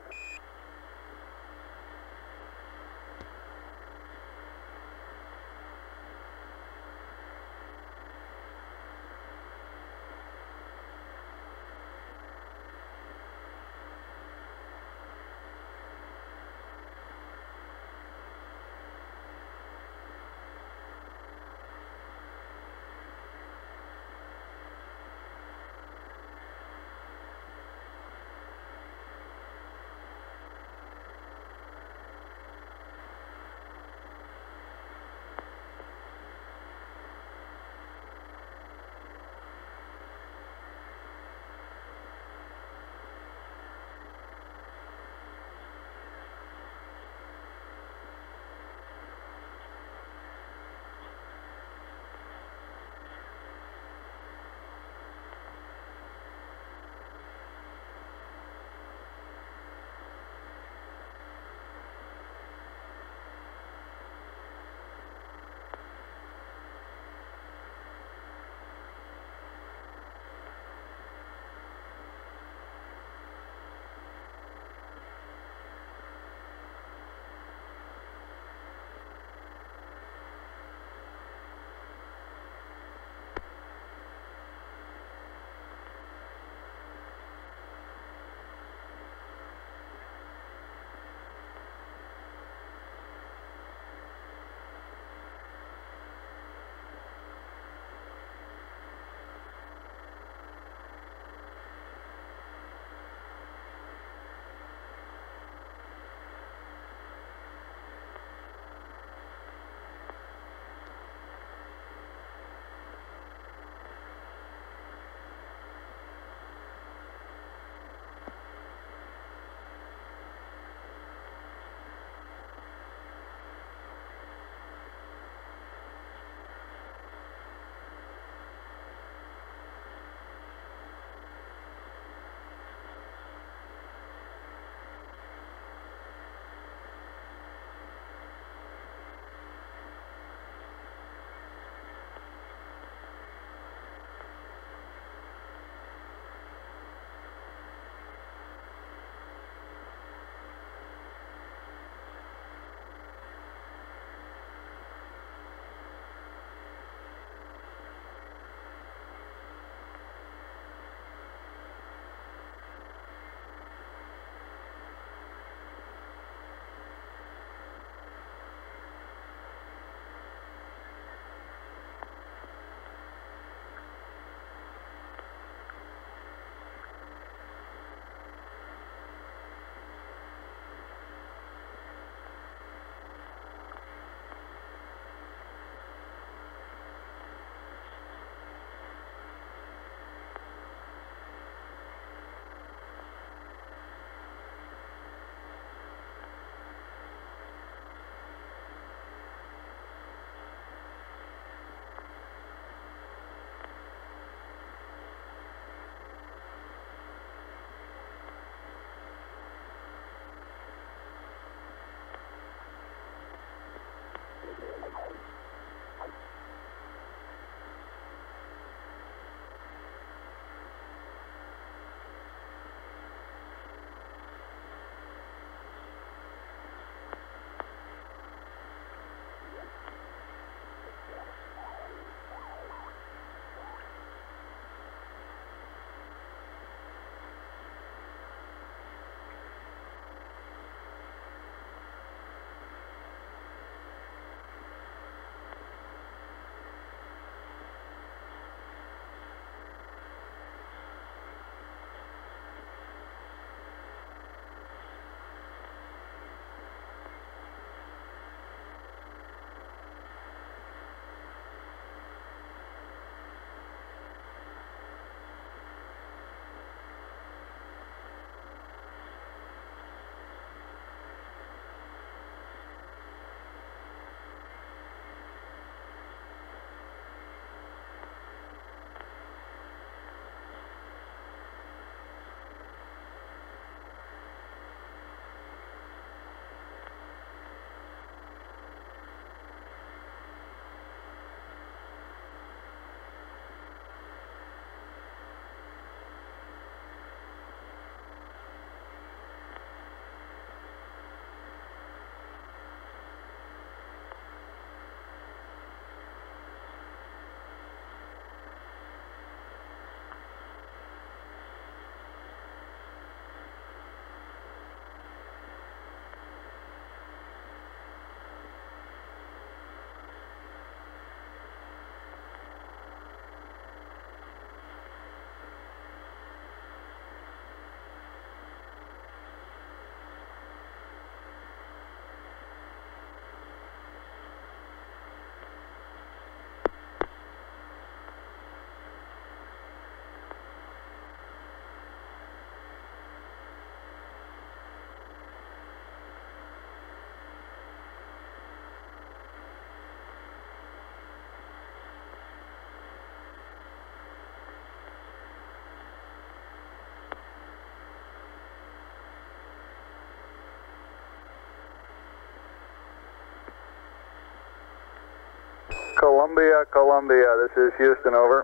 Columbia, Columbia, this is Houston, over.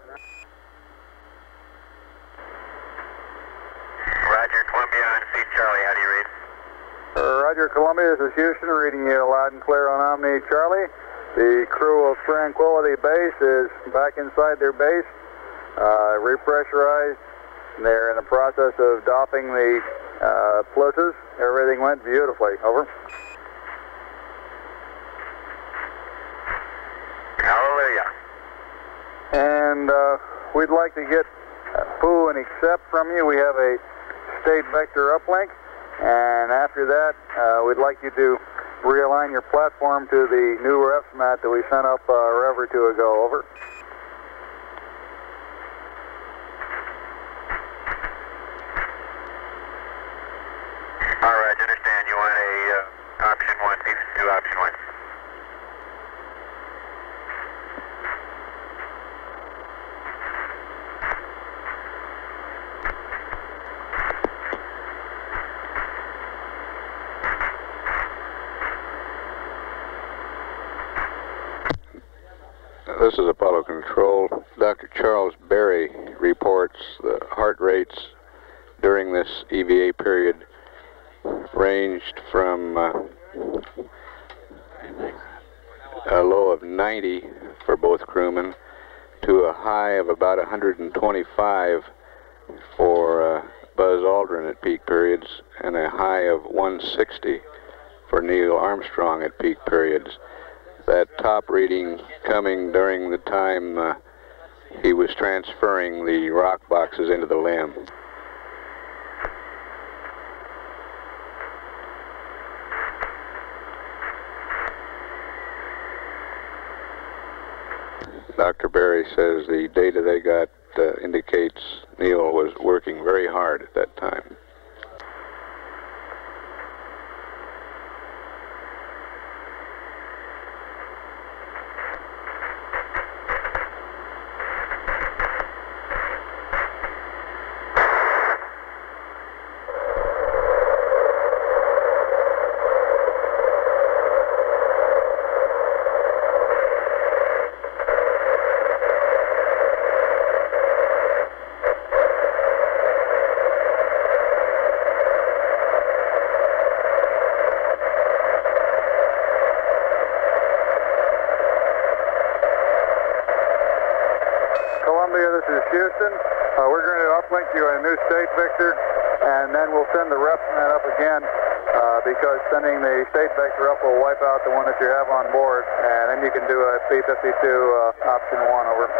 Roger, Columbia on C Charlie, how do you read? Roger, Columbia, this is Houston, reading you loud and clear on Omni Charlie. The crew of Tranquility Base is back inside their base, repressurized. They're in the process of doffing the plusses. Everything went beautifully, over. Hallelujah. And we'd like to get Pooh and accept from you. We have a state vector uplink, and after that, we'd like you to realign your platform to the new refs mat that we sent up a rev or two ago, over. All right, understand. You want a option 1, do option 1. This is Apollo Control. Dr. Charles Berry reports the heart rates during this EVA period ranged from a low of 90 for both crewmen to a high of about 125 for Buzz Aldrin at peak periods, and a high of 160 for Neil Armstrong at peak periods. That top reading coming during the time he was transferring the rock boxes into the LEM. Dr. Berry says the data they got indicates Neil was working very hard at that time. This is Houston. We're going to uplink you a new state vector, and then we'll send the refs mat up again because sending the state vector up will wipe out the one that you have on board, and then you can do a P-52 option 1, over.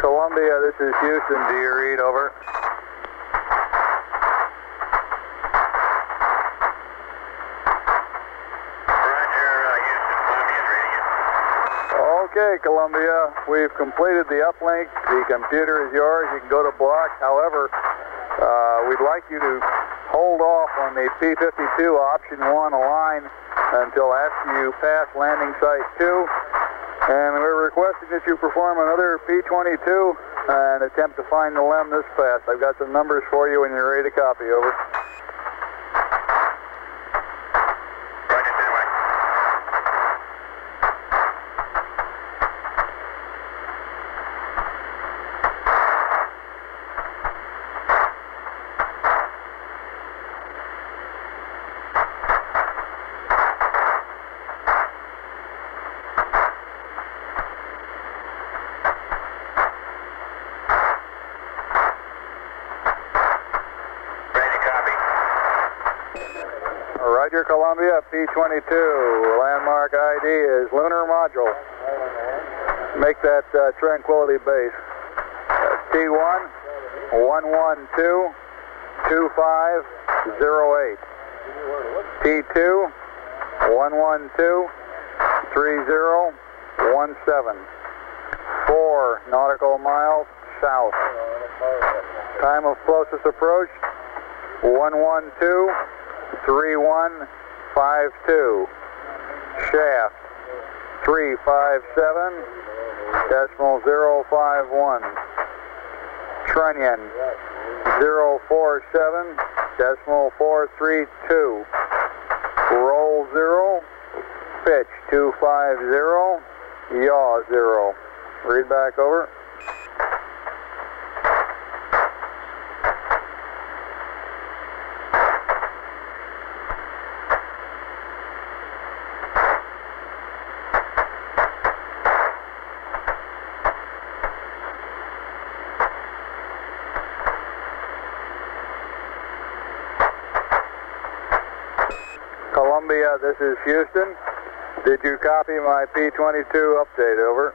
Columbia, this is Houston. Do you read? Over. Okay, Columbia, we've completed the uplink. The computer is yours. You can go to block. However, we'd like you to hold off on the P-52 option 1 align until after you pass landing site 2. And we're requesting that you perform another P-22 and attempt to find the LEM this pass. I've got some numbers for you when you're ready to copy. Over. Roger, Columbia, P-22. Landmark ID is Lunar Module. Make that Tranquility Base. T1, 112, 2508. T2, 112, 3017. 4 nautical miles south. Time of closest approach, 112. 3152. Shaft 357.051. Trunnion 047.432. Roll 0. Pitch 250. Yaw 0. Read back. Over. Columbia, this is Houston. Did you copy my P-22 update? Over.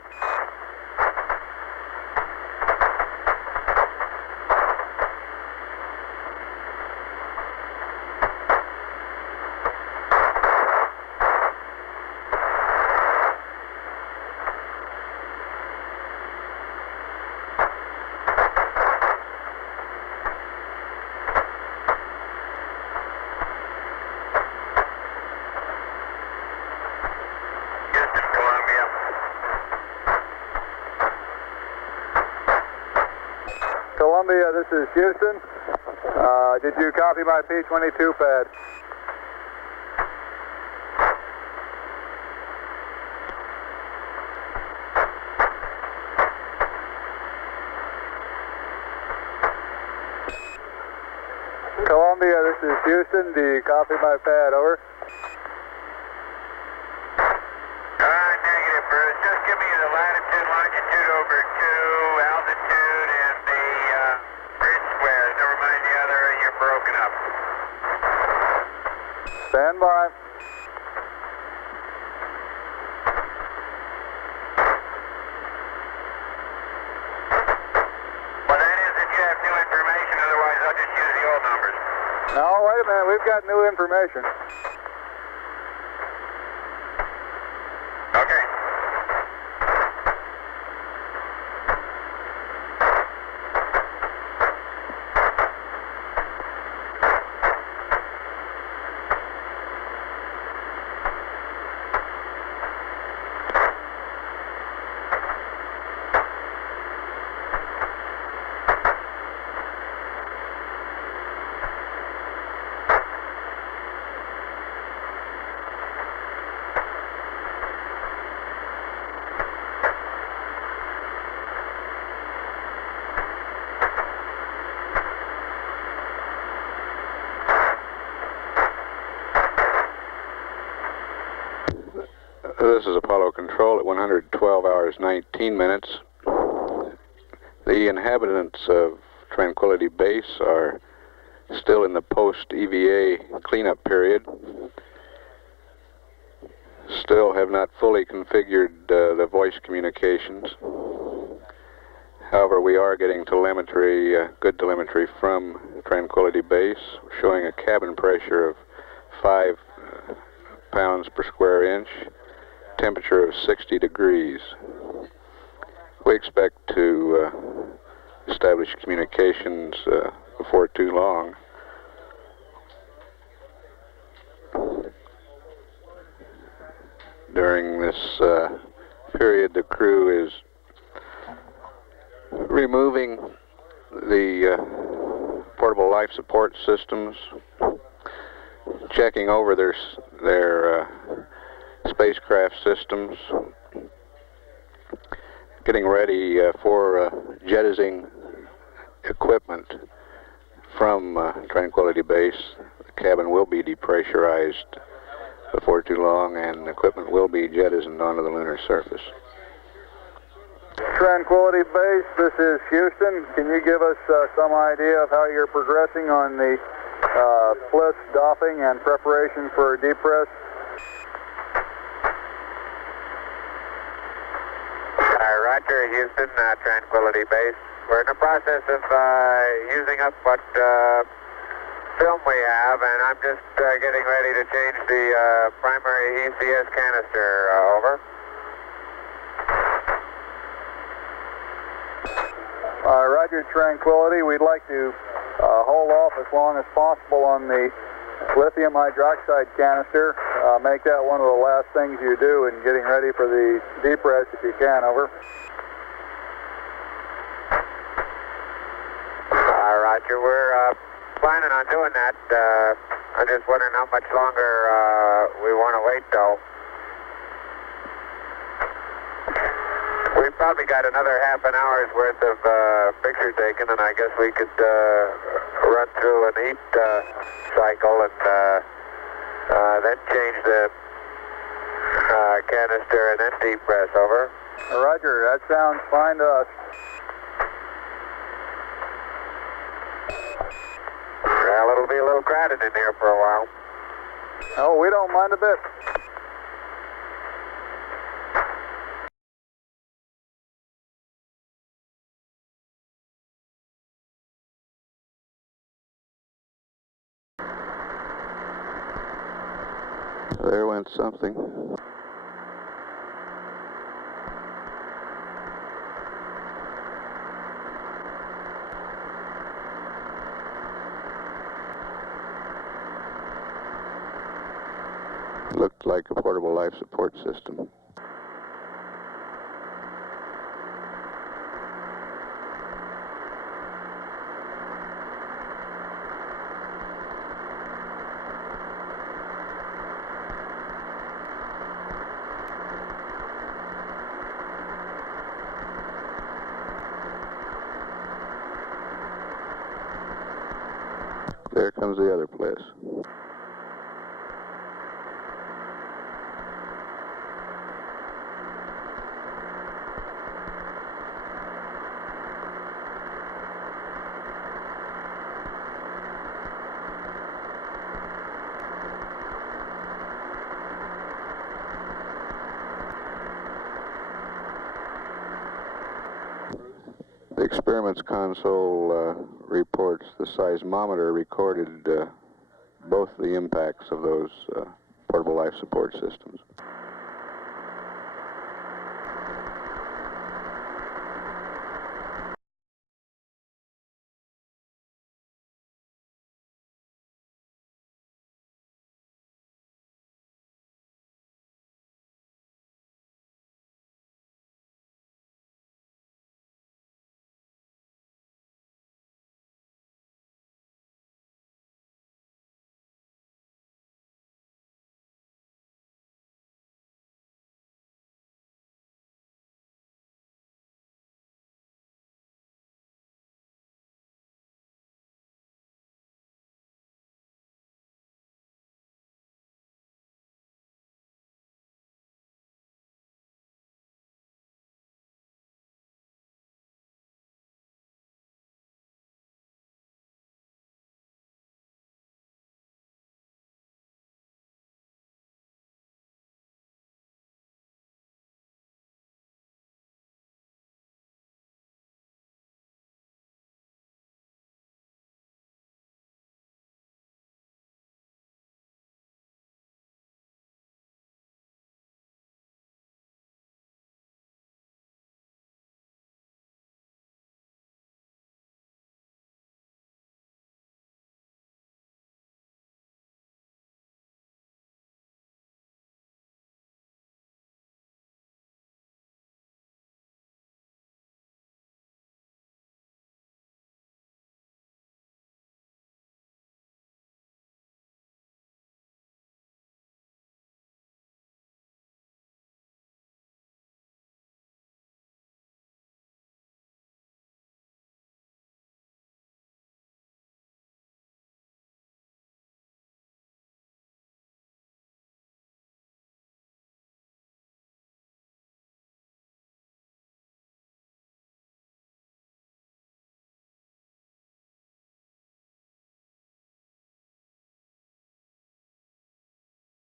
Columbia, this is Houston. Did you copy my P-22 pad? Columbia, this is Houston. Do you copy my pad? Over. Negative, Bruce. Just give me the latitude, longitude over 2, altitude, and the grid squares. Never mind the other, you're broken up. Stand by. Well, that is if you have new information. Otherwise, I'll just use the old numbers. No, wait a minute. We've got new information. Okay. This is Apollo Control at 112 hours 19 minutes. The inhabitants of Tranquility Base are still in the post-EVA cleanup period. Still have not fully configured the voice communications. However, we are getting telemetry, good telemetry from Tranquility Base, showing a cabin pressure of 5 pounds per square inch, temperature of 60 degrees. We expect to establish communications before too long. During this period, the crew is removing the portable life support systems, checking over their spacecraft systems, getting ready for jettisoning equipment from Tranquility Base. The cabin will be depressurized before too long, and equipment will be jettisoned onto the lunar surface. Tranquility Base, this is Houston. Can you give us some idea of how you're progressing on the bliss doffing and preparation for depress? Roger, Houston, Tranquility Base. We're in the process of using up what film we have, and I'm just getting ready to change the primary ECS canister over. Roger, Tranquility. We'd like to hold off as long as possible on the lithium hydroxide canister. Make that one of the last things you do in getting ready for the depress if you can, over. Roger, we're planning on doing that. I'm just wondering how much longer we want to wait, though. We've probably got another half an hour's worth of picture taken, and I guess we could run through an heat cycle and then change the canister and then depress, over. Roger, that sounds fine to us. Well, it'll be a little crowded in here for a while. Oh, we don't mind a bit. There went something. Looked like a portable life support system. There comes the other bliss. The experiments console reports the seismometer recorded both the impacts of those portable life support systems.